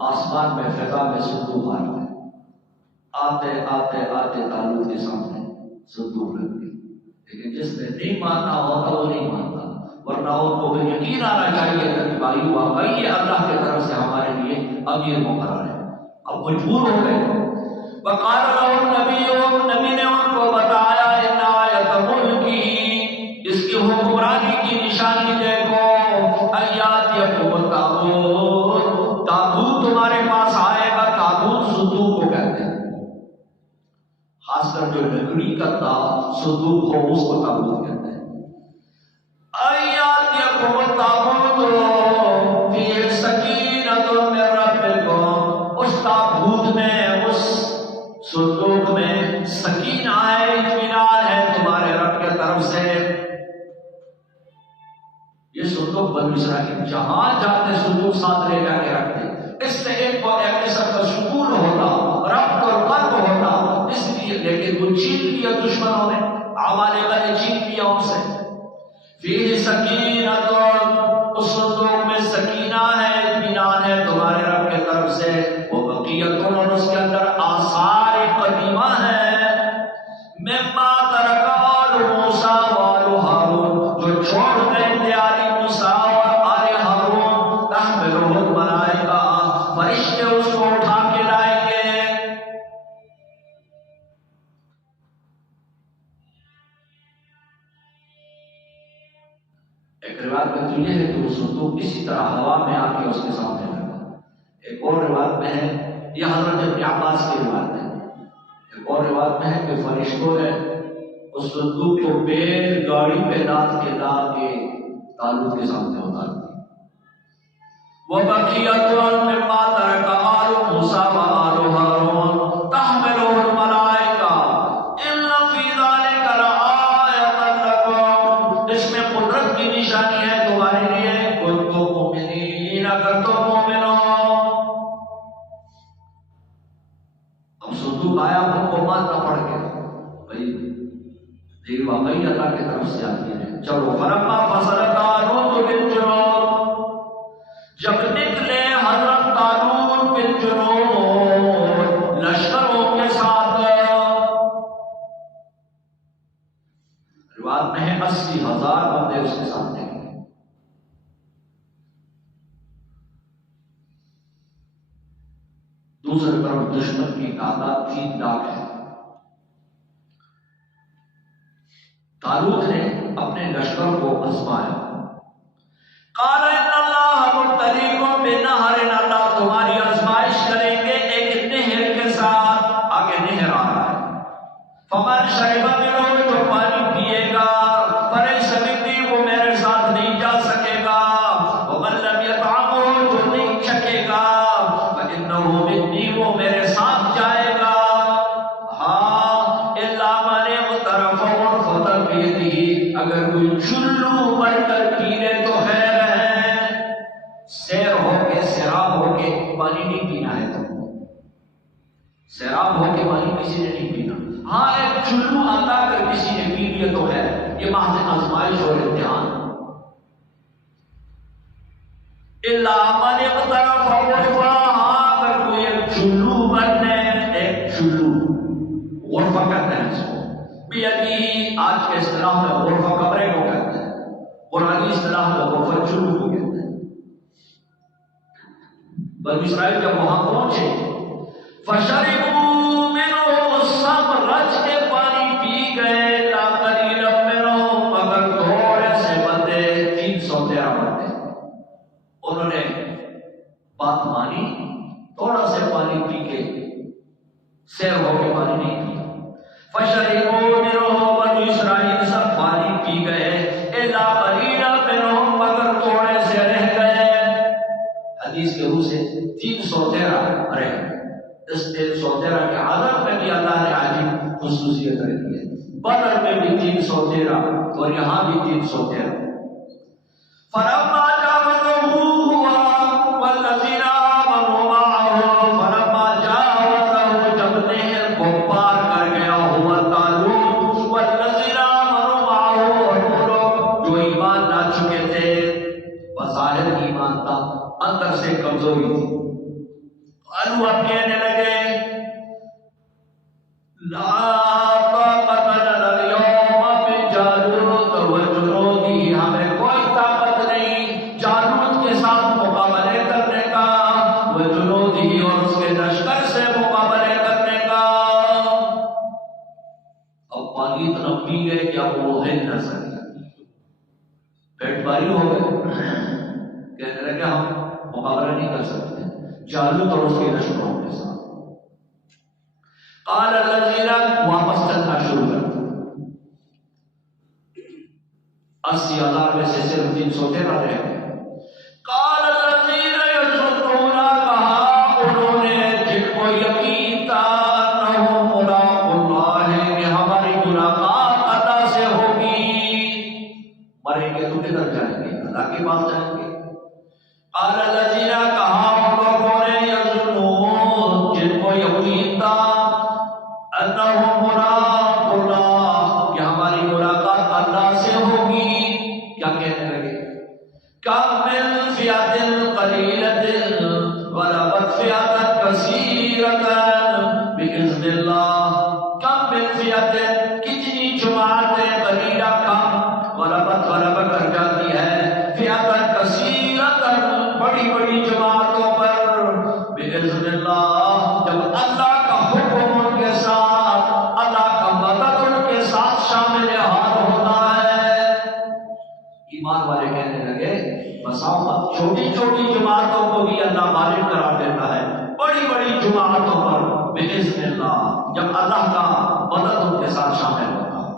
آسمان میں فضا میں صندوق آ رہا ہے، آتے آتے آتے طالوت کے سامنے صندوق رکھ دی۔ لیکن جس نے نہیں ماننا ہوتا وہ نہیں مانتا، ورنہ ان کو بھی یقین آنا چاہیے کہ بھائی واقعی یہ اللہ کی طرف سے ہمارے لیے امیر مقرر ہے۔ اب مجبور ہو گئے۔ وقال لهم نبی، نبی نے ان کو بتایا ان آیت ملکی، اس کی حکمرانی کی نشانی دیکھو، آیات یقوم تابوت، تابوت تمہارے پاس آئے گا۔ تابوت صندوق کو کہتے ہیں، خاص کر جو لکڑی کا صندوق ہو اس کو تابوت کہتے ہیں۔ آیات یقوم تابوت فیہ سکینۃ من ربکم، اس تابوت میں، اس صندوق میں سکینہ ہے، اطمینان ہے تمہارے رب کی طرف سے۔ یہ صندوق بنی اسرائیل جہاں جاتے صندوق ساتھ لے جا کے رکھتے، اس سے ایک قسم کا سکون ہوتا، ربط اور قلب ہوتا، اس لیے۔ لیکن وہ چھین لیا دشمنوں نے، عمالقہ نے چھین لیا ان سے۔ فیہ سکینۃ، اس صندوق میں سکینہ ہے، اطمینان ہے تمہارے رب کی طرف سے۔ وہ بقیت، اور اس کے اندر آثار قدیمہ ہے، مما ترک آل موسیٰ وآل ہارون، جو چھوڑ گئے تھے آل موسیٰ اور آل ہارون، تحملہ الملائکہ، فرشتے اس کو اٹھا کے لائیں گے۔ ایک روایت میں تو یہ ہے کہ وہ صندوق اسی طرح ہوا میں آ کے اس کے سامنے لگا۔ ایک اور روایت میں ہے، یہ حضرت ابن عباس کی روایت ہے، ایک اور روایت میں ہے کہ فرشتوں نے اس صندوق کو بیل گاڑی پہ لاد کے طالوت کے سامنے اتار دی۔ وَبَقِيَّةٌ مِّمَّا تَرَكَ آلُ مُوسَىٰ وَآلُ هَارُونَ صندوق آیا ان کو ماننا پڑ گیا بھائی یہ واقعی اللہ کی طرف سے آتی ہے. چلو فلما فصل طالوت بالجنود، جب نکلے حضرت طالوت بالجنود لشکروں کے ساتھ، روایت میں ہے 80,000 بندے اس کے ساتھ تھے. دوسری طرف دشمن کی تعداد 3 لاکھ ہے. طالوت نے اپنے لشکر کو آزمایا. قال ان اللہ مبتلیکم بنہر، اللہ تمہاری آزمائش کریں گے ایک نہر کے ساتھ. آگے نہر آ رہا ہے. فمن شرب منہ، جو پانی پیے گا، فلیس منی، وہ میرے ساتھ نہیں جا سکے گا. ومن لم یطعمہ، جو نہیں چکھے گا، فانہ منی، وہ میرے ساتھ جائے گا. اگر کوئی چلو بڑھ کر پی لے تو خیر ہے، سیر ہو کے سیراب ہو کے پانی نہیں پینا ہے. تو سیراب ہو کے پانی کسی نے نہیں پینا. ہاں ایک چلو آتا کر کسی نے پی لیا تو ہے، یہ محض آزمائش اور امتحان. الا من اقترف غرفا، اگر کوئی ایک چلو بننے، ایک چلو غرفہ کرنا ہے اس کو بیدی، آج کے اصطلاح میں غرفہ کمرے کو کہتے ہیں، قرآنی اصطلاح میں غرفہ چلو کو کہتے ہیں. بنی اسرائیل جب وہاں پہنچے فشربوا منہ، سب رج کے پانی پی گئے. لا قلیلا منہم، مگر تھوڑے سے بندے، 313 بندے، انہوں نے بات مانی، تھوڑا سے پانی پی کے سیر ہو کے پانی نہیں پیا. فشربوا منہ، بنی اسرائیل سب پانی پی گئے. الا قلیلا منہم، مگر تھوڑے سے رہ گئے. حدیث کے روح سے 313 رہ. اس 313 کے عدد میں بھی اللہ نے عجیب خصوصیت رکھی ہے. بدر میں بھی 313 اور یہاں بھی 313. فلما جاوزه هو والذین آمنوا معه، فلما جاوزه، جب نہر کو پار کر گیا، ہوا طالوت والذین آمنوا معه، اور وہ لوگ جو ایمان لا چکے تھے. بظاہر ایمان تھا، اندر سے کمزوری تھی. قالوا، اب کہنے لگے لا طاقت لنا اليوم بجالوت وجنوده، ہمیں کوئی طاقت نہیں جالوت کے ساتھ مقابلے کرنے کا، وجنوده، اور اس کے لشکر سے مقابلے کرنے کا. اب پانی اتنا پی گئے کہ اب وہ ہل نہ سکے، پیٹ بھاری ہو گئے. کہنے لگے ہم مقابلہ نہیں کر سکتے جالوت اور اس کے لشکروں کے ساتھ. قال الذین، واپس چلنا شروع کر دیا. 80,000 میں سے صرف 313 رہ گئے. قال الذین یظنون، کہا انہوں نے جن کو یقین تھا، انہم ملاقو اللہ، کہ ہماری ملاقات اللہ سے ہوگی. مریں گے تو کدھر جائیں گے؟ اللہ کے پاس جائیں گے. قال الذین، کہا ان لوگوں نے، یظنون، جن کو یقین تھا، انہم ملاقو اللہ، کہ ہماری ملاقات اللہ سے ہوگی. کیا کہنے لگے؟ کم من فئۃ قلیلۃ غلبت فئۃ کثیرۃ باذن اللہ. کم من فئۃ، کتنی جماعتیں قلیلہ کم، غلبت غلبہ کر جاتی ہے، فئۃ کثیرۃ، بڑی بڑی جماعتوں پر، باذن اللہ، جب اللہ کا حکم ان کے ساتھ، اللہ کا مدد ان کے ساتھ شامل حال ہوتا ہے. ایمان والے کہنے لگے بساوت چھوٹی چھوٹی جماعتوں کو بھی اللہ غالب قرار دیتا ہے، بڑی بڑی جماعتوں پر باذن اللہ، جب اللہ کا مدد ان کے ساتھ شامل ہوتا ہے.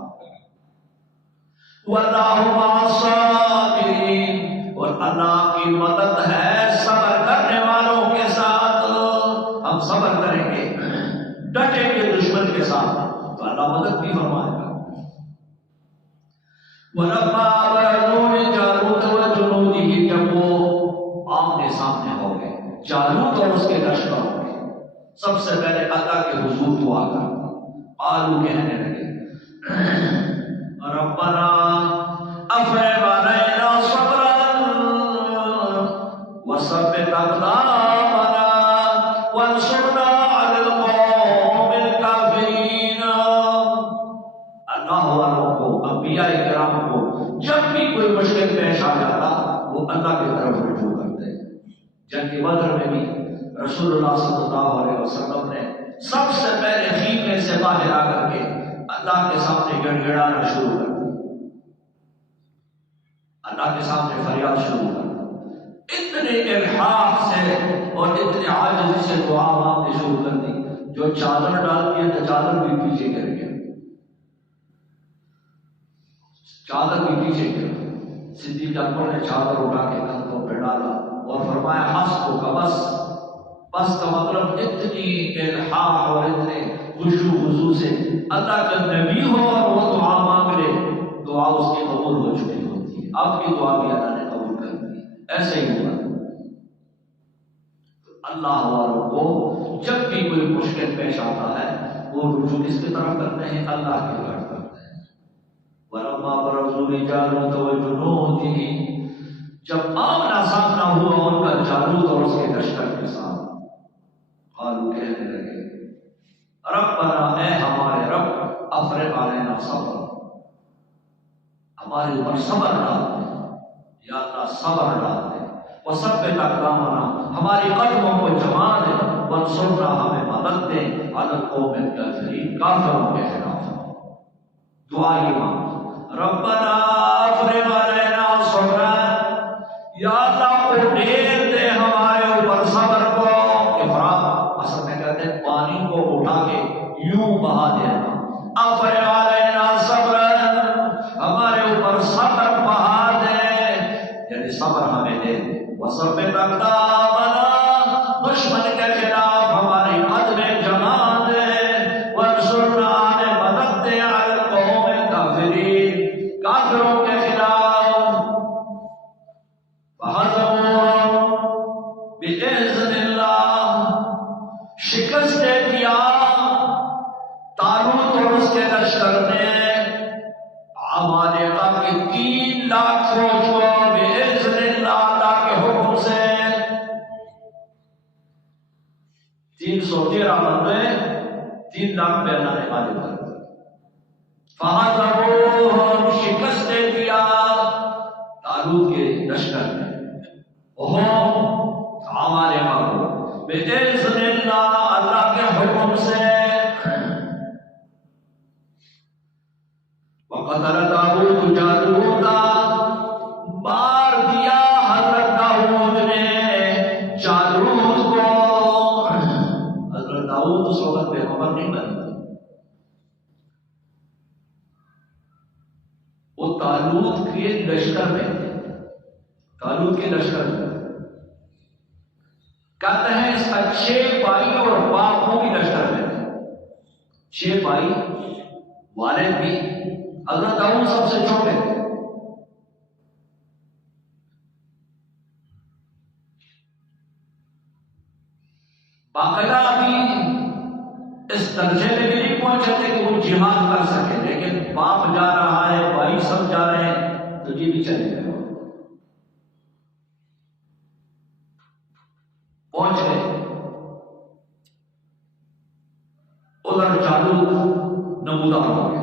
واللہ مع الصابرین، اور اللہ کی مدد ہے صبر کرنے والوں کے ساتھ. ہم صبر کریں گے، ڈٹیں گے دشمن کے ساتھ، تو اللہ مدد بھی فرمائے گا. ولما برزوا لجالوت وجنوده، جب وہ آمنے سامنے ہو گئے جالوت اور اس کے لشکروں کے. سب سے پہلے اللہ کے حضور دعا کرتا. قالوا کہنے لگے ربنا افرغ علینا صبرا وثبت اقدامنا وانصرنا علی القوم الکافرین. اللہ والوں کو، انبیاء کرام کو جب بھی کوئی مشکل پیش آ جاتا وہ اللہ کی طرف رجوع کرتے ہیں. جنگ بدر میں بھی رسول اللہ صلی اللہ علیہ وسلم نے سب سے پہلے خیمے سے باہر آ کر کے اللہ کے سامنے گڑ گڑانا شروع کر دیا، اللہ کے سامنے فریاد شروع کر دی. اتنے الحاح سے اور اتنے عاجزی سے دعا مانگنے شروع کر دی. جو چادر ڈال دی تو چادر بھی پیچھے گر گیا، چادر بھی پیچھے گر. صدیق اکبر نے چادر اٹھا کے کندھوں پہ ڈالا اور فرمایا حسبک، بس بس کا مطلب اتنی الحاح اور اتنے خشوع خضوع سے اللہ کا نبی ہو اور وہ دعا مانگ لے، دعا اس کی قبول ہو چکی ہوتی ہے. آپ کی دعا بھی اللہ نے قبول کر دی. ایسے ہی ہوا. اللہ والوں کو جب بھی کوئی مشکل پیش آتا ہے وہ رجوع کس کی طرف کرتے ہیں؟ اللہ کی طرف کرتے ہیں. وَلَمَّا بَرَزُوا لِجَالُوتَ وَجُنُودِهِ، جب آمنا سامنا ہوا ان کا جالوت اور اس کے لشکر کے ساتھ، قالوا کہنے لگے ربنا، اے ہمارے رب، افرغ علینا صبر، ہمارے اوپر صبر ڈال دے، یا اللہ صبر ڈال دے. وثبت اقدامنا، ہماری قدموں کو جما دے. وانصرنا، ہمیں مدد دے. علی القوم الکافرین، کافروں کے خلاف. دعا یہ مانگ ربنا افرغ علینا صبرا، یا اللہ اڈھیل دے ہمارے اوپر صبر کو. افراط اصل میں کہتے ہیں پانی کو اٹھا کے یوں بہا دینا. افرغ علینا صبرا، ہمارے اوپر صبر بہا دے، یعنی صبر ہمیں دے. وثبت اقدامنا، دشمن کے خلاف ہماری قدمیں جما دے. وانصرنا، ہمیں مدد دے. علی القوم الکافرین، کافروں کے خلاف. فہزموہم بإذن اللہ، شکست دے دیا طالوت اور اس کے لشکر نے عمالقہ کی 3 لاکھ فوج کو بإذن اللہ، اللہ کے حکم سے. 313 بندے 3 لاکھ پہ اللہ نے غالب کر دیا. فہزموہم، شکست دے دیا طالوت کے لشکر نے. عمالقہ کو بإذن اللہ، اللہ کے حکم سے. وقتل داؤد جالوتا، مار دیا حضرت داؤد نے جالوت کو. حضرت داؤد اس وقت پیغمبر نہیں بنے، وہ طالوت کے لشکر میں تھے. طالوت کے لشکر میں کہتے ہیں اس کا 6 بھائی اور باپوں کی لشکر میں تھے. 6 بھائی، والد بھی. حضرت داؤد سب سے چھوٹے تھے. باقاعدہ ابھی اس درجے میں بھی نہیں پہنچے تھے کہ وہ جہاد کر سکے، لیکن باپ جا رہا ہے، بھائی سب جا رہے ہیں تو یہ بھی چلے گئے. پہنچ گئے. ادھر جالوت نمودار ہو گیا،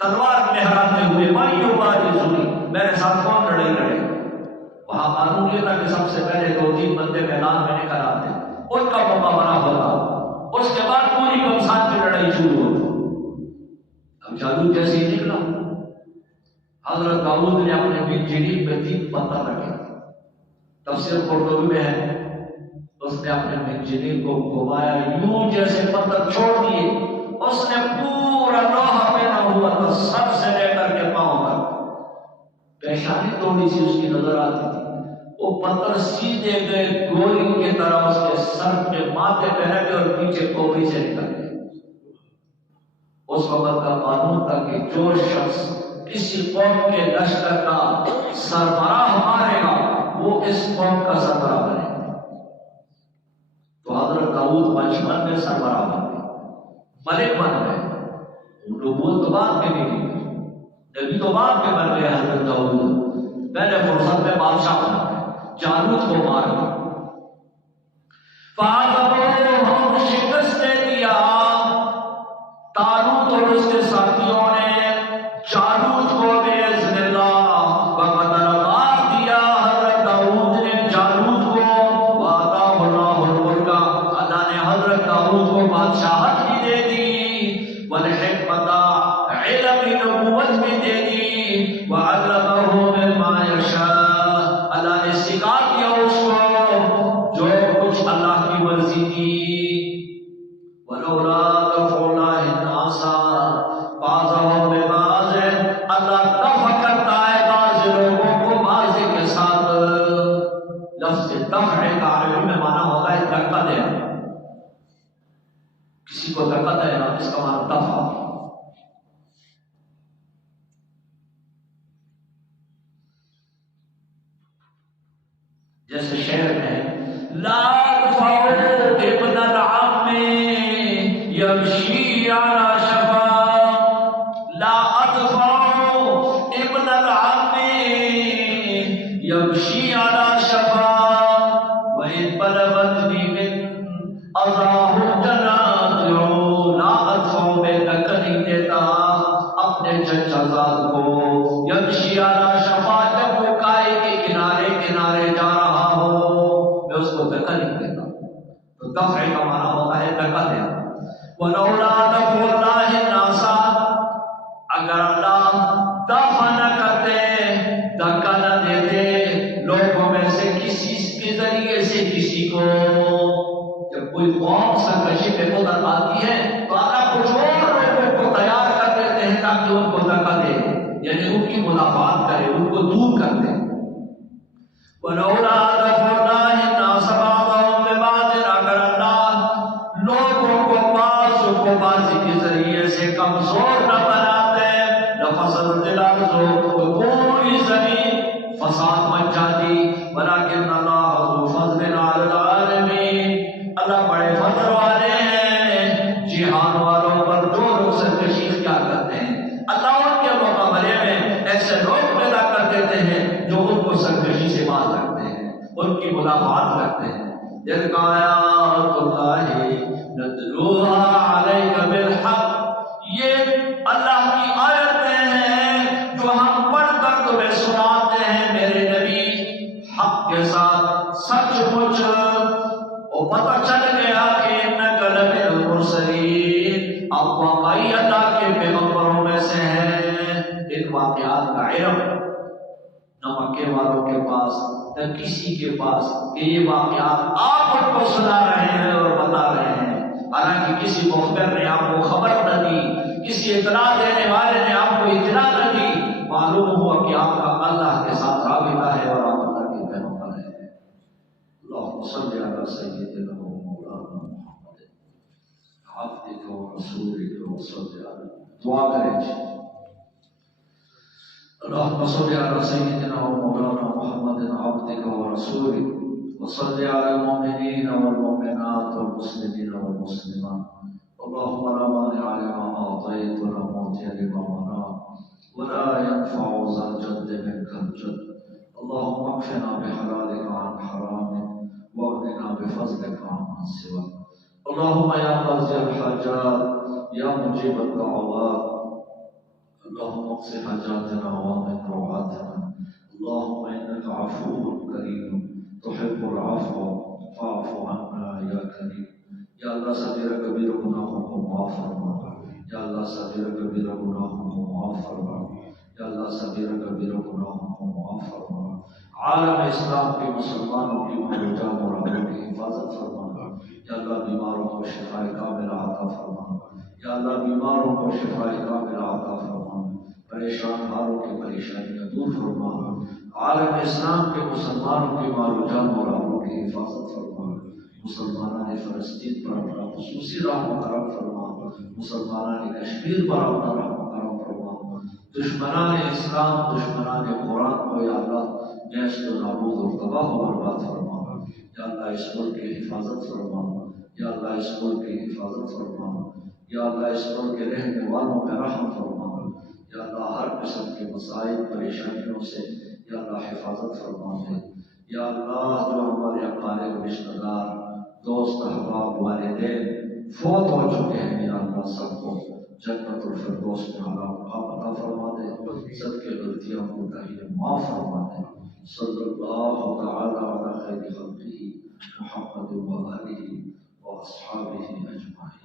تلوار لہراتے ہوئے مائیو بارزونی، میرے ساتھ کون لڑائی لڑے. وہاں قانون یہ تھا کہ سب سے پہلے 2-3 بندے میدان میں نکل آتے، ان کا مقابلہ ہوتا، اس کے بعد پوری گمسان کی لڑائی شروع ہوتی. اب جالوت جیسے ہی نکلا، حضرت داؤد نے اپنے منجنیق میں 3 پتھر رکھے. تفسیر قرطبی میں ہے، اس نے اپنے منجنیق کو گھمایا یوں جیسے پتھر چھوڑ دیے. اس نے پورا لوہا پہنا ہوا تھا، سر سے لے کر کے پاؤں تک. پیشانی تھوڑی سی اس کی نظر آتی تھی. وہ پتھر سیدھے گئے گولی کی طرح اس کے سر کے ماتھے پہ لگے اور پیچھے کوبری سے نکل گئے. اس وقت کا قانون تھا کہ جو شخص کسی قوم کے لشکر کا سربراہ مارے گا وہ اس قوم کا سربراہ بنے گا. تو حضرت داؤد داؤد بچپن میں سربراہ بن گئے، ملک بن گئے، نبوت تو بعد میں ملی، نبی تو بعد میں بن گئے حضرت داؤد، پہلے فرصت میں بادشاہ بن گئے، جالوت کو مار گئے۔ ہم شکست دے دیا طالوت اور اس کے ساتھیوں نے جالوت کو باذن اللہ بقدر مار دیا۔ حضرت داؤد نے جالوت کو وعطاہ اللہ الملک، اللہ نے حضرت داؤد کو بادشاہت بھی دے دی، والحکمت علم نبوت بھی دے دی، وعلمہ مما یشاء، اللہ نے سکھا دیا اس کو جو کچھ اللہ کی مرضی تھی۔ ولولا دفع اللہ الناس بعضهم ببعض، اللہ دفع کرتا ہے بعض لوگوں کو بعض کے ساتھ۔ لفظ دفع کا عربی میں معنی ہوتا ہے دھکا دینا، کسی کو دھکا دینا، اس کا معنی دفع۔ جیسے شعر میں لا تدفعوا ابن العم يمشي على شفا، لا ادفع ابن العم يمشي على شفا، وإن بلغتني من أذاه الجنازع، لا ادفع میں دھکا نہیں دیتا اپنے چچا زاد کو، یمشی على شفا، جب وہ کائے کے کنارے کنارے جا رہا ہو میں اس کو دھکا نہیں دیتا۔ تو دفع کا معنی ہوتا ہے دھکا دینا۔ ولولا دفع اللہ الناس، اگر اللہ دفع نہ کرتے، دھکا نہ دیتے لوگوں میں سے کسی کے ذریعے سے کسی کو، جب کوئی قوم سرکشی پہ قدرت آتی ہے تو اللہ کچھ اور لوگوں کو تیار کر دیتے ہیں تاکہ ان کو دھکا دے، یعنی ان کی مدافعت کرے، ان کو دور کر دے۔ ولولا دفع اللہ الناس بعضهم ببعض، اگر اللہ لوگوں کو بعض کو بعض کے ذریعے سے کمزور نہ بناتے، لفسدت الارض، تو پوری زمین فساد بن جاتی، ولکن اللہ ذو فضل علی العالمین، اللہ بڑے فضل والے ہیں جہان والوں پر۔ جو لوگ سرکشی اختیار کرتے ہیں اللہ ان کے مقابلے میں ایسے لوگ پیدا کر دیتے ہیں جو ان کو سرکشی سے باز رکھتے ہیں، ان کی مدافعت کرتے ہیں۔ تلک آیات اللہ نتلوها علیک بالحق، یہ اللہ کی آیتیں ہیں جو ہم پڑھ کر تمہیں سناتے ہیں میرے نبی، حق کے ساتھ، سچ مچ۔ اور پتہ چل گیا کہ انک لمن المرسلین، آپ واقعی اللہ کے پیغمبروں میں سے ہیں۔ ان واقعات کا علم نہ مکے والوں کے پاس نہ کسی کے پاس کہ یہ واقعات آپ ان کو سنا رہے ہیں اور بتا رہے ہیں، حالانکہ کسی مخبر نے آپ کو خبر نہ دی، کسی اطلاع دینے والے نے آپ کو اطلاع نہ دی، معلوم ہوا کہ آپ کا اللہ کے ساتھ رابطہ ہے اور آپ اللہ کے پیغمبر ہیں۔ اللہم صلی علی سیدنا و مولانا محمد عبدک و رسولک و صلی علی، دعا کریں۔ اللهم صل على سيدنا ومولانا محمد عبدك ورسولك وصل على المؤمنين والمؤمنات والمسلمين والمسلمات، اللهم لا مانع لما أعطيت ولا معطي لما منعت ولا ينفع ذا الجد منك الجد، اللهم اكفنا بحلالك عن حرامك واغننا بفضلك عمن سواك، اللهم يا قاضي الحاجات يا مجيب الدعوات، اللهم اقض حاجاتنا وامن روعاتنا، اللهم انك عفو كريم تحب العفو فاعف عنا یا کریم۔ یا اللہ صغیر کبیر گناہوں کو معاف فرما، یا اللہ صغیر کبیر گناہوں کو معاف فرما، یا اللہ صغیر کبیر گناہوں کو معاف فرما۔ عالم اسلام کے مسلمانوں کی جان اور عقل کی حفاظت فرما، یا اللہ بیماروں کو شفاء کاملہ عطا فرما، یا اللہ بیماروں کو شفاء کاملہ عطا فرما، پریشان حالوں کی پریشانیاں دور فرما، عالم اسلام کے مسلمانوں کی مال و جان اور آبرو کی حفاظت فرما، مسلمانان فلسطین پر اپنا خصوصی رحم و کرم فرما، مسلمانان کشمیر پر اپنا رحم و کرم فرما، دشمنان اسلام دشمنان قرآن کو یا اللہ نیست و نابود اور تباہ و برباد فرما، یا اللہ اس ملک کی حفاظت فرما، یا اللہ اس ملک کی حفاظت فرما، یا اللہ اس ملک کے رہنے والوں پہ رحم فرما، یا اللہ ہر قسم کے مسائل پریشانیوں سے یا اللہ حفاظت فرما دے، یا اللہ جو ہمارے اقارب رشتہ دار دوست احباب والدین فوت ہو چکے ہیں یا اللہ سب کو جنت الفردوس میں عطا فرما دے، سب کے غلطیوں کو معاف فرما دے۔ صلی اللہ تعالی علی خیر خلقہ محمد و آلہ و اصحابہ اجمعین۔